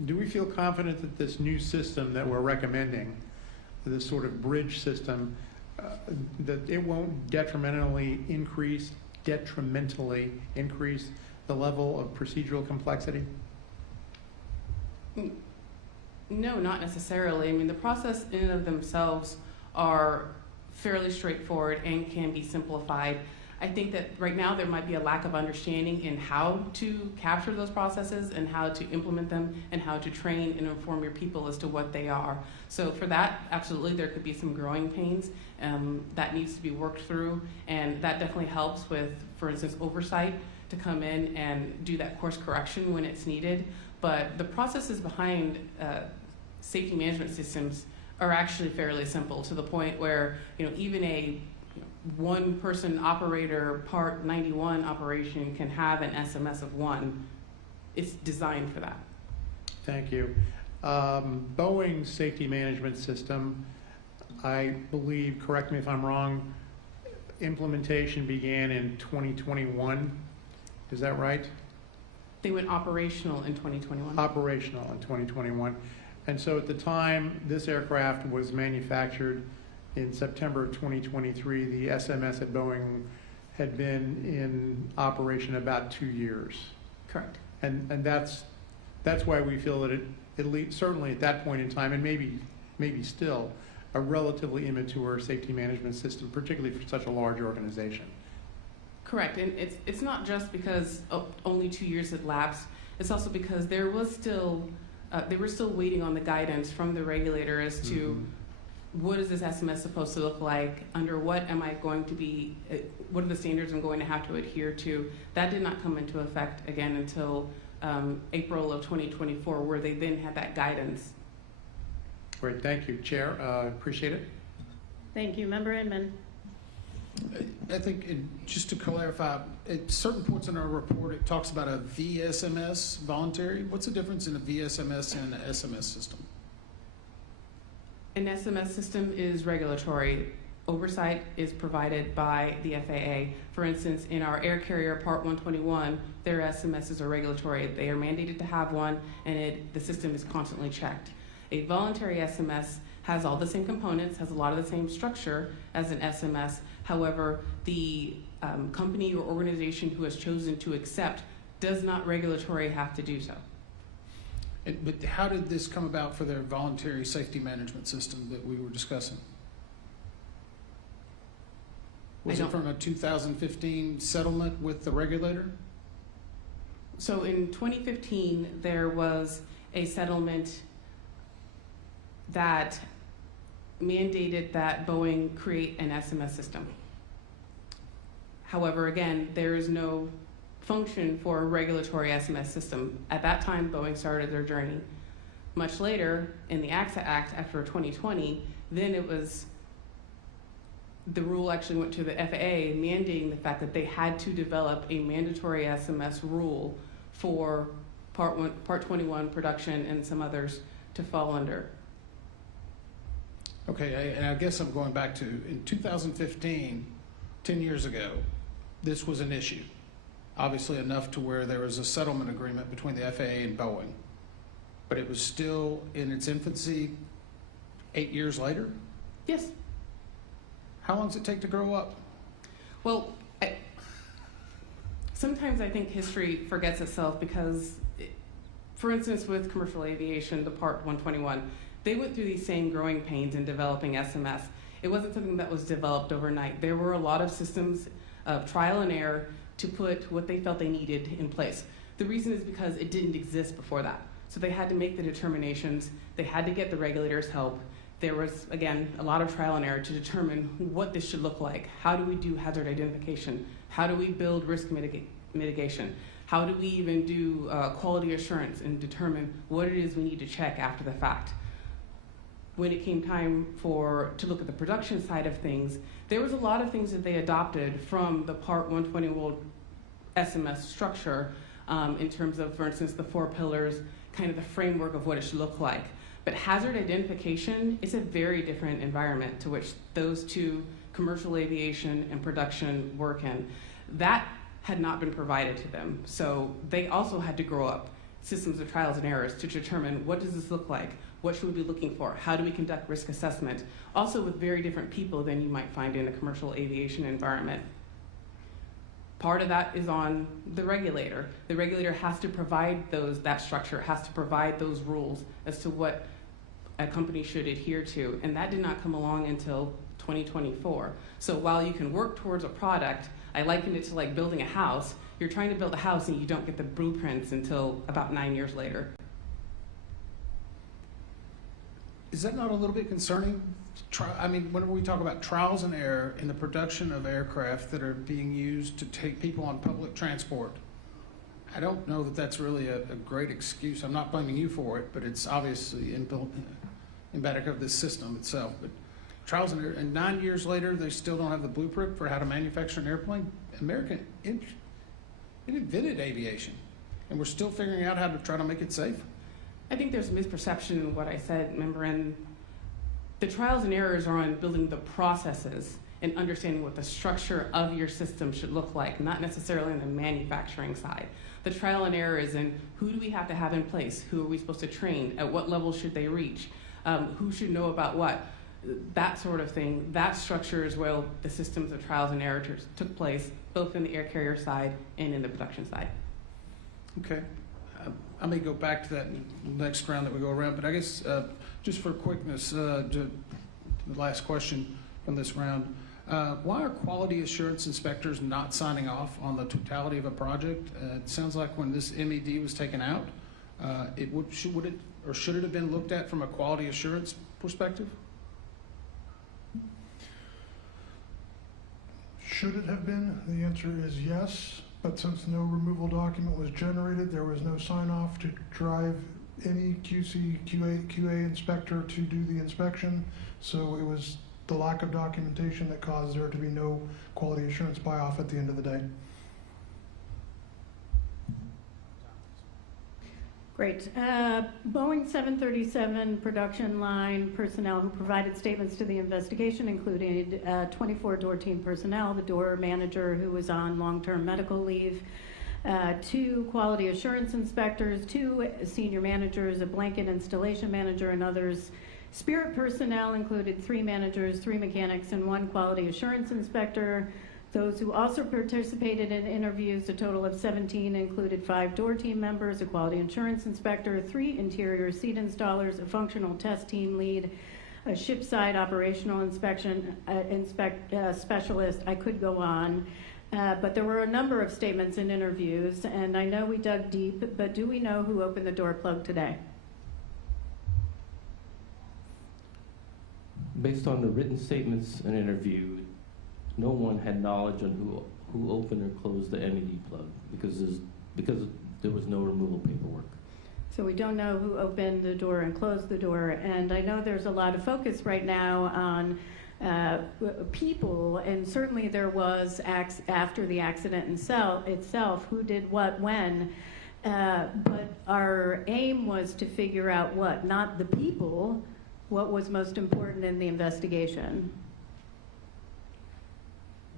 do we feel confident that this new system that we're recommending, this sort of bridge system, that it won't detrimentally increase the level of procedural complexity? No, not necessarily. I mean, the process in and of themselves are fairly straightforward and can be simplified. I think that right now there might be a lack of understanding in how to capture those processes and how to implement them and how to train and inform your people as to what they are. So for that, absolutely, there could be some growing pains that needs to be worked through, and that definitely helps with, for instance, oversight to come in and do that course correction when it's needed. But the processes behind safety management systems are actually fairly simple, to the point where even a one-person operator Part 91 operation can have an SMS of 1. It's designed for that. Thank you. Boeing's safety management system, I believe, correct me if I'm wrong, implementation began in 2021. Is that right? They went operational in 2021. Operational in 2021. And so at the time this aircraft was manufactured in September of 2023, the SMS at Boeing had been in operation about 2 years. Correct. And that's why we feel that it, at least, certainly at that point in time, and maybe still, a relatively immature safety management system, particularly for such a large organization. Correct, and it's not just because only 2 years had lapsed. It's also because there was still they were still waiting on the guidance from the regulator as to what is this SMS supposed to look like, under what am I going to be, what are the standards I'm going to have to adhere to. That did not come into effect again until April of 2024, where they then had that guidance. Great, thank you, Chair. Appreciate it. Thank you. Member Inman. I think, just to clarify, at certain points in our report, it talks about a VSMS, voluntary. What's the difference in a VSMS and an SMS system? An SMS system is regulatory. Oversight is provided by the FAA. For instance, in our air carrier Part 121, their SMSs are regulatory. They are mandated to have one, and the system is constantly checked. A voluntary SMS has all the same components, has a lot of the same structure as an SMS. However, the company or organization who has chosen to accept does not regulatory have to do so. But how did this come about for their voluntary safety management system that we were discussing? Was it from a 2015 settlement with the regulator? So in 2015, there was a settlement that mandated that Boeing create an SMS system. However, again, there is no function for a regulatory SMS system. At that time, Boeing started their journey. Much later, in the AXA Act after 2020, then it was, the rule actually went to the FAA mandating the fact that they had to develop a mandatory SMS rule for Part 21 production and some others to fall under. Okay, and I guess I'm going back to, in 2015, 10 years ago, this was an issue. Obviously enough to where there was a settlement agreement between the FAA and Boeing. But it was still in its infancy 8 years later? Yes. How long does it take to grow up? Well, sometimes I think history forgets itself because, for instance, with commercial aviation, the Part 121, they went through these same growing pains in developing SMS. It wasn't something that was developed overnight. There were a lot of systems of trial and error to put what they felt they needed in place. The reason is because it didn't exist before that. So they had to make the determinations. They had to get the regulators' help. There was, again, a lot of trial and error to determine what this should look like. How do we do hazard identification? How do we build risk mitigation? How do we even do quality assurance and determine what it is we need to check after the fact? When it came time to look at the production side of things, there was a lot of things that they adopted from the Part 121 SMS structure in terms of, for instance, the 4 pillars, kind of the framework of what it should look like. But hazard identification is a very different environment to which those two, commercial aviation and production, work in. That had not been provided to them. So they also had to grow up systems of trials and errors to determine what does this look like? What should we be looking for? How do we conduct risk assessment? Also with very different people than you might find in a commercial aviation environment. Part of that is on the regulator. The regulator has to provide that structure, has to provide those rules as to what a company should adhere to. And that did not come along until 2024. So while you can work towards a product, I liken it to like building a house. You're trying to build a house and you don't get the blueprints until about 9 years later. Is that not a little bit concerning? I mean, whenever we talk about trials and error in the production of aircraft that are being used to take people on public transport, I don't know that that's really a great excuse. I'm not blaming you for it, but it's obviously embedded of this system itself. But trials and error, and 9 years later, they still don't have the blueprint for how to manufacture an airplane. America invented aviation, and we're still figuring out how to try to make it safe. I think there's a misperception in what I said, remember, and the trials and errors are on building the processes and understanding what the structure of your system should look like, not necessarily on the manufacturing side. The trial and error is in who do we have to have in place? Who are we supposed to train? At what level should they reach? Who should know about what? That sort of thing. That structure is where the systems of trials and errors took place, both in the air carrier side and in the production side. Okay. I may go back to that next round that we go around, but I guess just for quickness, to the last question from this round, why are quality assurance inspectors not signing off on the totality of a project? It sounds like when this MED was taken out, should it have been looked at from a quality assurance perspective? Should it have been? The answer is yes, but since no removal document was generated, there was no sign-off to drive any QC, QA inspector to do the inspection, so it was the lack of documentation that caused there to be no quality assurance buy-off at the end of the day. Great. Boeing 737 production line personnel who provided statements to the investigation included 24 door team personnel, the door manager who was on long-term medical leave, 2 quality assurance inspectors, 2 senior managers, a blanket installation manager, and others. Spirit personnel included 3 managers, 3 mechanics, and 1 quality assurance inspector. Those who also participated in interviews, a total of 17, included 5 door team members, a quality insurance inspector, 3 interior seat installers, a functional test team lead, a shipside operational inspection specialist. I could go on, but there were a number of statements and interviews, and I know we dug deep, but do we know who opened the door plug today? Based on the written statements and interview, no one had knowledge on who opened or closed the MED plug because there was no removal paperwork. So we don't know who opened the door and closed the door, and I know there's a lot of focus right now on people, and certainly there was after the accident itself, who did what when, but our aim was to figure out what, not the people, what was most important in the investigation.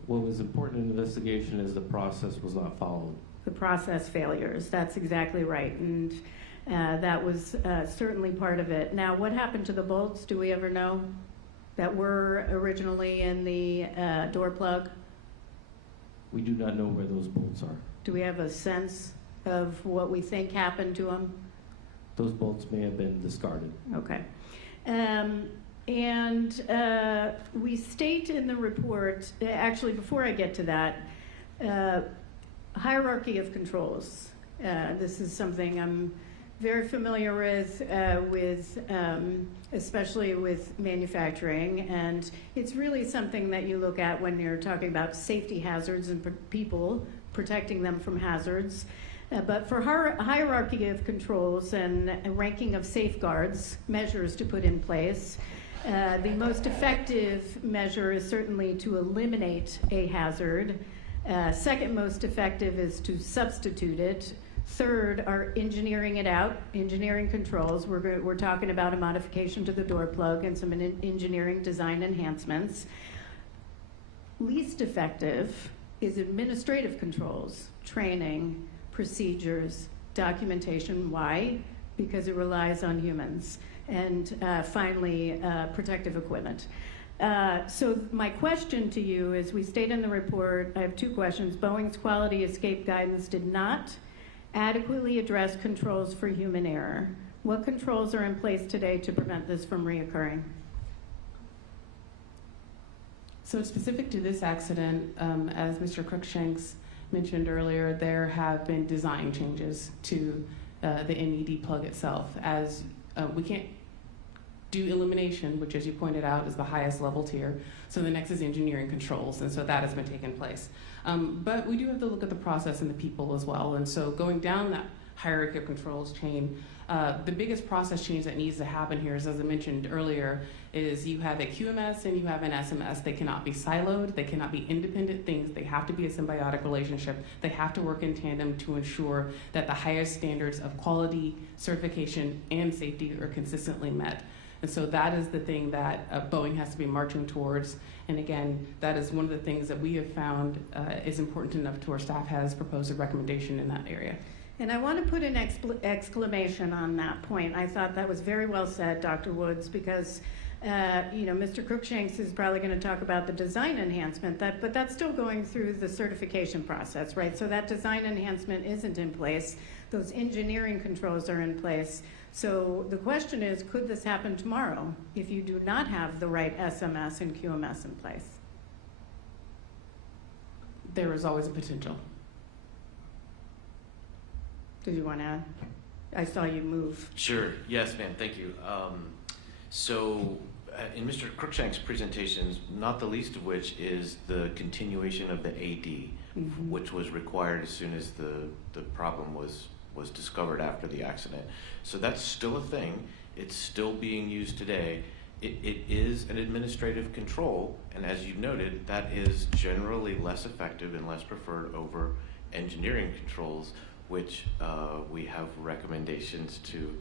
What was important in the investigation is the process was not followed. The process failures, that's exactly right, and that was certainly part of it. Now, what happened to the bolts, do we ever know, that were originally in the door plug? We do not know where those bolts are. Do we have a sense of what we think happened to them? Those bolts may have been discarded. Okay. We state in the report, actually before I get to that, hierarchy of controls. This is something I'm very familiar with especially with manufacturing, and it's really something that you look at when you're talking about safety hazards and people, protecting them from hazards. But for hierarchy of controls and ranking of safeguards, measures to put in place, the most effective measure is certainly to eliminate a hazard. Second most effective is to substitute it. Third are engineering it out, engineering controls. We're talking about a modification to the door plug and some engineering design enhancements. Least effective is administrative controls, training, procedures, documentation. Why? Because it relies on humans. And finally, protective equipment. So my question to you is, we state in the report, I have 2 questions. Boeing's quality escape guidance did not adequately address controls for human error. What controls are in place today to prevent this from reoccurring? So specific to this accident, as Mr. Cruikshanks mentioned earlier, there have been design changes to the MED plug itself. As we can't do elimination, which as you pointed out is the highest level tier, so the next is engineering controls, and so that has been taking place. But we do have to look at the process and the people as well, and so going down that hierarchy of controls chain, the biggest process change that needs to happen here is, as I mentioned earlier, is you have a QMS and you have an SMS. They cannot be siloed, they cannot be independent things, they have to be a symbiotic relationship. They have to work in tandem to ensure that the highest standards of quality, certification, and safety are consistently met. And so that is the thing that Boeing has to be marching towards. And again, that is one of the things that we have found is important enough to our staff has proposed a recommendation in that area. And I want to put an exclamation on that point. I thought that was very well said, Dr. Woods, because Mr. Cruikshanks is probably going to talk about the design enhancement, but that's still going through the certification process, right? So that design enhancement isn't in place. Those engineering controls are in place. So the question is, could this happen tomorrow if you do not have the right SMS and QMS in place? There is always a potential. Did you want to add? I saw you move. Sure. Yes, ma'am. Thank you. In Mr. Cruikshank's presentations, not the least of which is the continuation of the AD, which was required as soon as the problem was discovered after the accident. So that's still a thing. It's still being used today. It is an administrative control, and as you've noted, that is generally less effective and less preferred over engineering controls, which we have recommendations to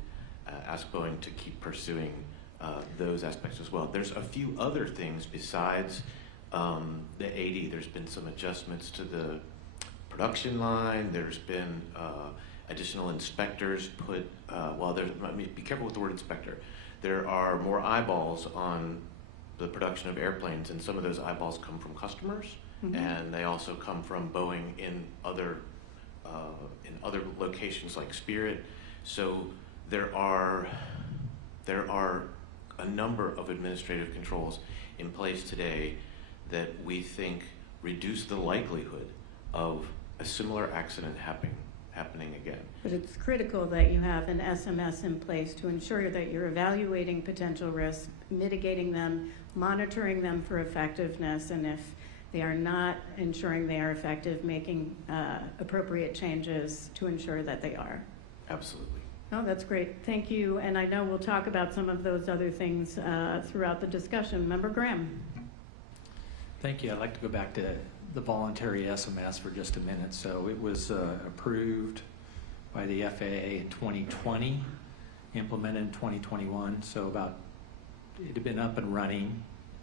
ask Boeing to keep pursuing those aspects as well. There's a few other things besides the AD. There's been some adjustments to the production line. There's been additional inspectors put, be careful with the word inspector. There are more eyeballs on the production of airplanes, and some of those eyeballs come from customers, and they also come from Boeing in other locations like Spirit. So there are a number of administrative controls in place today that we think reduce the likelihood of a similar accident happening again. But it's critical that you have an SMS in place to ensure that you're evaluating potential risks, mitigating them, monitoring them for effectiveness, and if they are not ensuring they are effective, making appropriate changes to ensure that they are. Absolutely. Oh, that's great. Thank you. And I know we'll talk about some of those other things throughout the discussion. Member Graham. Thank you. I'd like to go back to the voluntary SMS for just a minute. So it was approved by the FAA in 2020, implemented in 2021. So it had been up and running,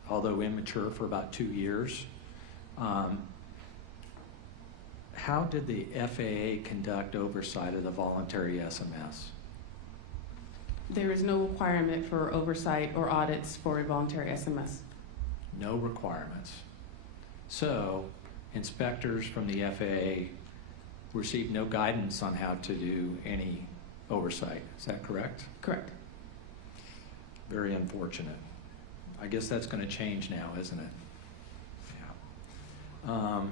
although immature, for about 2 years. How did the FAA conduct oversight of the voluntary SMS? There is no requirement for oversight or audits for a voluntary SMS. No requirements. So inspectors from the FAA received no guidance on how to do any oversight. Is that correct? Correct. Very unfortunate. I guess that's going to change now, isn't it? Yeah.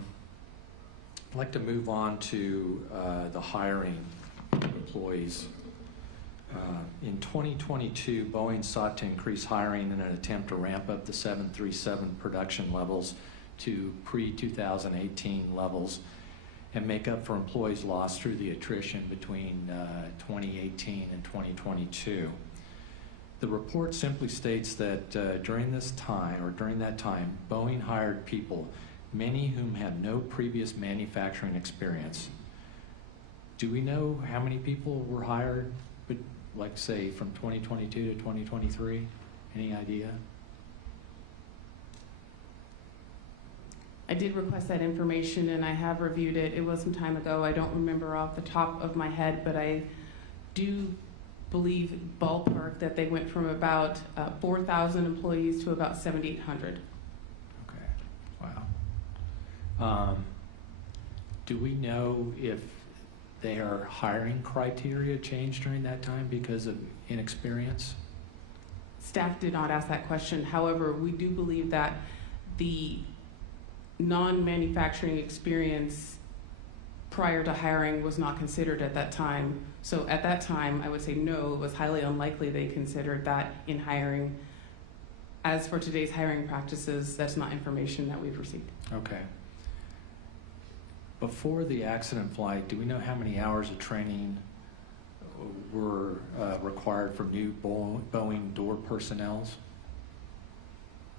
I'd like to move on to the hiring of employees. In 2022, Boeing sought to increase hiring in an attempt to ramp up the 737 production levels to pre-2018 levels and make up for employees lost through the attrition between 2018 and 2022. The report simply states that during that time, Boeing hired people, many whom had no previous manufacturing experience. Do we know how many people were hired, like say from 2022 to 2023? Any idea? I did request that information and I have reviewed it. It was some time ago. I don't remember off the top of my head, but I do believe ballpark that they went from about 4,000 employees to about 7,800. Okay, wow. Do we know if their hiring criteria changed during that time because of inexperience? Staff did not ask that question. However, we do believe that the non-manufacturing experience prior to hiring was not considered at that time. So at that time, I would say no, it was highly unlikely they considered that in hiring. As for today's hiring practices, that's not information that we've received. Okay. Before the accident flight, do we know how many hours of training were required for new Boeing door personnel?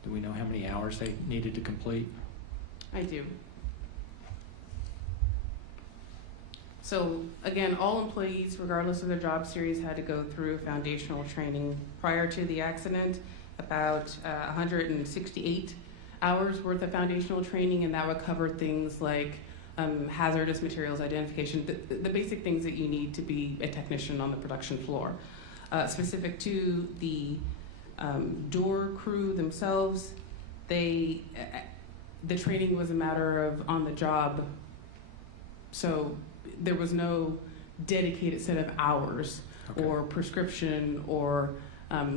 Do we know how many hours they needed to complete? I do. So again, all employees, regardless of their job series, had to go through foundational training prior to the accident, about 168 hours worth of foundational training, and that would cover things like hazardous materials identification, the basic things that you need to be a technician on the production floor. Specific to the door crew themselves, the training was a matter of on the job, so there was no dedicated set of hours or prescription or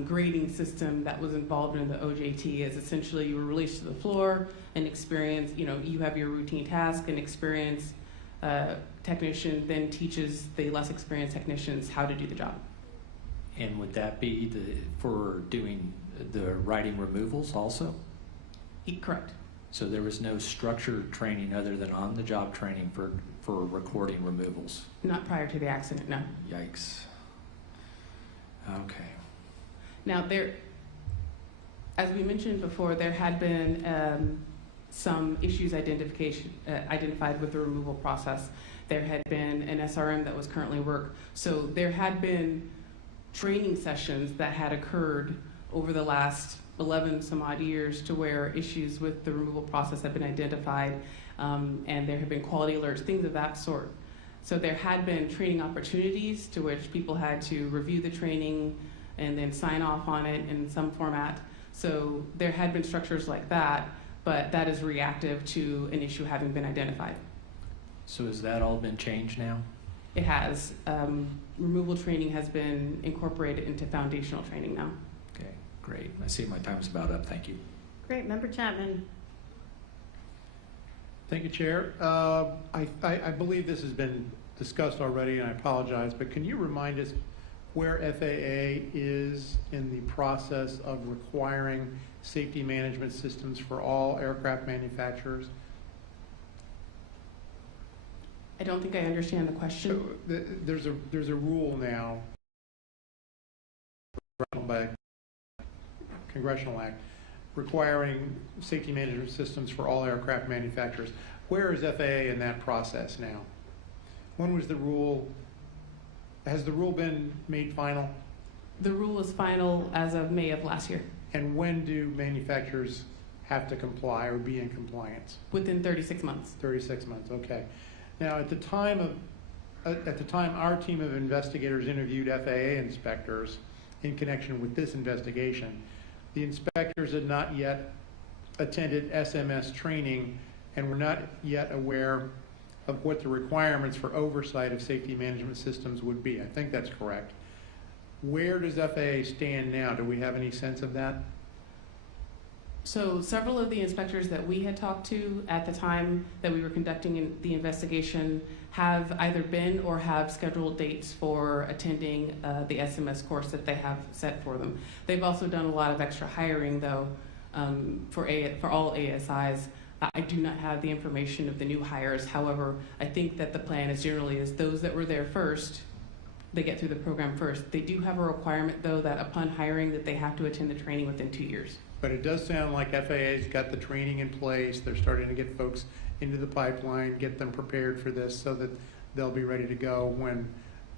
grading system that was involved in the OJT. Is essentially you were released to the floor and experience, you have your routine task, and experienced technician then teaches the less experienced technicians how to do the job. And would that be for doing the writing removals also? Correct. So there was no structured training other than on-the-job training for recording removals? Not prior to the accident, no. Yikes. Okay. Now, as we mentioned before, there had been some issues identified with the removal process. There had been an SRM that was currently work. So there had been training sessions that had occurred over the last 11 some odd years to where issues with the removal process have been identified, and there have been quality alerts, things of that sort. So there had been training opportunities to which people had to review the training and then sign off on it in some format. So there had been structures like that, but that is reactive to an issue having been identified. So has that all been changed now? It has. Removal training has been incorporated into foundational training now. Okay, great. I see my time's about up. Thank you. Great. Member Chapman. Thank you, Chair. I believe this has been discussed already, and I apologize, but can you remind us where FAA is in the process of requiring safety management systems for all aircraft manufacturers? I don't think I understand the question. So, there's a rule now by Congressional Act requiring safety management systems for all aircraft manufacturers. Where is FAA in that process now? When was the rule? Has the rule been made final? The rule is final as of May of last year. And when do manufacturers have to comply or be in compliance? Within 36 months. 36 months, okay. Now, at the time our team of investigators interviewed FAA inspectors in connection with this investigation, the inspectors had not yet attended SMS training and were not yet aware of what the requirements for oversight of safety management systems would be. I think that's correct. Where does FAA stand now? Do we have any sense of that? So several of the inspectors that we had talked to at the time that we were conducting the investigation have either been or have scheduled dates for attending the SMS course that they have set for them. They've also done a lot of extra hiring, though, for all ASIs. I do not have the information of the new hires. However, I think that the plan is generally is those that were there first, they get through the program first. They do have a requirement, though, that upon hiring that they have to attend the training within 2 years. But it does sound like FAA's got the training in place. They're starting to get folks into the pipeline, get them prepared for this so that they'll be ready to go when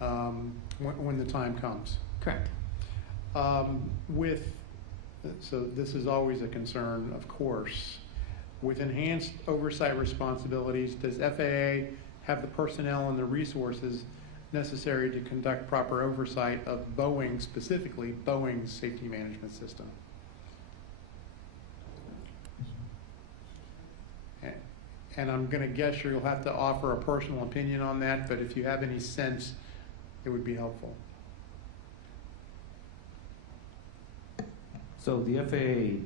the time comes. Correct. So this is always a concern, of course. With enhanced oversight responsibilities, does FAA have the personnel and the resources necessary to conduct proper oversight of Boeing, specifically Boeing's safety management system? And I'm going to guess you'll have to offer a personal opinion on that, but if you have any sense, it would be helpful. So the FAA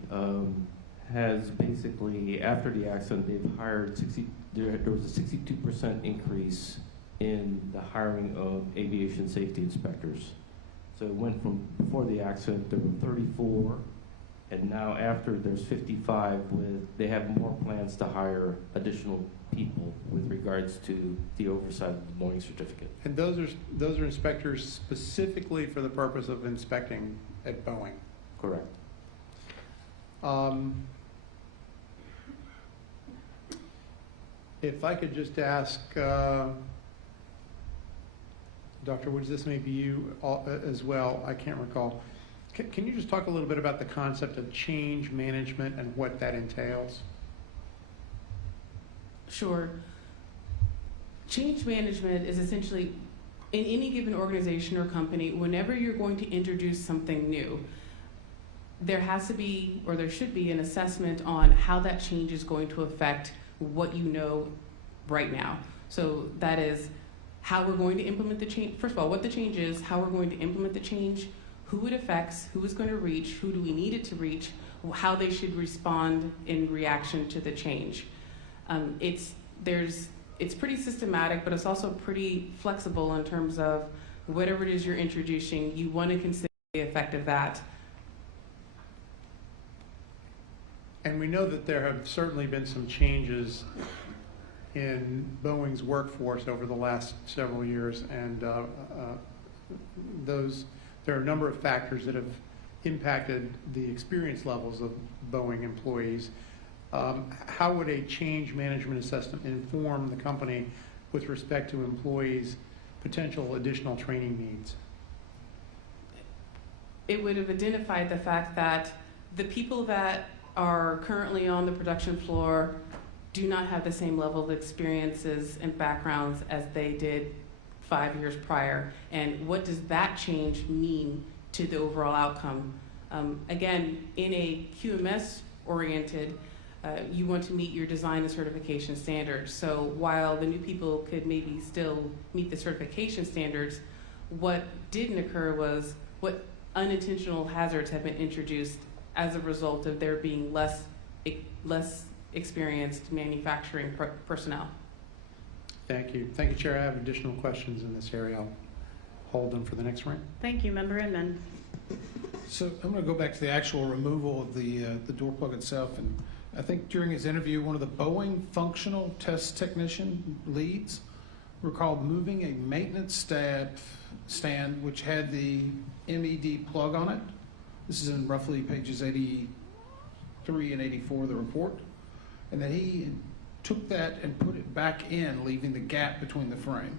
has basically, after the accident, they've hired there was a 62% increase in the hiring of aviation safety inspectors. So it went from before the accident, there were 34, and now after there's 55, they have more plans to hire additional people with regards to the oversight of the Boeing certificate. And those are inspectors specifically for the purpose of inspecting at Boeing? Correct. If I could just ask, Dr. Woods, this may be you as well, I can't recall. Can you just talk a little bit about the concept of change management and what that entails? Sure. Change management is essentially, in any given organization or company, whenever you're going to introduce something new, there has to be, or there should be, an assessment on how that change is going to affect what you know right now. So that is how we're going to implement the change. First of all, what the change is, how we're going to implement the change, who it affects, who is going to reach, who do we need it to reach, how they should respond in reaction to the change. It's pretty systematic, but it's also pretty flexible in terms of whatever it is you're introducing, you want to consider the effect of that. And we know that there have certainly been some changes in Boeing's workforce over the last several years, and there are a number of factors that have impacted the experience levels of Boeing employees. How would a change management assessment inform the company with respect to employees' potential additional training needs? It would have identified the fact that the people that are currently on the production floor do not have the same level of experiences and backgrounds as they did 5 years prior. And what does that change mean to the overall outcome? Again, in a QMS-oriented, you want to meet your design and certification standards. So while the new people could maybe still meet the certification standards, what didn't occur was what unintentional hazards have been introduced as a result of there being less experienced manufacturing personnel. Thank you. Thank you, Chair. I have additional questions in this area. I'll hold them for the next round. Thank you, Member Inman. So I'm going to go back to the actual removal of the door plug itself. And I think during his interview, one of the Boeing functional test technician leads recalled moving a maintenance stand which had the MED plug on it. This is in roughly pages 83 and 84 of the report. And that he took that and put it back in, leaving the gap between the frame.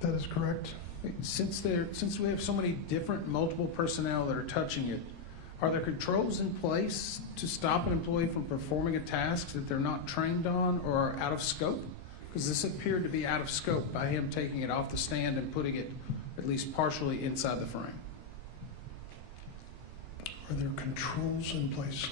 That is correct. Since we have so many different multiple personnel that are touching it, are there controls in place to stop an employee from performing a task that they're not trained on or are out of scope? Because this appeared to be out of scope by him taking it off the stand and putting it at least partially inside the frame. Are there controls in place?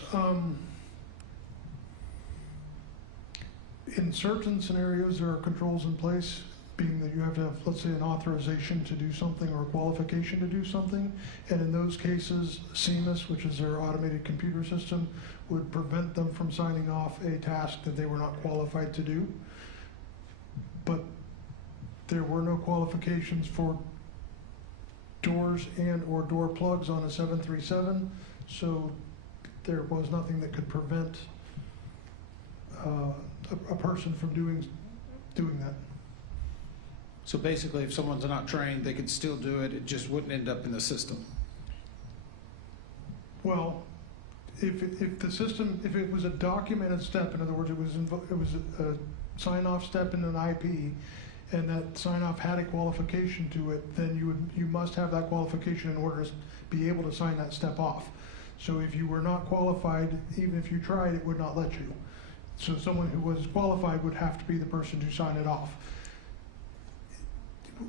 In certain scenarios, there are controls in place, being that you have to have, let's say, an authorization to do something or a qualification to do something. And in those cases, CMIS, which is their automated computer system, would prevent them from signing off a task that they were not qualified to do. But there were no qualifications for doors and or door plugs on a 737, so there was nothing that could prevent a person from doing that. So basically, if someone's not trained, they could still do it, it just wouldn't end up in the system. Well, if the system, if it was a documented step, in other words, it was a sign-off step in an IP, and that sign-off had a qualification to it, then you must have that qualification in order to be able to sign that step off. So if you were not qualified, even if you tried, it would not let you. So someone who was qualified would have to be the person to sign it off.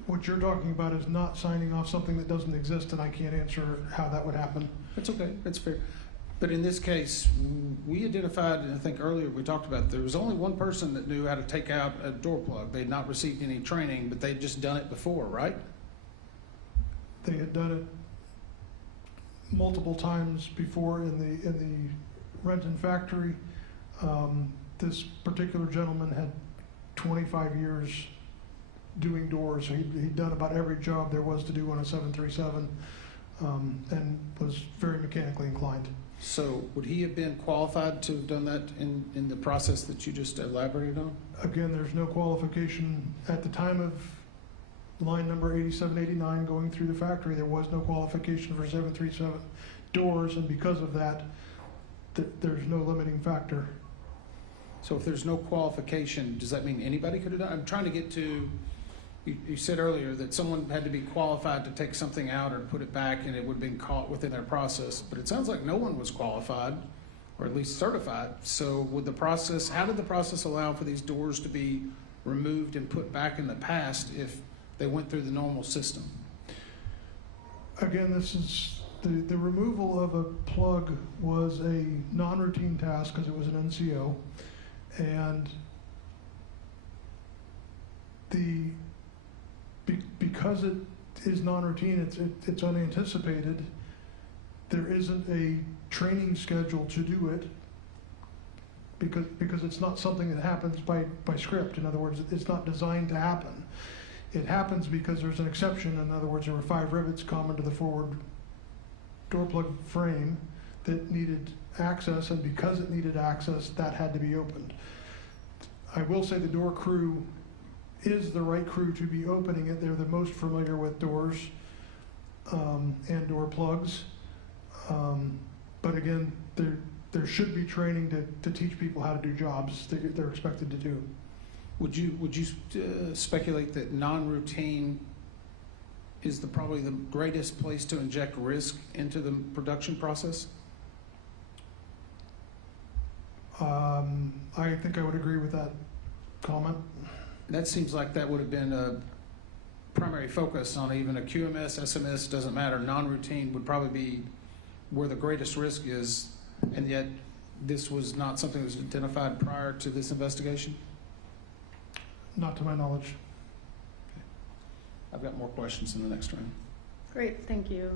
What you're talking about is not signing off something that doesn't exist, and I can't answer how that would happen. That's okay, that's fair. But in this case, we identified, and I think earlier we talked about, there was only one person that knew how to take out a door plug. They'd not received any training, but they'd just done it before, right? They had done it multiple times before in the Renton factory. This particular gentleman had 25 years doing doors. So he'd done about every job there was to do on a 737, and was very mechanically inclined. So would he have been qualified to have done that in the process that you just elaborated on? Again, there's no qualification at the time of line number 8789 going through the factory. There was no qualification for 737 doors, and because of that, there's no limiting factor. So if there's no qualification, does that mean anybody could have done it? I'm trying to get to, you said earlier that someone had to be qualified to take something out or put it back, and it would have been caught within their process. But it sounds like no one was qualified, or at least certified. So would the process, how did the process allow for these doors to be removed and put back in the past if they went through the normal system? Again, this is, the removal of a plug was a non-routine task because it was an NCO. And because it is non-routine, it's unanticipated, there isn't a training schedule to do it because it's not something that happens by script. In other words, it's not designed to happen. It happens because there's an exception. In other words, there were 5 rivets common to the forward door plug frame that needed access, and because it needed access, that had to be opened. I will say the door crew is the right crew to be opening it. They're the most familiar with doors and door plugs. But again, there should be training to teach people how to do jobs they're expected to do. Would you speculate that non-routine is probably the greatest place to inject risk into the production process? I think I would agree with that comment. That seems like that would have been a primary focus on even a QMS, SMS, doesn't matter. Non-routine would probably be where the greatest risk is, and yet this was not something that was identified prior to this investigation? Not to my knowledge. I've got more questions in the next round. Great, thank you.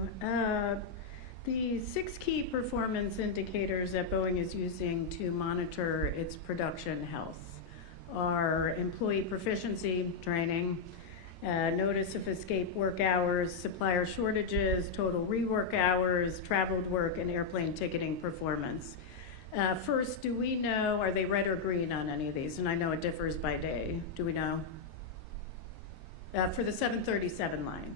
The 6 key performance indicators that Boeing is using to monitor its production health are employee proficiency training, notice of escape work hours, supplier shortages, total rework hours, traveled work, and airplane ticketing performance. First, do we know, are they red or green on any of these? And I know it differs by day. Do we know? For the 737 line.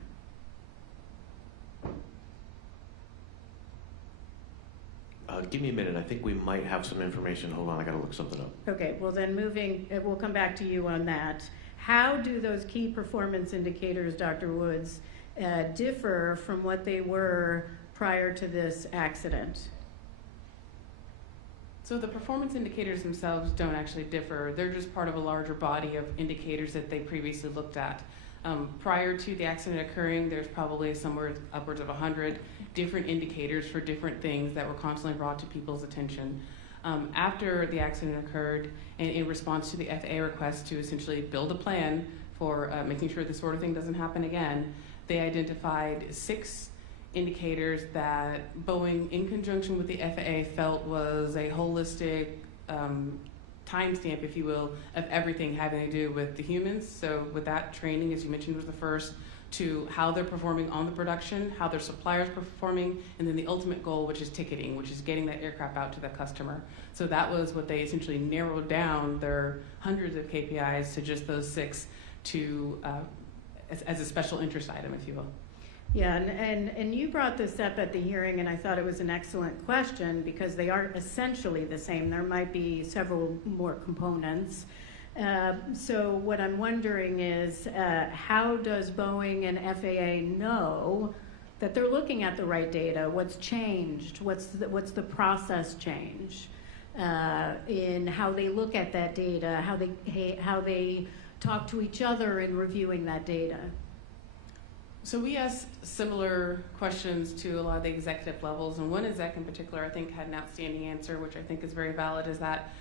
Give me a minute. I think we might have some information. Hold on, I gotta look something up. Okay, well then we'll come back to you on that. How do those key performance indicators, Dr. Woods, differ from what they were prior to this accident? So the performance indicators themselves don't actually differ. They're just part of a larger body of indicators that they previously looked at. Prior to the accident occurring, there's probably somewhere upwards of 100 different indicators for different things that were constantly brought to people's attention. After the accident occurred, and in response to the FAA request to essentially build a plan for making sure this sort of thing doesn't happen again, they identified 6 indicators that Boeing, in conjunction with the FAA, felt was a holistic timestamp, if you will, of everything having to do with the humans. So with that, training, as you mentioned, was the first, to how they're performing on the production, how their suppliers performing, and then the ultimate goal, which is ticketing, which is getting that aircraft out to the customer. So that was what they essentially narrowed down their hundreds of KPIs to just those 6 to as a special interest item, if you will. Yeah, and you brought this up at the hearing, and I thought it was an excellent question because they are essentially the same. There might be several more components. So what I'm wondering is, how does Boeing and FAA know that they're looking at the right data? What's changed? What's the process change in how they look at that data? How they talk to each other in reviewing that data? So we asked similar questions to a lot of the executive levels, and one exec in particular I think had an outstanding answer, which I think is very valid, is that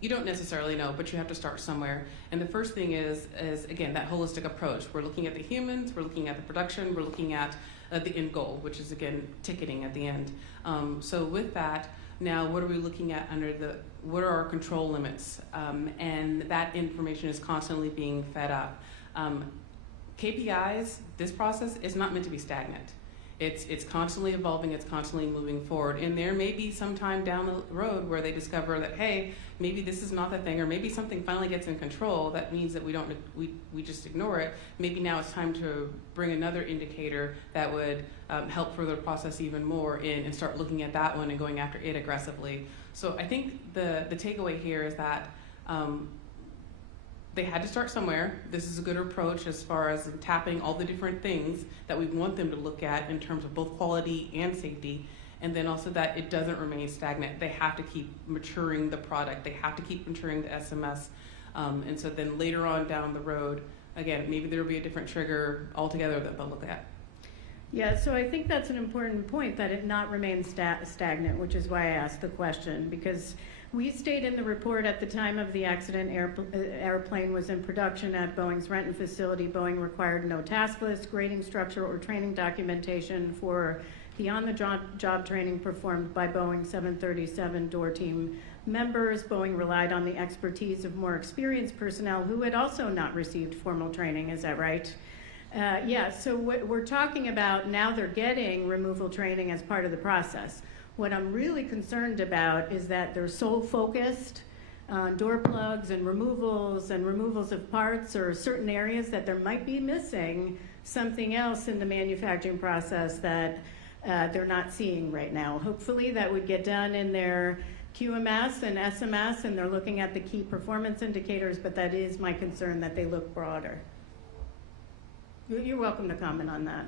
you don't necessarily know, but you have to start somewhere. And the first thing is again, that holistic approach. We're looking at the humans, we're looking at the production, we're looking at the end goal, which is, again, ticketing at the end. So with that, now what are we looking at what are our control limits? And that information is constantly being fed up. KPIs, this process is not meant to be stagnant. It's constantly evolving, it's constantly moving forward. And there may be some time down the road where they discover that, hey, maybe this is not the thing, or maybe something finally gets in control. That means that we just ignore it. Maybe now it's time to bring another indicator that would help further the process even more and start looking at that one and going after it aggressively. So I think the takeaway here is that they had to start somewhere. This is a good approach as far as tapping all the different things that we want them to look at in terms of both quality and safety, and then also that it doesn't remain stagnant. They have to keep maturing the product. They have to keep maturing the SMS. And so then later on down the road, again, maybe there will be a different trigger altogether that they'll look at. Yeah, so I think that's an important point, that it not remain stagnant, which is why I asked the question, because we state in the report at the time of the accident, airplane was in production at Boeing's Renton facility. Boeing required no task list, grading structure, or training documentation for the on-the-job training performed by Boeing 737 door team members. Boeing relied on the expertise of more experienced personnel who had also not received formal training. Is that right? Yeah, so what we're talking about now, they're getting removal training as part of the process. What I'm really concerned about is that they're so focused on door plugs and removals of parts or certain areas that there might be missing something else in the manufacturing process that they're not seeing right now. Hopefully that would get done in their QMS and SMS, and they're looking at the key performance indicators, but that is my concern, that they look broader. You're welcome to comment on that.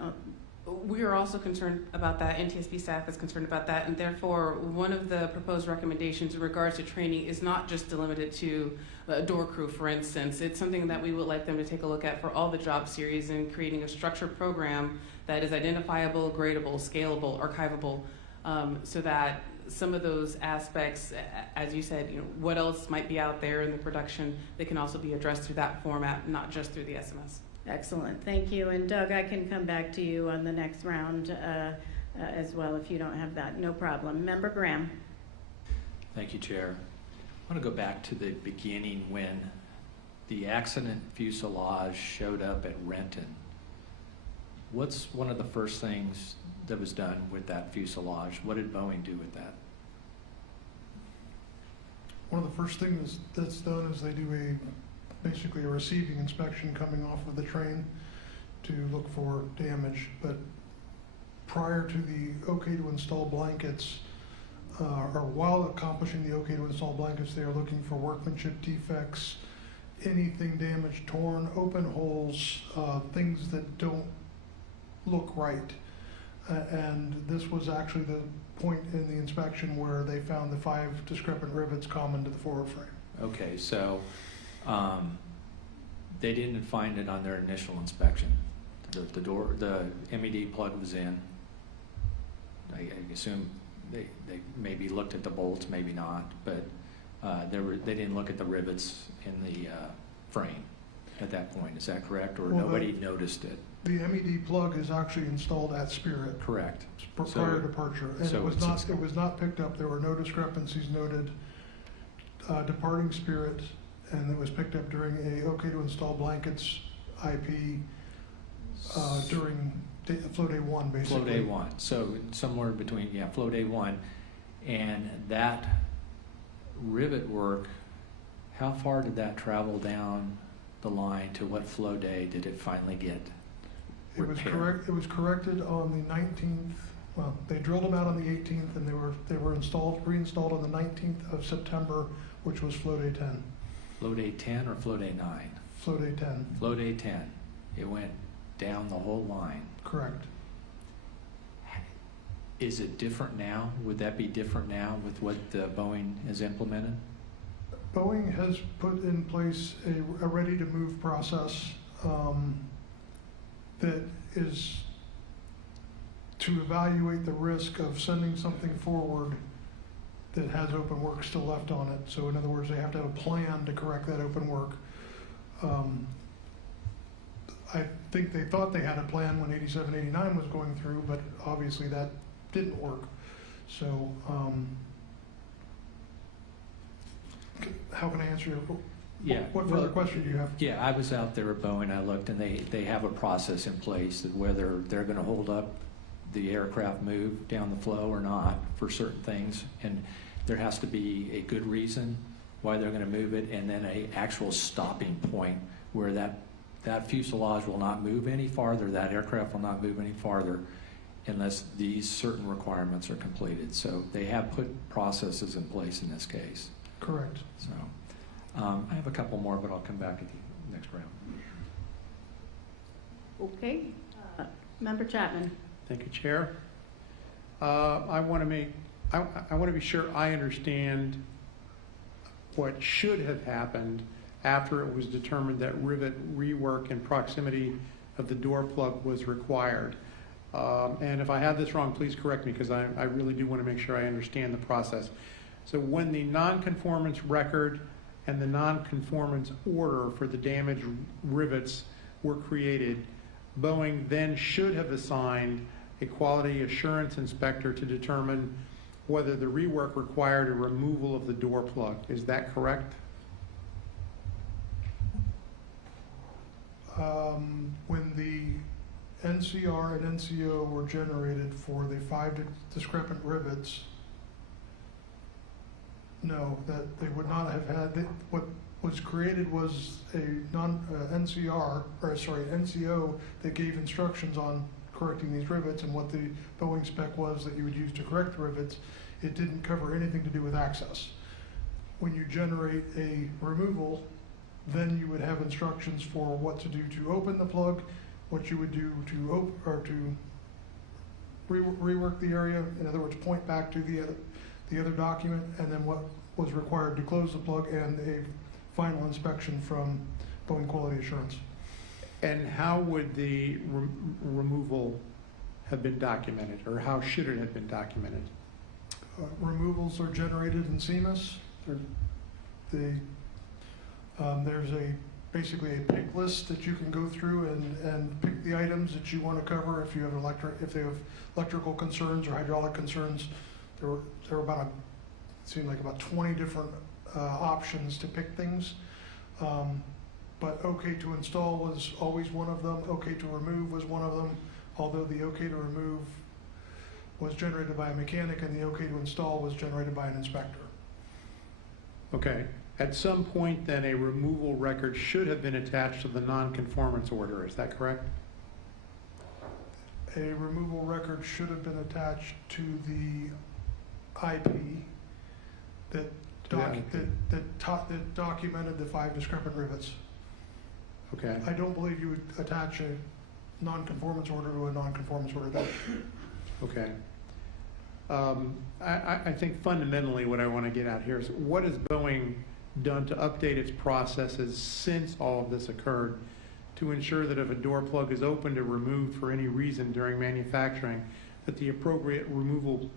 We are also concerned about that. NTSB staff is concerned about that, and therefore one of the proposed recommendations in regards to training is not just limited to a door crew, for instance. It's something that we would like them to take a look at for all the job series, and creating a structured program that is identifiable, gradable, scalable, archivable, so that some of those aspects, as you said, what else might be out there in the production, they can also be addressed through that format, not just through the SMS. Excellent, thank you. And Doug, I can come back to you on the next round as well if you don't have that. No problem. Member Graham. Thank you, Chair. I want to go back to the beginning when the accident fuselage showed up at Renton. What's one of the first things that was done with that fuselage? What did Boeing do with that? One of the first things that's done is they do basically a receiving inspection coming off of the train to look for damage. But prior to the okay to install blankets, or while accomplishing the okay to install blankets, they are looking for workmanship defects, anything damaged, torn, open holes, things that don't look right. And this was actually the point in the inspection where they found the 5 discrepant rivets common to the forward frame. Okay, so they didn't find it on their initial inspection. The MED plug was in. I assume they maybe looked at the bolts, maybe not, but they didn't look at the rivets in the frame at that point. Is that correct, or Well, nobody noticed it? The MED plug is actually installed at Spirit. Correct. Prior to departure, and so it was not picked up. There were no discrepancies noted departing Spirit, and it was picked up during a okay to install blankets IP during flow day 1, basically. Flow day 1. So somewhere between flow day 1, and that rivet work. How far did that travel down the line? To what flow day did it finally get repaired? It was corrected on the 19th. Well, they drilled them out on the 18th, and they were reinstalled on the 19th of September, which was flow day 10. Flow day 10 or flow day 9? Flow day 10. Flow day 10. It went down the whole line. Correct. Is it different now? Would that be different now with what Boeing has implemented? Boeing has put in place a ready-to-move process that is to evaluate the risk of sending something forward that has open work still left on it. So in other words, they have to have a plan to correct that open work. I think they thought they had a plan when 87, 89 was going through, but obviously that didn't work. So how can I answer your, what further question do you have? Yeah, I was out there at Boeing, I looked, and they have a process in place that whether they're going to hold up the aircraft move down the flow or not for certain things, and there has to be a good reason why they're going to move it, and then a actual stopping point where that fuselage will not move any farther, that aircraft will not move any farther unless these certain requirements are completed. So they have put processes in place in this case. Correct. So I have a couple more, but I'll come back at the next round. Okay. Member Chapman. Thank you, Chair. I want to be sure I understand what should have happened after it was determined that rivet rework in proximity of the door plug was required. And if I have this wrong, please correct me, because I really do want to make sure I understand the process. So when the nonconformance record and the nonconformance order for the damaged rivets were created, Boeing then should have assigned a quality assurance inspector to determine whether the rework required a removal of the door plug. Is that correct? When the NCR and NCO were generated for the 5 discrepant rivets, no, that they would not have had, what was created was a NCO that gave instructions on correcting these rivets, and what the Boeing spec was that you would use to correct the rivets. It didn't cover anything to do with access. When you generate a removal, then you would have instructions for what to do to open the plug, what you would do to rework the area. In other words, point back to the other document, and then what was required to close the plug, and a final inspection from Boeing Quality Assurance. And how would the removal have been documented, or how should it have been documented? Removals are generated in CMIS. There's basically a pick list that you can go through and pick the items that you want to cover. If you have if they have electrical concerns or hydraulic concerns, there were about it seemed like about 20 different options to pick things. But OK to install was always one of them. OK to remove was one of them, although the OK to remove was generated by a mechanic and the OK to install was generated by an inspector. Okay. At some point, then, a removal record should have been attached to the nonconformance order. Is that correct? A removal record should have been attached to the IP that documented the 5 discrepant rivets. Okay. I don't believe you would attach a nonconformance order to a nonconformance order. Okay. I think fundamentally what I want to get at here is, what has Boeing done to update its processes since all of this occurred to ensure that if a door plug is opened or removed for any reason during manufacturing, that the appropriate removal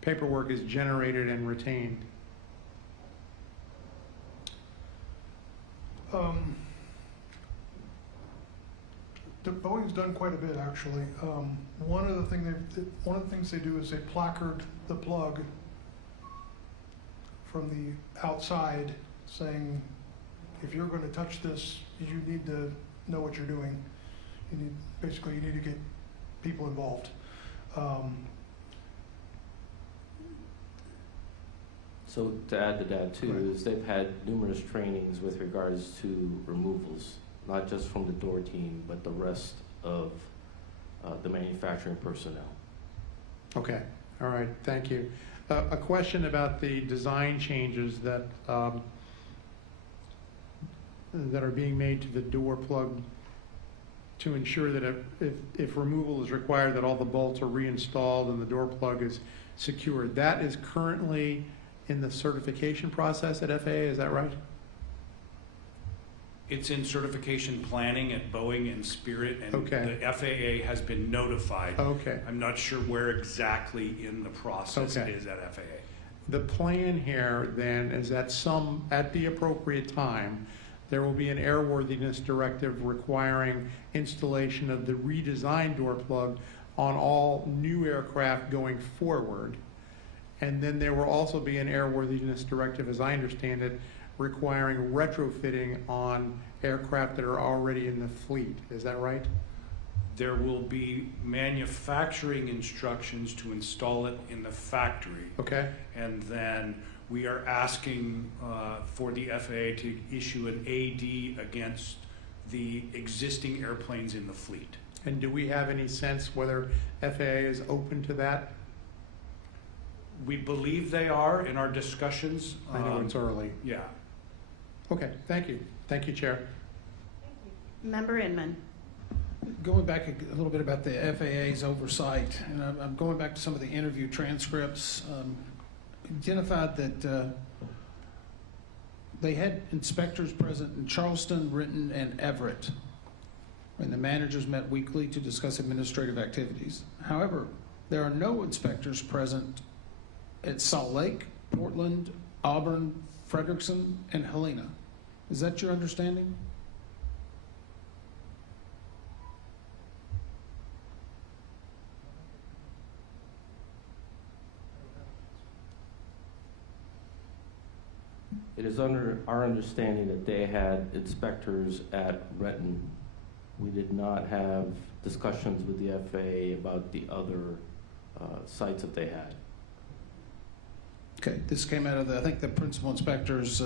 paperwork is generated and retained? Boeing's done quite a bit, actually. One of the things they do is they placard the plug from the outside, saying, if you're going to touch this, you need to know what you're doing. You need to get people involved. So to add to that too, Right. is they've had numerous trainings with regards to removals, not just from the door team, but the rest of the manufacturing personnel. Okay. All right. Thank you. A question about the design changes that that are being made to the door plug to ensure that if removal is required, that all the bolts are reinstalled and the door plug is secured. That is currently in the certification process at FAA, is that right? It's in certification planning at Boeing and Spirit, and Okay. the FAA has been notified. Okay. I'm not sure where exactly in the process Okay. it is at FAA. The plan here then is that at the appropriate time, there will be an airworthiness directive requiring installation of the redesigned door plug on all new aircraft going forward. And then there will also be an airworthiness directive, as I understand it, requiring retrofitting on aircraft that are already in the fleet. Is that right? There will be manufacturing instructions to install it in the factory. Okay. And then we are asking for the FAA to issue an AD against the existing airplanes in the fleet. And do we have any sense whether FAA is open to that? We believe they are in our discussions. I know it's early. Yeah. Okay, thank you. Thank you, Chair. Member Inman. Going back a little bit about the FAA's oversight, and I'm going back to some of the interview transcripts, identified that they had inspectors present in Charleston, Renton, and Everett, and the managers met weekly to discuss administrative activities. However, there are no inspectors present at Salt Lake, Portland, Auburn, Frederickson, and Helena. Is that your understanding? It is under our understanding that they had inspectors at Renton. We did not have discussions with the FAA about the other sites that they had. Okay, this came out of I think the principal inspector's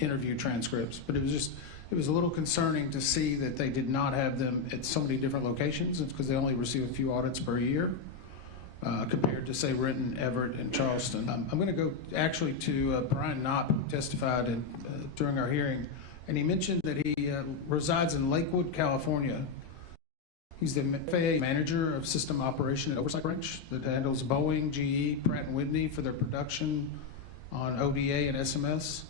interview transcripts, but it was a little concerning to see that they did not have them at so many different locations. It's because they only receive a few audits per year, compared to say Renton, Everett, and Charleston. I'm going to go actually to Brian Knopp, who testified during our hearing, and he mentioned that he resides in Lakewood, California. He's the FAA manager of System Operation and Oversight Branch that handles Boeing, GE, Pratt & Whitney for their production on ODA and SMS.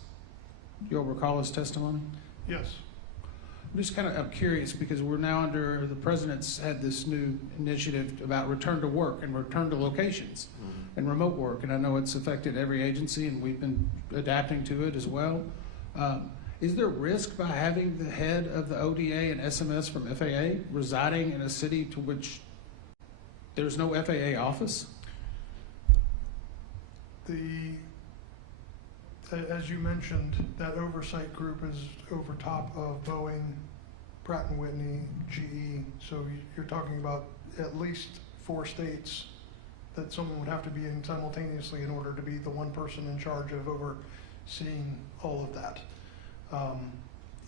You'll recall his testimony? Yes. I'm curious because we're now under, the president's had this new initiative about return to work and return to locations and remote work. And I know it's affected every agency and we've been adapting to it as well. Is there risk by having the head of the ODA and SMS from FAA residing in a city to which there's no FAA office? As you mentioned, that oversight group is over top of Boeing, Pratt & Whitney, GE. So you're talking about at least 4 states that someone would have to be in simultaneously in order to be the one person in charge of overseeing all of that.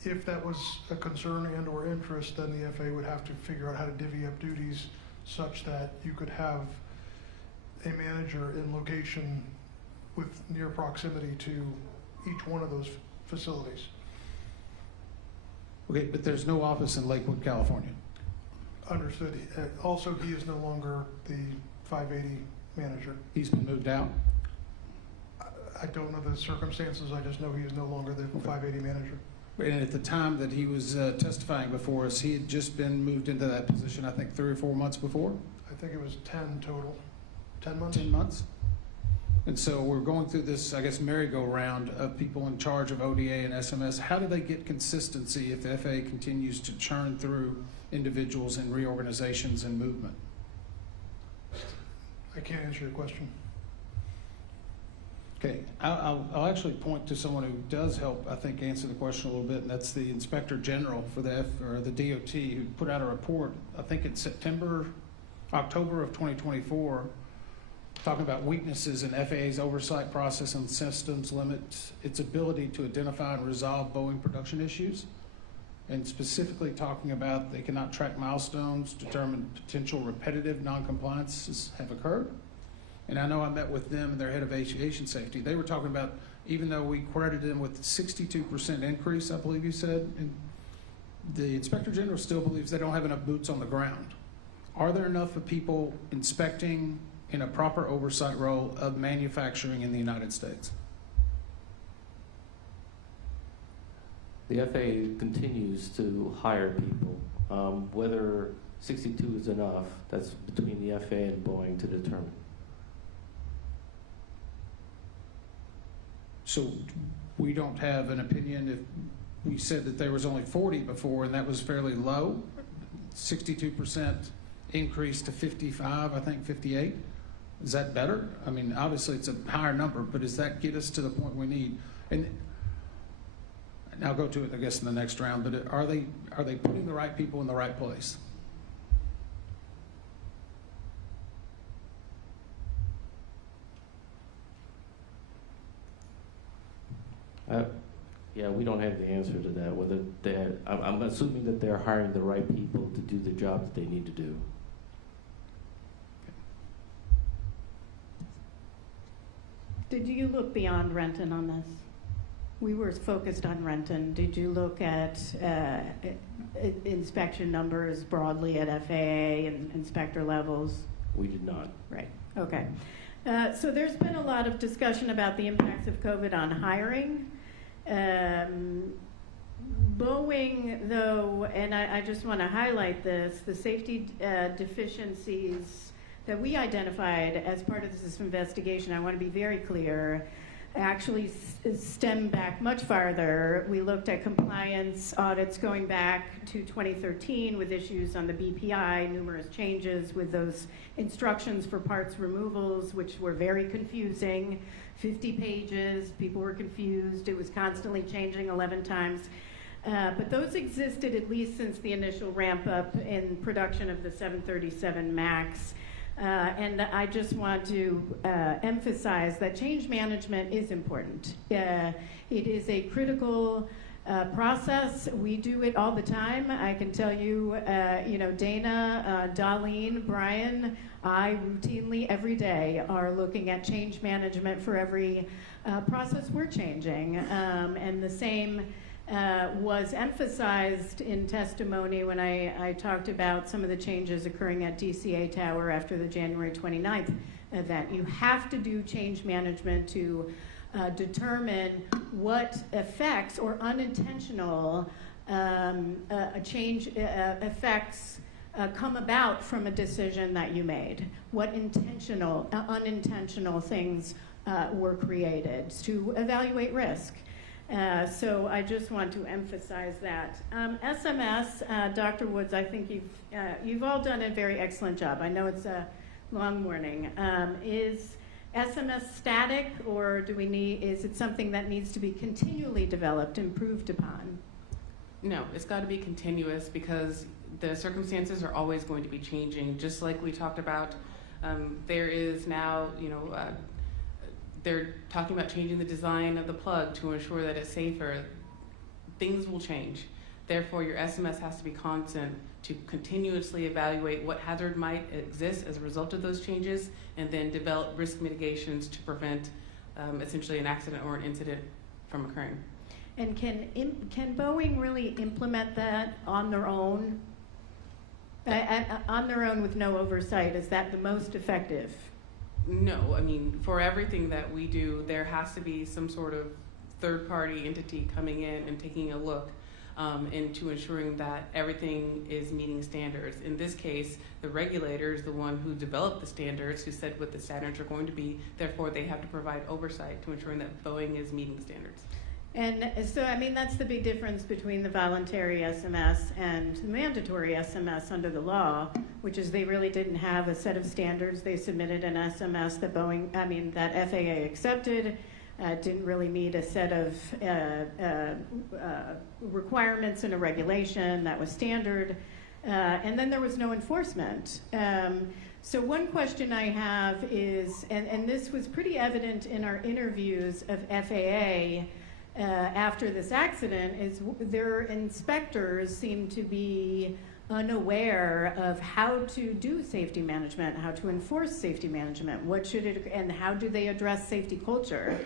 If that was a concern and or interest, then the FAA would have to figure out how to divvy up duties such that you could have a manager in location with near proximity to each one of those facilities. Okay, but there's no office in Lakewood, California. Understood. Also, he is no longer the 580 manager. He's been moved out? I don't know the circumstances. I just know he is no longer the 580 manager. And at the time that he was testifying before us, he had just been moved into that position, I think 3 or 4 months before? I think it was 10 total. 10 months? 10 months? And so we're going through this, I guess, merry-go-round of people in charge of ODA and SMS. How do they get consistency if the FAA continues to churn through individuals and reorganizations and movement? I can't answer your question. Okay, I'll actually point to someone who does help, I think, answer the question a little bit, and that's the Inspector General for the DOT, who put out a report, I think it's October of 2024, talking about weaknesses in FAA's oversight process and systems limit its ability to identify and resolve Boeing production issues, and specifically talking about they cannot track milestones, determine potential repetitive non-compliances have occurred. And I know I met with them and their head of aviation safety. They were talking about, even though we credited them with 62% increase, I believe you said, and the Inspector General still believes they don't have enough boots on the ground. Are there enough of people inspecting in a proper oversight role of manufacturing in the United States? The FAA continues to hire people. Whether 62 is enough, that's between the FAA and Boeing to determine. So we don't have an opinion if we said that there was only 40 before and that was fairly low, 62% increase to 55, I think 58. Is that better? I mean, obviously it's a higher number, but does that get us to the point we need? And I'll go to it, I guess, in the next round, but are they putting the right people in the right place? Yeah, we don't have the answer to that. Whether I'm assuming that they're hiring the right people to do the job that they need to do. Did you look beyond Renton on this? We were focused on Renton. Did you look at inspection numbers broadly at FAA and inspector levels? We did not. Right, okay. So there's been a lot of discussion about the impacts of COVID on hiring. Boeing, though, and I just want to highlight this, the safety deficiencies that we identified as part of this investigation, I want to be very clear, actually stem back much farther. We looked at compliance audits going back to 2013 with issues on the BPI, numerous changes with those instructions for parts removals, which were very confusing. 50 pages, people were confused, it was constantly changing 11 times. But those existed at least since the initial ramp up in production of the 737 MAX. And I just want to emphasize that change management is important. It is a critical process. We do it all the time. I can tell you, Dana, Darlene, Brian, I routinely every day are looking at change management for every process we're changing. And the same was emphasized in testimony when I talked about some of the changes occurring at DCA Tower after the January 29th event. You have to do change management to determine what effects or unintentional change effects come about from a decision that you made. What intentional, unintentional things were created to evaluate risk. So I just want to emphasize that. SMS, Dr. Woods, I think you've all done a very excellent job. I know it's a long morning. Is SMS static, or is it something that needs to be continually developed, improved upon? No, it's got to be continuous because the circumstances are always going to be changing. Just like we talked about, there is now, they're talking about changing the design of the plug to ensure that it's safer. Things will change. Therefore, your SMS has to be constant to continuously evaluate what hazard might exist as a result of those changes, and then develop risk mitigations to prevent essentially an accident or an incident from occurring. And can Boeing really implement that on their own? On their own with no oversight, is that the most effective? No, I mean, for everything that we do, there has to be some sort of third-party entity coming in and taking a look into ensuring that everything is meeting standards. In this case, the regulator is the one who developed the standards, who said what the standards are going to be. Therefore, they have to provide oversight to ensuring that Boeing is meeting standards. And so, I mean, that's the big difference between the voluntary SMS and the mandatory SMS under the law, which is they really didn't have a set of standards. They submitted an SMS that that FAA accepted, didn't really meet a set of requirements in a regulation that was standard, and then there was no enforcement. So one question I have is, and this was pretty evident in our interviews of FAA, after this accident, is their inspectors seem to be unaware of how to do safety management, how to enforce safety management, and how do they address safety culture.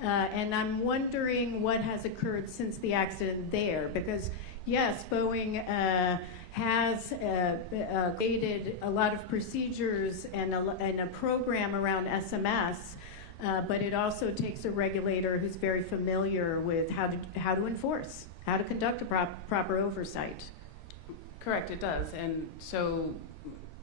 And I'm wondering what has occurred since the accident there, because yes, Boeing has created a lot of procedures and a program around SMS, but it also takes a regulator who's very familiar with how to enforce, how to conduct a proper oversight. Correct, it does. And so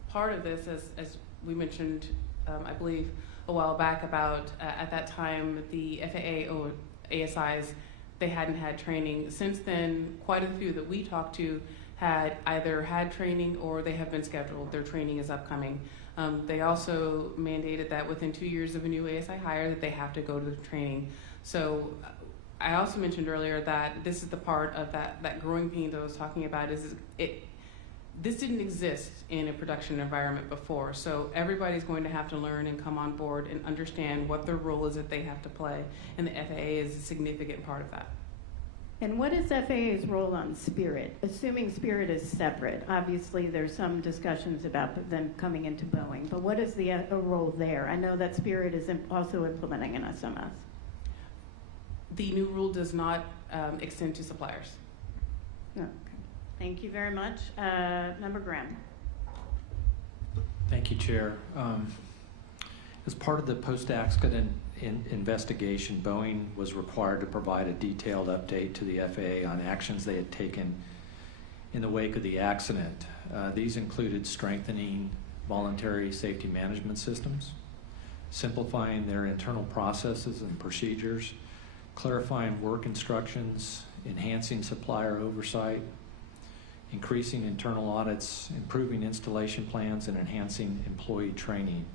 part of this, as we mentioned, I believe, a while back about at that time, the FAA or ASIs, they hadn't had training. Since then, quite a few that we talked to had either had training or they have been scheduled. Their training is upcoming. They also mandated that within 2 years of a new ASI hire that they have to go to the training. So I also mentioned earlier that this is the part of that growing pain that I was talking about. This didn't exist in a production environment before, so everybody's going to have to learn and come on board and understand what their role is that they have to play, and the FAA is a significant part of that. And what is FAA's role on Spirit? Assuming Spirit is separate, obviously there's some discussions about them coming into Boeing, but what is the role there? I know that Spirit is also implementing an SMS. The new rule does not extend to suppliers. Okay. Thank you very much. Member Graham. Thank you, Chair. As part of the post-accident investigation, Boeing was required to provide a detailed update to the FAA on actions they had taken in the wake of the accident. These included strengthening voluntary safety management systems, simplifying their internal processes and procedures, clarifying work instructions, enhancing supplier oversight, increasing internal audits, improving installation plans, and enhancing employee training.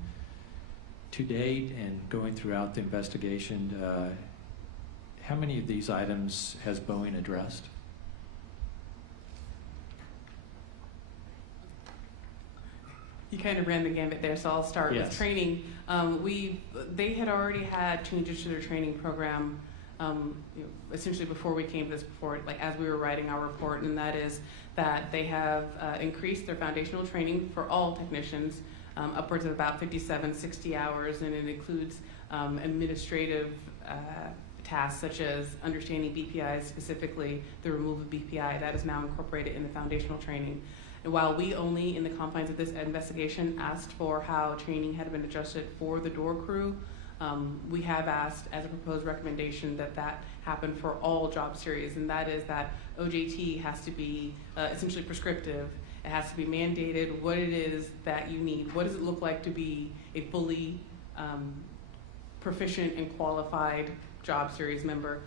To date, and going throughout the investigation, how many of these items has Boeing addressed? You kind of ran the gambit there, so I'll start Yes. with training. They had already had changes to their training program, essentially before we came to this report, like as we were writing our report, and that is that they have increased their foundational training for all technicians upwards of about 57, 60 hours, and it includes administrative tasks such as understanding BPI, specifically the removal of BPI. That is now incorporated in the foundational training. And while we only, in the confines of this investigation, asked for how training had been adjusted for the door crew, we have asked as a proposed recommendation that that happen for all job series, and that is that OJT has to be essentially prescriptive. It has to be mandated what it is that you need. What does it look like to be a fully proficient and qualified job series member?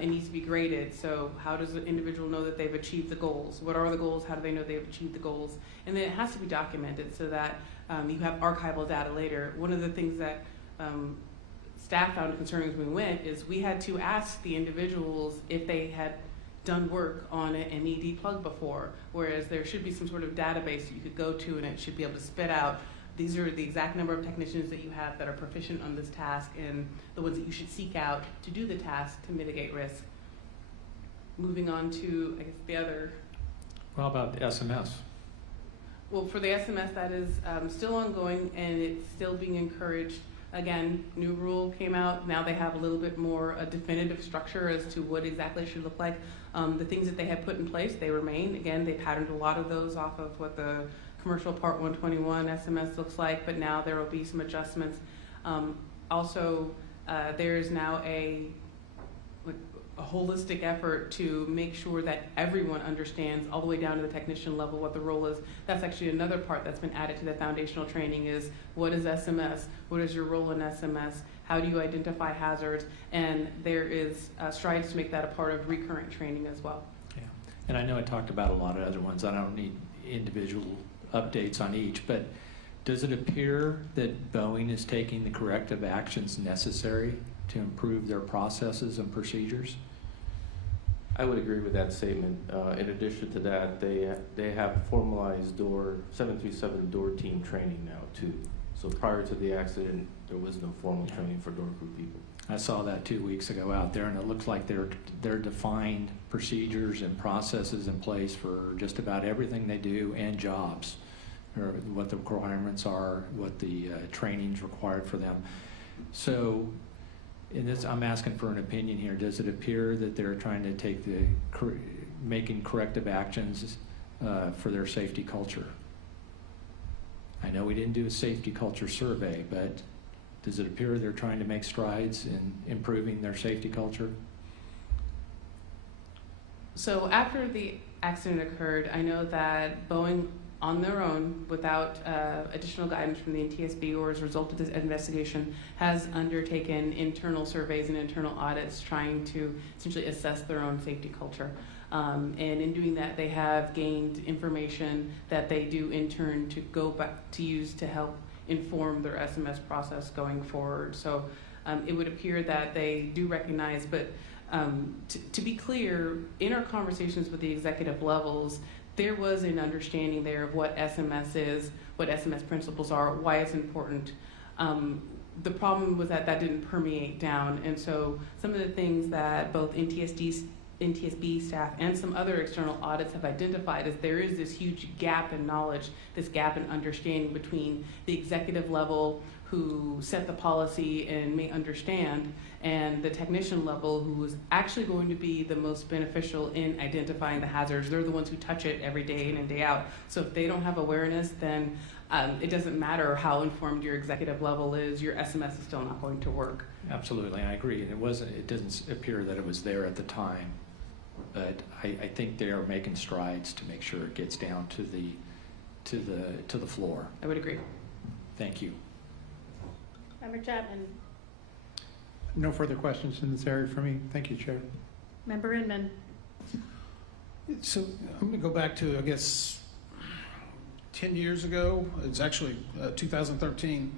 It needs to be graded. So how does the individual know that they've achieved the goals? What are the goals? How do they know they've achieved the goals? And then it has to be documented so that you have archival data later. One of the things that staff found concerning as we went is we had to ask the individuals if they had done work on an MED plug before, whereas there should be some sort of database that you could go to and it should be able to spit out these are the exact number of technicians that you have that are proficient on this task and the ones that you should seek out to do the task to mitigate risk. Moving on to, I guess, the other. What about the SMS? Well, for the SMS, that is still ongoing and it's still being encouraged. Again, new rule came out. Now they have a little bit more a definitive structure as to what exactly it should look like. The things that they have put in place, they remain. Again, they patterned a lot of those off of what the commercial Part 121 SMS looks like, but now there will be some adjustments. Also, there is now a holistic effort to make sure that everyone understands all the way down to the technician level what the role is. That's actually another part that's been added to the foundational training is what is SMS? What is your role in SMS? How do you identify hazards? And there is strides to make that a part of recurrent training as well. Yeah, and I know I talked about a lot of other ones. I don't need individual updates on each, but does it appear that Boeing is taking the corrective actions necessary to improve their processes and procedures? I would agree with that statement. In addition to that, they have formalized 737 door team training now too. So prior to the accident, there was no formal training for door crew people. I saw that 2 weeks ago out there, and it looks like they're defined procedures and processes in place for just about everything they do and jobs, or what the requirements are, what the training's required for them. So, in this, I'm asking for an opinion here. Does it appear that they're trying to take making corrective actions for their safety culture? I know we didn't do a safety culture survey, but does it appear they're trying to make strides in improving their safety culture? So after the accident occurred, I know that Boeing, on their own, without additional guidance from the NTSB or as a result of this investigation, has undertaken internal surveys and internal audits trying to essentially assess their own safety culture. And in doing that, they have gained information that they do in turn to go back to use to help inform their SMS process going forward. So it would appear that they do recognize, but to be clear, in our conversations with the executive levels, there was an understanding there of what SMS is, what SMS principles are, why it's important. The problem was that that didn't permeate down, and so some of the things that both NTSB staff and some other external audits have identified is there is this huge gap in knowledge, this gap in understanding between the executive level who set the policy and may understand and the technician level who is actually going to be the most beneficial in identifying the hazards. They're the ones who touch it every day in and day out. So if they don't have awareness, then it doesn't matter how informed your executive level is, your SMS is still not going to work. Absolutely, I agree. And it didn't appear that it was there at the time, but I think they are making strides to make sure it gets down to the floor. I would agree. Thank you. Member Chapman. No further questions in this area for me. Thank you, Chair. Member Inman. So I'm going to go back to, I guess, 10 years ago. It's actually 2013.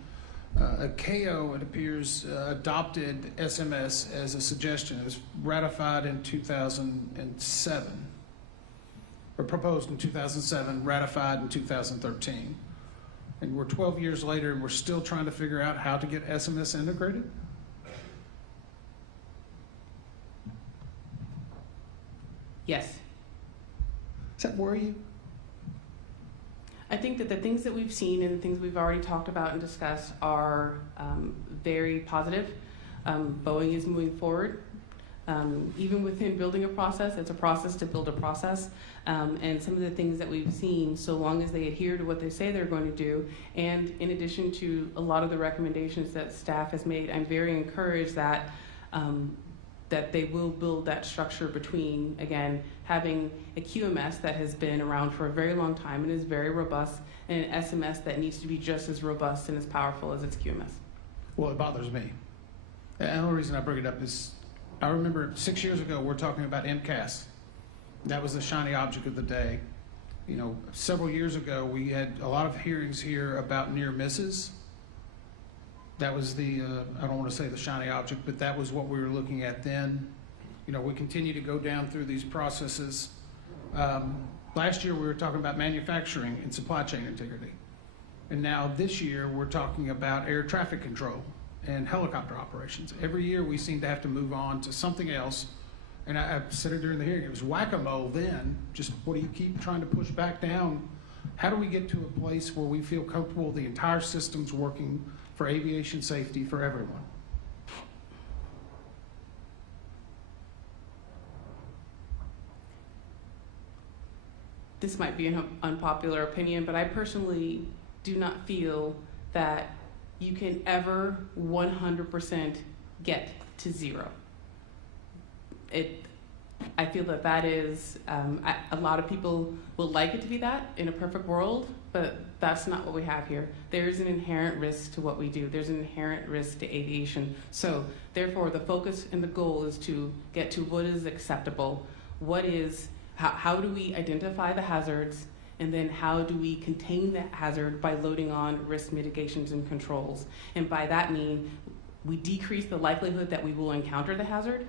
A KO, it appears, adopted SMS as a suggestion. It was ratified in 2007, or proposed in 2007, ratified in 2013. And we're 12 years later, and we're still trying to figure out how to get SMS integrated? Yes. Does that worry you? I think that the things that we've seen and the things we've already talked about and discussed are very positive. Boeing is moving forward. Even within building a process, it's a process to build a process. And some of the things that we've seen, so long as they adhere to what they say they're going to do, and in addition to a lot of the recommendations that staff has made, I'm very encouraged that that they will build that structure between, again, having a QMS that has been around for a very long time and is very robust, and an SMS that needs to be just as robust and as powerful as its QMS. Well, it bothers me. And the only reason I bring it up is I remember 6 years ago we're talking about MCAS. That was the shiny object of the day. You know, several years ago we had a lot of hearings here about near misses. That was the, I don't want to say the shiny object, but that was what we were looking at then. You know, we continue to go down through these processes. Last year we were talking about manufacturing and supply chain integrity. And now this year we're talking about air traffic control and helicopter operations. Every year we seem to have to move on to something else. And I said it during the hearing, it was whack-a-mole then, just what do you keep trying to push back down? How do we get to a place where we feel comfortable the entire system's working for aviation safety for everyone? This might be an unpopular opinion, but I personally do not feel that you can ever 100% get to zero. I feel that that is, a lot of people will like it to be that in a perfect world, but that's not what we have here. There's an inherent risk to what we do. There's an inherent risk to aviation. So therefore, the focus and the goal is to get to what is acceptable. How do we identify the hazards, and then how do we contain that hazard by loading on risk mitigations and controls? And by that mean, we decrease the likelihood that we will encounter the hazard,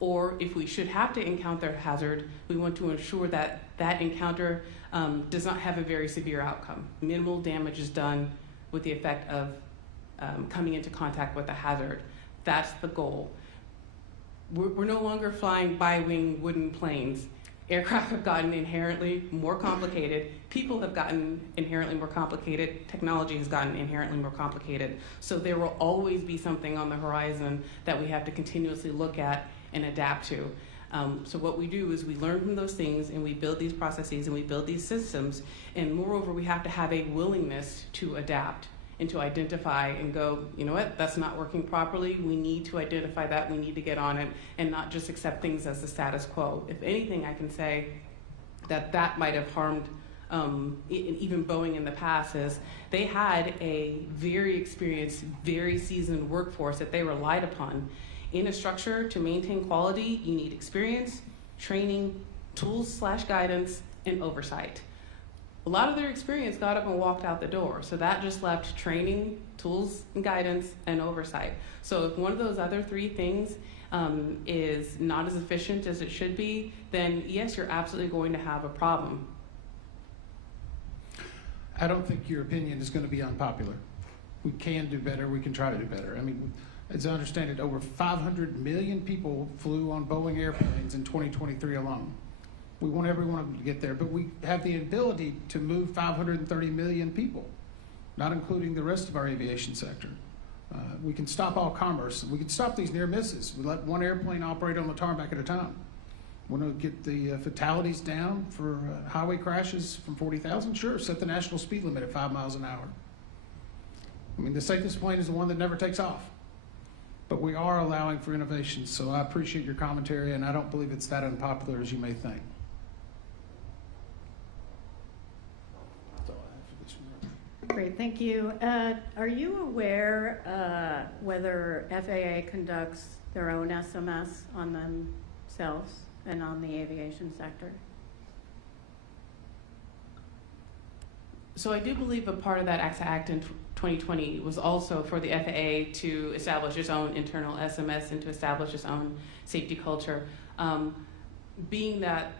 or if we should have to encounter a hazard, we want to ensure that that encounter does not have a very severe outcome. Minimal damage is done with the effect of coming into contact with the hazard. That's the goal. We're no longer flying bi-wing wooden planes. Aircraft have gotten inherently more complicated. People have gotten inherently more complicated. Technology has gotten inherently more complicated. So there will always be something on the horizon that we have to continuously look at and adapt to. So what we do is we learn from those things, and we build these processes and we build these systems. And moreover, we have to have a willingness to adapt and to identify and go, you know what, that's not working properly. We need to identify that. We need to get on it and not just accept things as the status quo. If anything, I can say that might have harmed even Boeing in the past, is they had a very experienced, very seasoned workforce that they relied upon. In a structure, to maintain quality, you need experience, training, tools/guidance, and oversight. A lot of their experience got up and walked out the door, so that just left training, tools and guidance, and oversight. So if one of those other three things is not as efficient as it should be, then yes, you're absolutely going to have a problem. I don't think your opinion is going to be unpopular. We can do better. We can try to do better. I mean, as I understand it, over 500 million people flew on Boeing airplanes in 2023 alone. We want every one of them to get there, but we have the ability to move 530 million people, not including the rest of our aviation sector. We can stop all commerce. We can stop these near misses. We let one airplane operate on the tarmac at a time. Want to get the fatalities down for highway crashes from 40,000? Sure, set the national speed limit at 5 miles an hour. I mean, the safest plane is the one that never takes off. But we are allowing for innovation, so I appreciate your commentary, and I don't believe it's that unpopular as you may think. Great, thank you. Are you aware whether FAA conducts their own SMS on themselves and on the aviation sector? So I do believe a part of that AXA Act in 2020 was also for the FAA to establish its own internal SMS and to establish its own safety culture. Being that,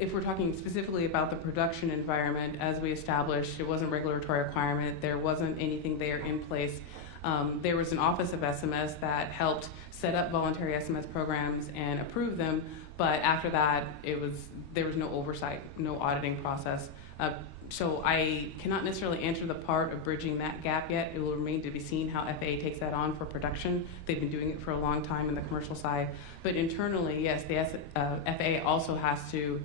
if we're talking specifically about the production environment, as we established, it wasn't a regulatory requirement, there wasn't anything there in place. There was an Office of SMS that helped set up voluntary SMS programs and approve them, but after that, there was no oversight, no auditing process. So I cannot necessarily answer the part of bridging that gap yet. It will remain to be seen how FAA takes that on for production. They've been doing it for a long time in the commercial side. But internally, yes, the FAA also has to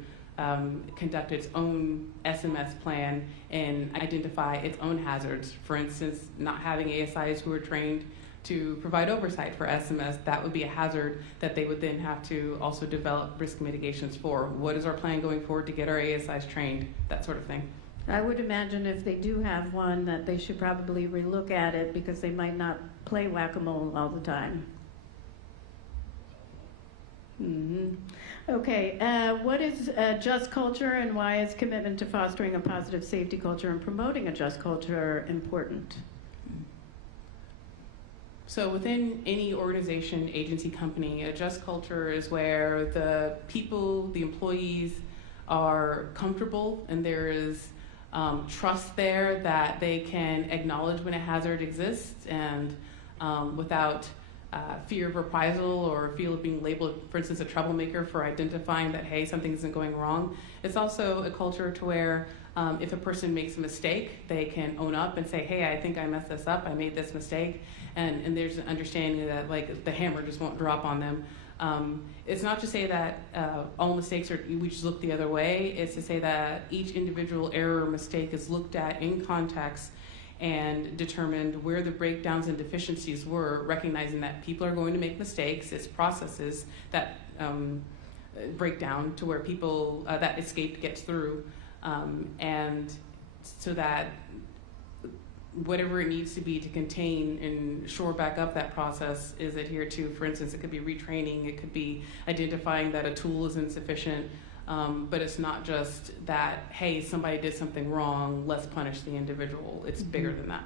conduct its own SMS plan and identify its own hazards. For instance, not having ASIs who are trained to provide oversight for SMS, that would be a hazard that they would then have to also develop risk mitigations for. What is our plan going forward to get our ASIs trained, that sort of thing. I would imagine if they do have one that they should probably relook at it because they might not play whack-a-mole all the time. Okay, what is just culture and why is commitment to fostering a positive safety culture and promoting a just culture important? So within any organization, agency, company, a just culture is where the people, the employees are comfortable and there is trust there that they can acknowledge when a hazard exists and without fear of reprisal or feel of being labeled, for instance, a troublemaker for identifying that, hey, something isn't going wrong. It's also a culture to where if a person makes a mistake, they can own up and say, hey, I think I messed this up, I made this mistake, and there's an understanding that like the hammer just won't drop on them. It's not to say that all mistakes we just look the other way. It's to say that each individual error or mistake is looked at in context and determined where the breakdowns and deficiencies were, recognizing that people are going to make mistakes. It's processes that break down to where people, that escape gets through, and so that whatever it needs to be to contain and shore back up that process is adhered to. For instance, it could be retraining, it could be identifying that a tool is insufficient, but it's not just that, hey, somebody did something wrong, let's punish the individual. It's bigger than that.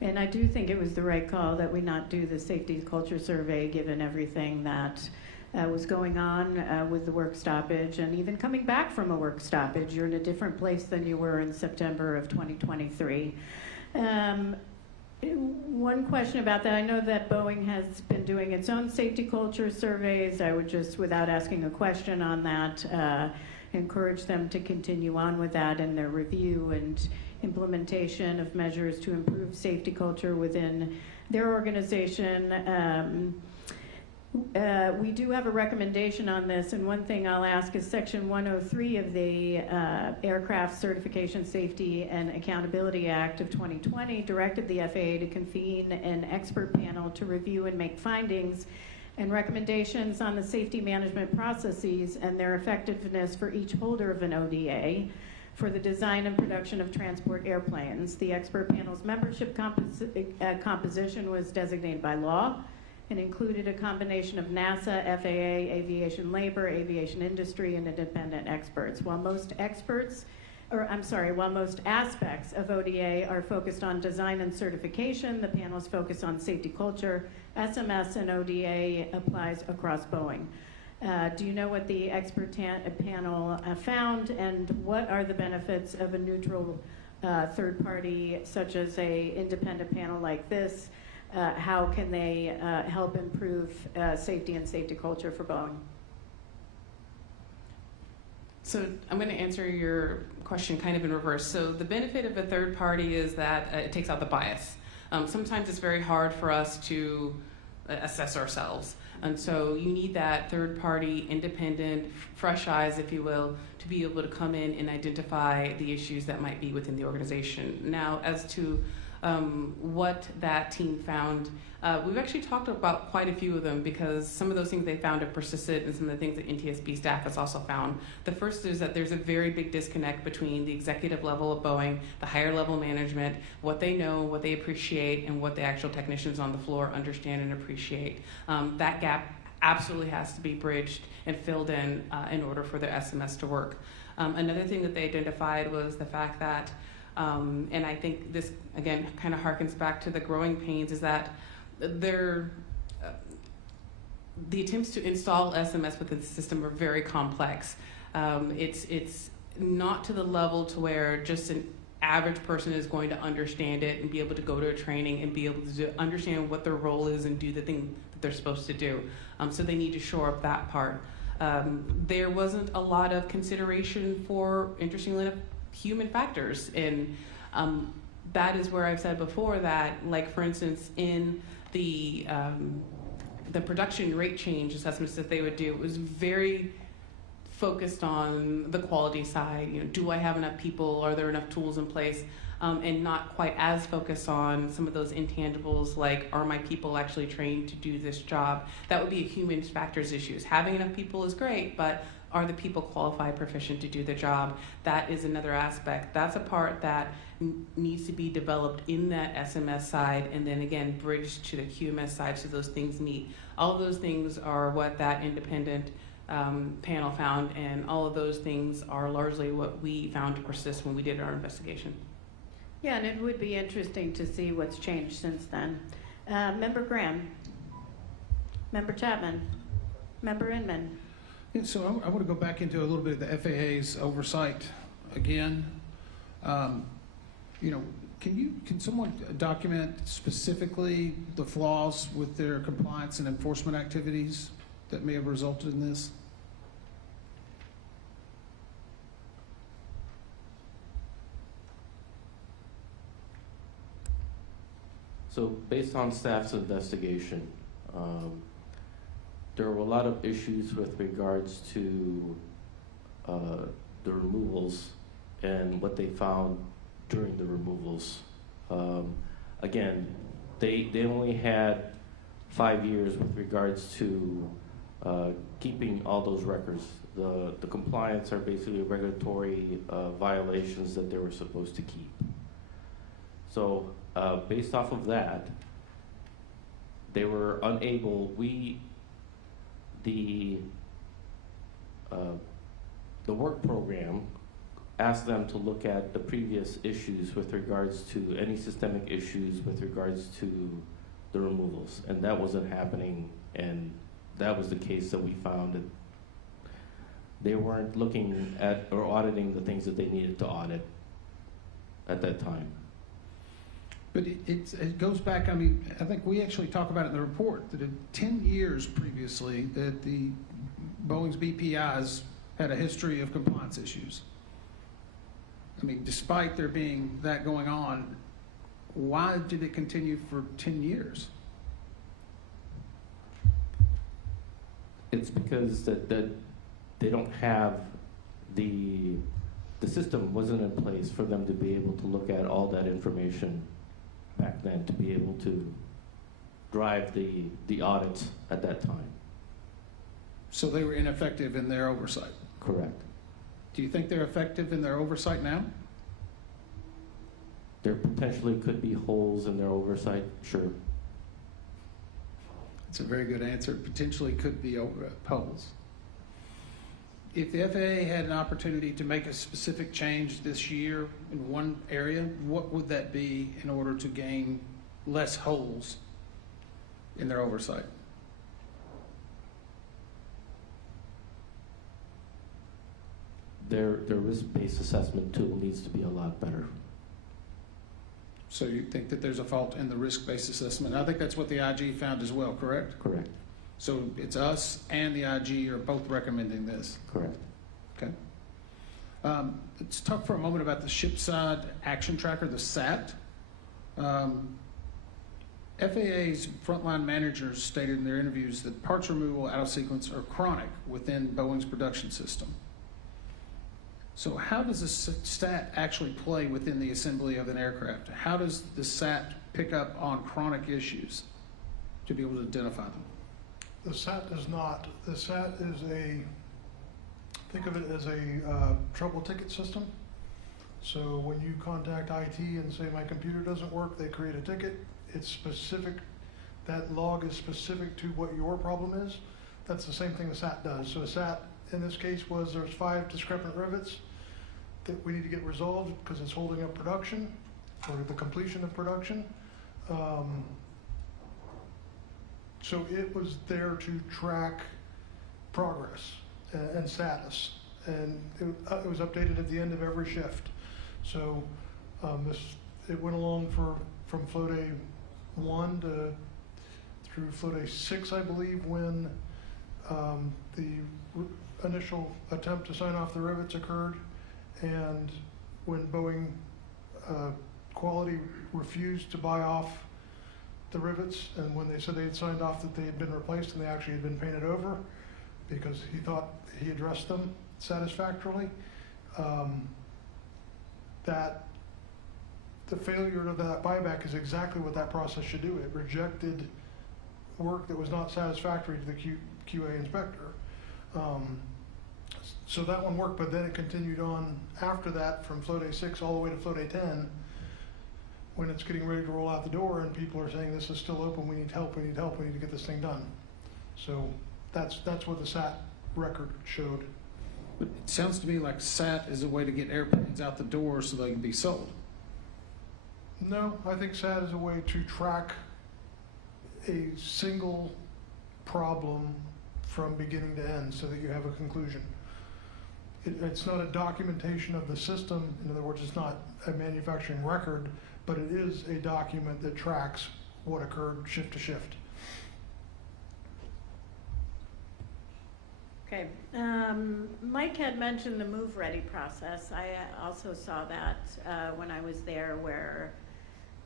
And I do think it was the right call that we not do the safety culture survey given everything that was going on with the work stoppage and even coming back from a work stoppage. You're in a different place than you were in September of 2023. One question about that, I know that Boeing has been doing its own safety culture surveys. I would just, without asking a question on that, encourage them to continue on with that in their review and implementation of measures to improve safety culture within their organization. We do have a recommendation on this, and one thing I'll ask is Section 103 of the Aircraft Certification Safety and Accountability Act of 2020 directed the FAA to convene an expert panel to review and make findings and recommendations on the safety management processes and their effectiveness for each holder of an ODA for the design and production of transport airplanes. The expert panel's membership composition was designated by law and included a combination of NASA, FAA, aviation labor, aviation industry, and independent experts. While most aspects of ODA are focused on design and certification, the panel's focus on safety culture, SMS, and ODA applies across Boeing. Do you know what the expert panel found, and what are the benefits of a neutral third party, such as an independent panel like this? How can they help improve safety and safety culture for Boeing? So I'm going to answer your question kind of in reverse. So the benefit of a third party is that it takes out the bias. Sometimes it's very hard for us to assess ourselves. And so you need that third-party, independent, fresh eyes, if you will, to be able to come in and identify the issues that might be within the organization. Now, as to what that team found, we've actually talked about quite a few of them because some of those things they found have persisted and some of the things that NTSB staff has also found. The first is that there's a very big disconnect between the executive level of Boeing, the higher level management, what they know, what they appreciate, and what the actual technicians on the floor understand and appreciate. That gap absolutely has to be bridged and filled in order for the SMS to work. Another thing that they identified was the fact that and I think this, again, kind of harkens back to the growing pains, is that the attempts to install SMS within the system are very complex. It's not to the level to where just an average person is going to understand it and be able to go to a training and be able to understand what their role is and do the thing that they're supposed to do. So they need to shore up that part. There wasn't a lot of consideration for, interestingly enough, human factors, and that is where I've said before that, like for instance, in the production rate change assessments that they would do, it was very focused on the quality side. You know, do I have enough people? Are there enough tools in place? And not quite as focused on some of those intangibles like, are my people actually trained to do this job? That would be a human factors issues. Having enough people is great, but are the people qualified, proficient to do the job? That is another aspect. That's a part that needs to be developed in that SMS side and then again bridged to the QMS side so those things meet. All of those things are what that independent panel found, and all of those things are largely what we found to persist when we did our investigation. Yeah, and it would be interesting to see what's changed since then. Member Graham, Member Chapman, Member Inman. Yeah, so I want to go back into a little bit of the FAA's oversight again. You know, can someone document specifically the flaws with their compliance and enforcement activities that may have resulted in this? So based on staff's investigation, there were a lot of issues with regards to the removals and what they found during the removals. Again, they only had 5 years with regards to keeping all those records. The compliance are basically regulatory violations that they were supposed to keep. So based off of that, they were unable, the work program asked them to look at the previous issues with regards to any systemic issues with regards to the removals, and that wasn't happening, and that was the case that we found that they weren't looking at or auditing the things that they needed to audit at that time. But it goes back, I mean, I think we actually talk about it in the report, that in 10 years previously, that the Boeing's BPIs had a history of compliance issues. I mean, despite there being that going on, why did it continue for 10 years? It's because that they don't have the system wasn't in place for them to be able to look at all that information back then, to be able to drive the audits at that time. So they were ineffective in their oversight? Correct. Do you think they're effective in their oversight now? There potentially could be holes in their oversight, sure. It's a very good answer. Potentially could be holes. If the FAA had an opportunity to make a specific change this year in one area, what would that be in order to gain less holes in their oversight? Their risk-based assessment tool needs to be a lot better. So you think that there's a fault in the risk-based assessment? I think that's what the IG found as well, correct? Correct. So it's us and the IG are both recommending this? Correct. Okay. Let's talk for a moment about the Shipside Action Tracker, the SAT. FAA's frontline managers stated in their interviews that parts removal out of sequence are chronic within Boeing's production system. So how does the SAT actually play within the assembly of an aircraft? How does the SAT pick up on chronic issues to be able to identify them? The SAT does not. The SAT is think of it as a trouble ticket system. So when you contact IT and say my computer doesn't work, they create a ticket. It's specific, that log is specific to what your problem is. That's the same thing the SAT does. So a SAT in this case there's 5 discrepant rivets that we need to get resolved because it's holding up production or the completion of production. So it was there to track progress and status, and it was updated at the end of every shift. So it went along from flow day 1 through flow day 6, I believe, when the initial attempt to sign off the rivets occurred, and when Boeing quality refused to buy off the rivets, and when they said they had signed off that they had been replaced and they actually had been painted over because he thought he addressed them satisfactorily, that the failure of that buyback is exactly what that process should do. It rejected work that was not satisfactory to the QA inspector. So that one worked, but then it continued on after that from flow day 6 all the way to flow day 10, when it's getting ready to roll out the door and people are saying this is still open, we need help, we need help, we need to get this thing done. So that's what the SAT record showed. But it sounds to me like SAT is a way to get airplanes out the door so they can be sold. No, I think SAT is a way to track a single problem from beginning to end so that you have a conclusion. It's not a documentation of the system. In other words, it's not a manufacturing record, but it is a document that tracks what occurred shift to shift. Okay. Mike had mentioned the move ready process. I also saw that when I was there, where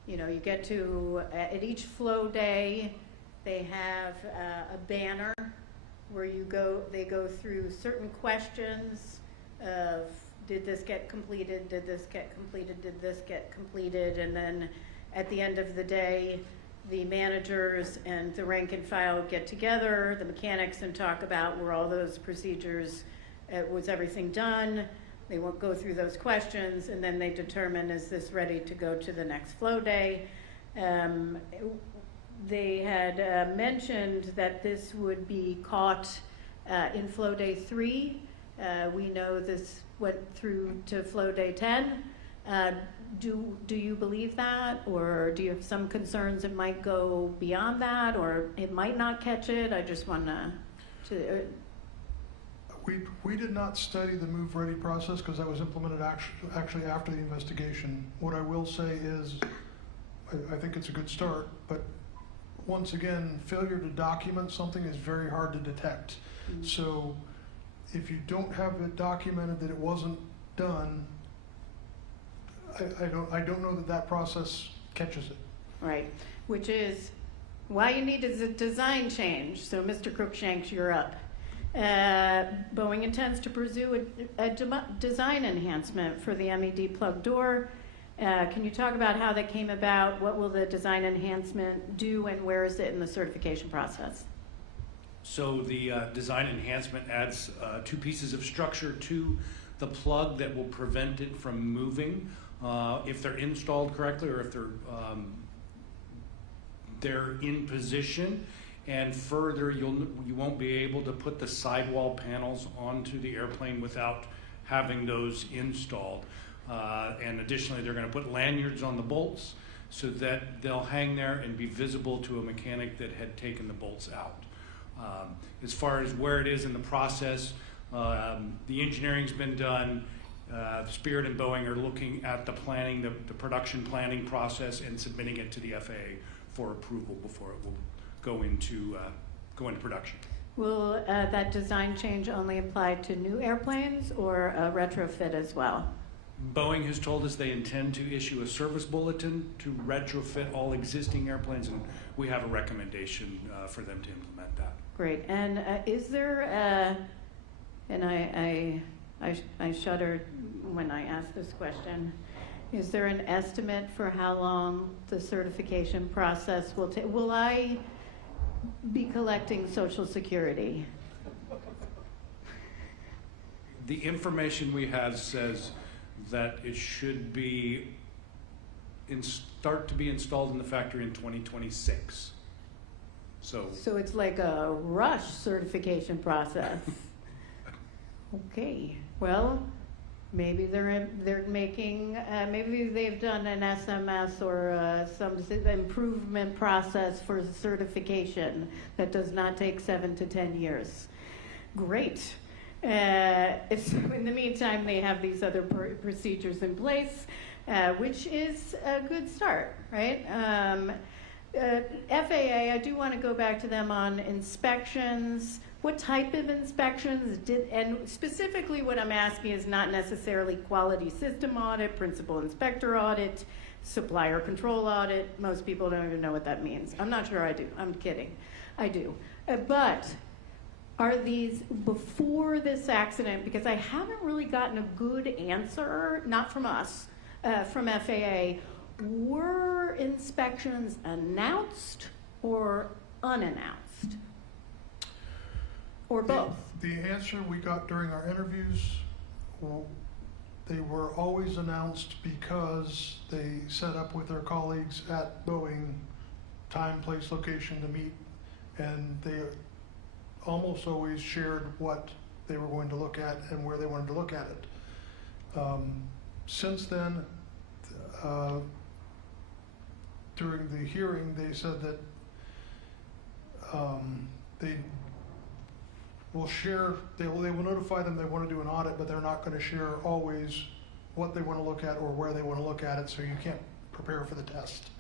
you get to at each flow day they have a banner where they go through certain questions of did this get completed, did this get completed, did this get completed, and then at the end of the day the managers and the rank and file get together, the mechanics, and talk about were all those procedures, was everything done. They won't go through those questions, and then they determine, is this ready to go to the next flow day? They had mentioned that this would be caught in flow day 3. We know this went through to flow day 10. Do you believe that, or do you have some concerns it might go beyond that, or it might not catch it? I just want to. We did not study the move ready process because that was implemented actually after the investigation. What I will say is, I think it's a good start, but once again, failure to document something is very hard to detect. Mm-hmm. So if you don't have it documented that it wasn't done, I don't know that process catches it. Right, which is why you need a design change. So Mr. Cruikshanks, you're up. Boeing intends to pursue a design enhancement for the MED plug door. Can you talk about how that came about? What will the design enhancement do, and where is it in the certification process? So the design enhancement adds 2 pieces of structure to the plug that will prevent it from moving if they're installed correctly, or if they're in position. And further, you won't be able to put the sidewall panels onto the airplane without having those installed. And additionally, they're going to put lanyards on the bolts so that they'll hang there and be visible to a mechanic that had taken the bolts out. As far as where it is in the process, the engineering's been done. Spirit and Boeing are looking at the planning, the production planning process, and submitting it to the FAA for approval before it will go into production. Will that design change only apply to new airplanes, or a retrofit as well? Boeing has told us they intend to issue a service bulletin to retrofit all existing airplanes, and we have a recommendation for them to implement that. Great. And is there, and I shuddered when I asked this question, is there an estimate for how long the certification process will take? Will I be collecting Social Security? The information we have says that it should be start to be installed in the factory in 2026. So it's like a rush certification process. Okay. Well, maybe they're making maybe they've done an SMS or some improvement process for certification that does not take 7 to 10 years. Great. In the meantime, they have these other procedures in place, which is a good start, right? FAA, I do want to go back to them on inspections. What type of inspections and specifically what I'm asking is not necessarily quality system audit, principal inspector audit, supplier control audit. Most people don't even know what that means. I'm not sure I do. I'm kidding. I do. But are these before this accident? Because I haven't really gotten a good answer, not from us, from FAA. Were inspections announced or unannounced? Or both? The answer we got during our interviews, well, they were always announced because they set up with their colleagues at Boeing, time, place, location to meet, and they almost always shared what they were going to look at and where they wanted to look at it. Since then, during the hearing, they said that they will share, they will notify them they want to do an audit, but they're not going to share always what they want to look at or where they want to look at it, so you can't prepare for the test.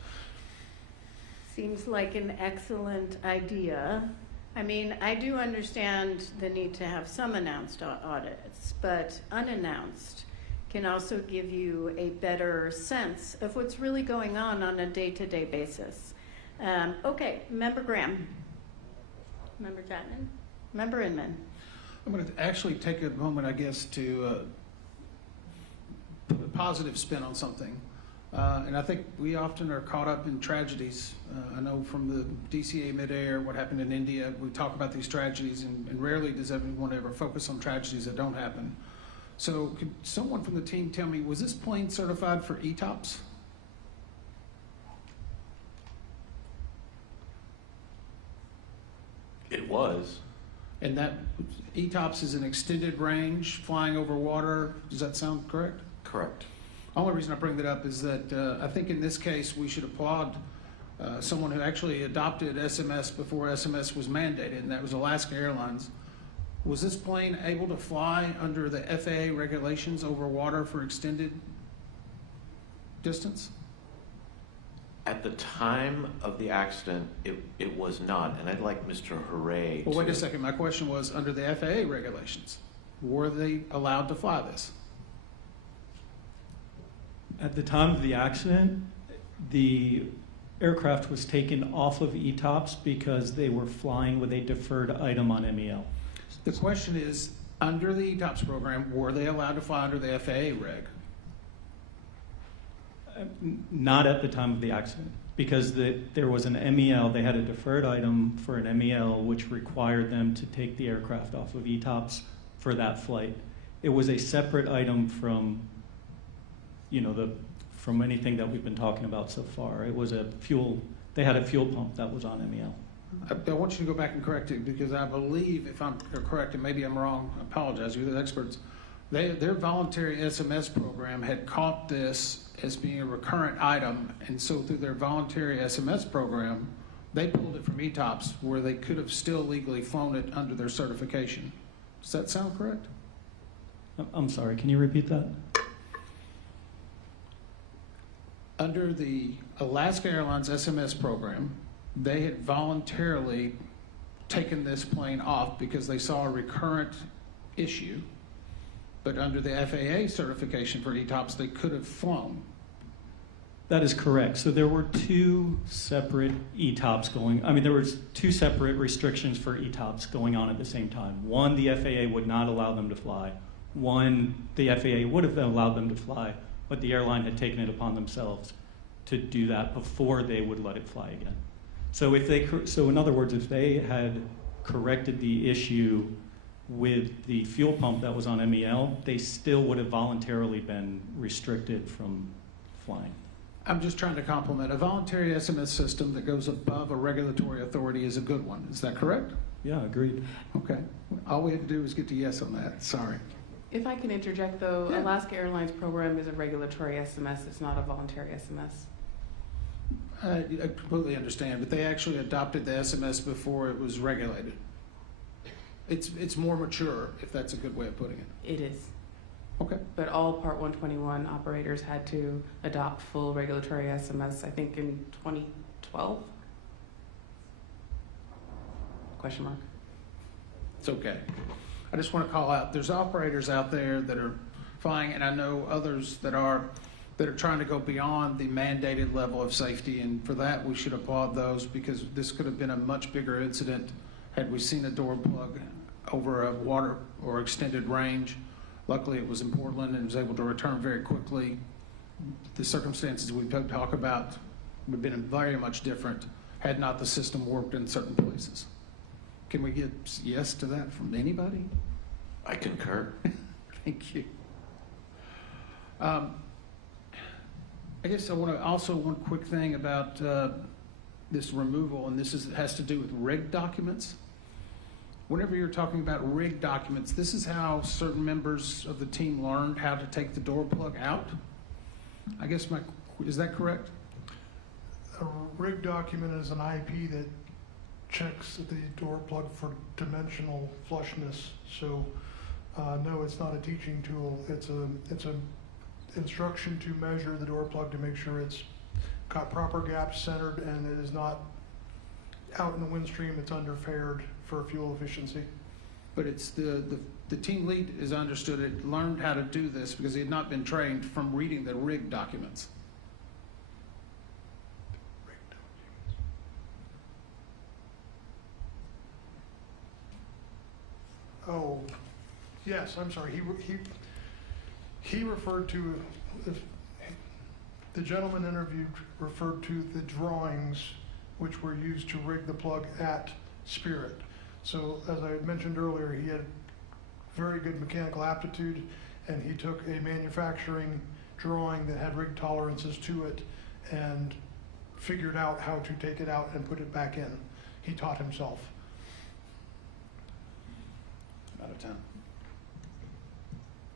Seems like an excellent idea. I mean, I do understand the need to have some announced audits, but unannounced can also give you a better sense of what's really going on a day-to-day basis. Okay, Member Graham. Member Chapman? Member Inman? I'm going to actually take a moment, I guess, to put a positive spin on something. And I think we often are caught up in tragedies. I know from the DCA midair, what happened in India, we talk about these tragedies, and rarely does everyone ever focus on tragedies that don't happen. So could someone from the team tell me, was this plane certified for ETOPS? It was. And that ETOPS is an extended range, flying over water. Does that sound correct? Correct. The only reason I bring that up is that I think in this case we should applaud someone who actually adopted SMS before SMS was mandated, and that was Alaska Airlines. Was this plane able to fly under the FAA regulations over water for extended distance? At the time of the accident, it was not, and I'd like Mr. Hooray Well, wait a second. My question was, under the FAA regulations, were they allowed to fly this? At the time of the accident, the aircraft was taken off of ETOPS because they were flying with a deferred item on MEL. The question is, under the ETOPS program, were they allowed to fly under the FAA reg? Not at the time of the accident, because there was an MEL, they had a deferred item for an MEL which required them to take the aircraft off of ETOPS for that flight. It was a separate item from, from anything that we've been talking about so far. It was they had a fuel pump that was on MEL. I want you to go back and correct it, because I believe, if I'm correct, and maybe I'm wrong, I apologize, you're the experts, their voluntary SMS program had caught this as being a recurrent item, and so through their voluntary SMS program, they pulled it from ETOPS where they could have still legally flown it under their certification. Does that sound correct? I'm sorry, can you repeat that? Under the Alaska Airlines SMS program, they had voluntarily taken this plane off because they saw a recurrent issue, But under the FAA certification for ETOPS, they could have flown. That is correct. So there were two separate ETOPS going, I mean, there was two separate restrictions for ETOPS going on at the same time. One, the FAA would not allow them to fly. One, the FAA would have allowed them to fly, but the airline had taken it upon themselves to do that before they would let it fly again. So in other words, if they had corrected the issue with the fuel pump that was on MEL, they still would have voluntarily been restricted from flying. I'm just trying to compliment. A voluntary SMS system that goes above a regulatory authority is a good one. Is that correct? Yeah, agreed. Okay. All we had to do was get the yes on that. Sorry. If I can interject though, Yeah. Alaska Airlines program is a regulatory SMS, it's not a voluntary SMS. I completely understand, but they actually adopted the SMS before it was regulated. It's more mature, if that's a good way of putting it. It is. Okay. But all Part 121 operators had to adopt full regulatory SMS, I think in 2012? Question mark. It's okay. I just want to call out, there's operators out there that are flying, and I know others that are trying to go beyond the mandated level of safety, and for that we should applaud those, because this could have been a much bigger incident had we seen a door plug over a water or extended range. Luckily it was in Portland and was able to return very quickly. The circumstances we talk about would have been very much different had not the system worked in certain places. Can we get yes to that from anybody? I concur. Thank you. I guess I want to also one quick thing about this removal, and has to do with rig documents. Whenever you're talking about rig documents, this is how certain members of the team learned how to take the door plug out. I guess is that correct? A rig document is an IP that checks the door plug for dimensional flushness. So no, it's not a teaching tool. It's a instruction to measure the door plug to make sure it's got proper gaps centered and it is not out in the windstream. It's underfared for fuel efficiency. But it's the team lead, as I understood it, learned how to do this because he had not been trained from reading the rig documents. Oh, yes, I'm sorry. He referred to, the gentleman interviewed referred to the drawings which were used to rig the plug at Spirit. So as I had mentioned earlier, he had very good mechanical aptitude, and he took a manufacturing drawing that had rig tolerances to it and figured out how to take it out and put it back in. He taught himself. Out of time.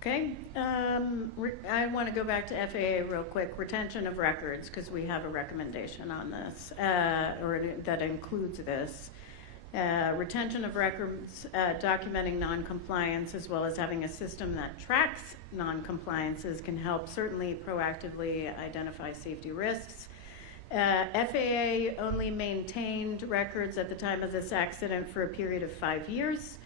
Okay, I want to go back to FAA real quick. Retention of records, because we have a recommendation on this, or that includes this. Retention of records, documenting non-compliance, as well as having a system that tracks non-compliances can help certainly proactively identify safety risks. FAA only maintained records at the time of this accident for a period of 5 years.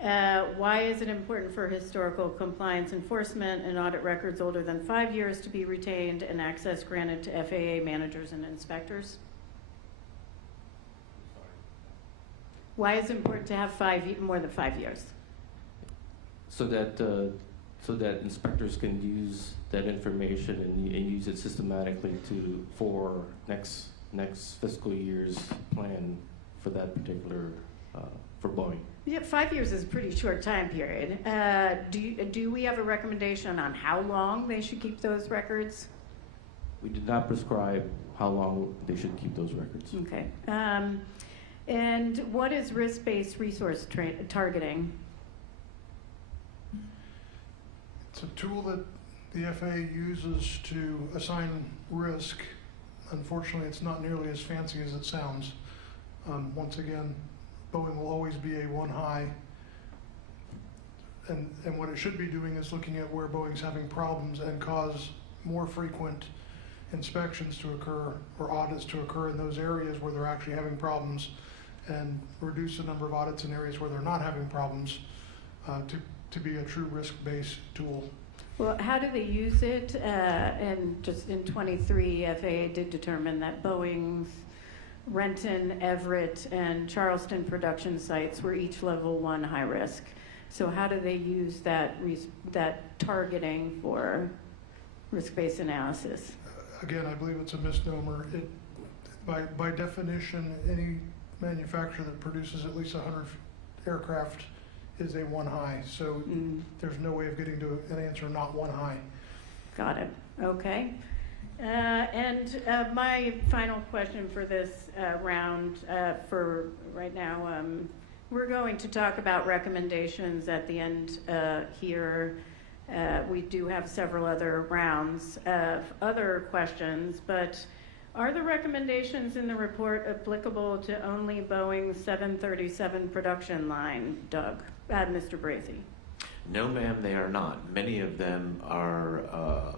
Why is it important for historical compliance enforcement and audit records older than 5 years to be retained and access granted to FAA managers and inspectors? Why is it important to have more than 5 years? So that inspectors can use that information and use it systematically for next fiscal year's plan for that particular for Boeing. Yeah, 5 years is a pretty short time period. Do we have a recommendation on how long they should keep those records? We did not prescribe how long they should keep those records. Okay. And what is risk-based resource targeting? It's a tool that the FAA uses to assign risk. Unfortunately, it's not nearly as fancy as it sounds. Once again, Boeing will always be a one high. And what it should be doing is looking at where Boeing's having problems and cause more frequent inspections to occur or audits to occur in those areas where they're actually having problems, and reduce the number of audits in areas where they're not having problems, to to be a true risk-based tool. Well, how do they use it? And just in 23, FAA did determine that Boeing's Renton, Everett, and Charleston production sites were each level 1 high risk. So how do they use that targeting for risk-based analysis? Again, I believe it's a misnomer. By definition, any manufacturer that produces at least 100 aircraft is a 1 high. So there's no way of getting to an answer not 1 high. Got it. Okay. And my final question for this round for right now, we're going to talk about recommendations at the end here. We do have several other rounds of other questions, but are the recommendations in the report applicable to only Boeing's 737 production line, Doug? Mr. Bracy. No, ma'am, they are not. Many of them are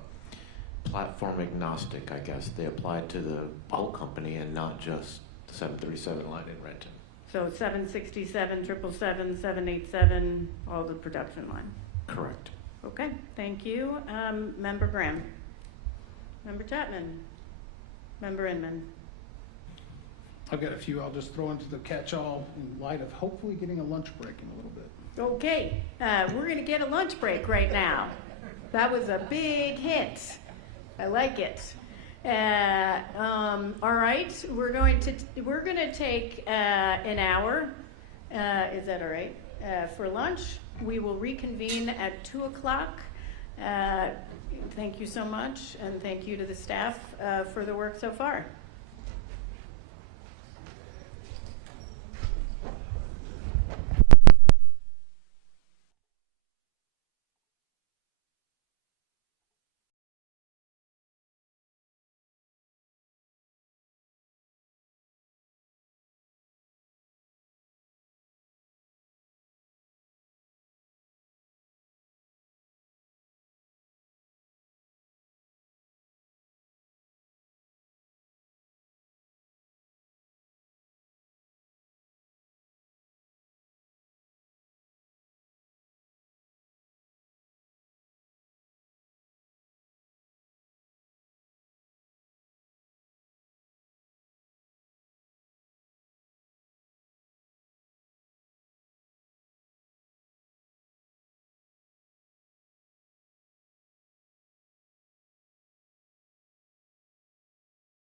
platform agnostic, I guess. They apply to the whole company and not just the 737 line in Renton. So 767, 777, 787, all the production line. Correct. Okay, thank you. Member Graham. Member Chapman. Member Inman. I've got a few I'll just throw into the catch-all in light of hopefully getting a lunch break in a little bit. Okay, we're going to get a lunch break right now. That was a big hit. I like it. All right, we're going to take an hour. Is that all right? For lunch. We will reconvene at 2 o'clock. Thank you so much, and thank you to the staff for the work so far.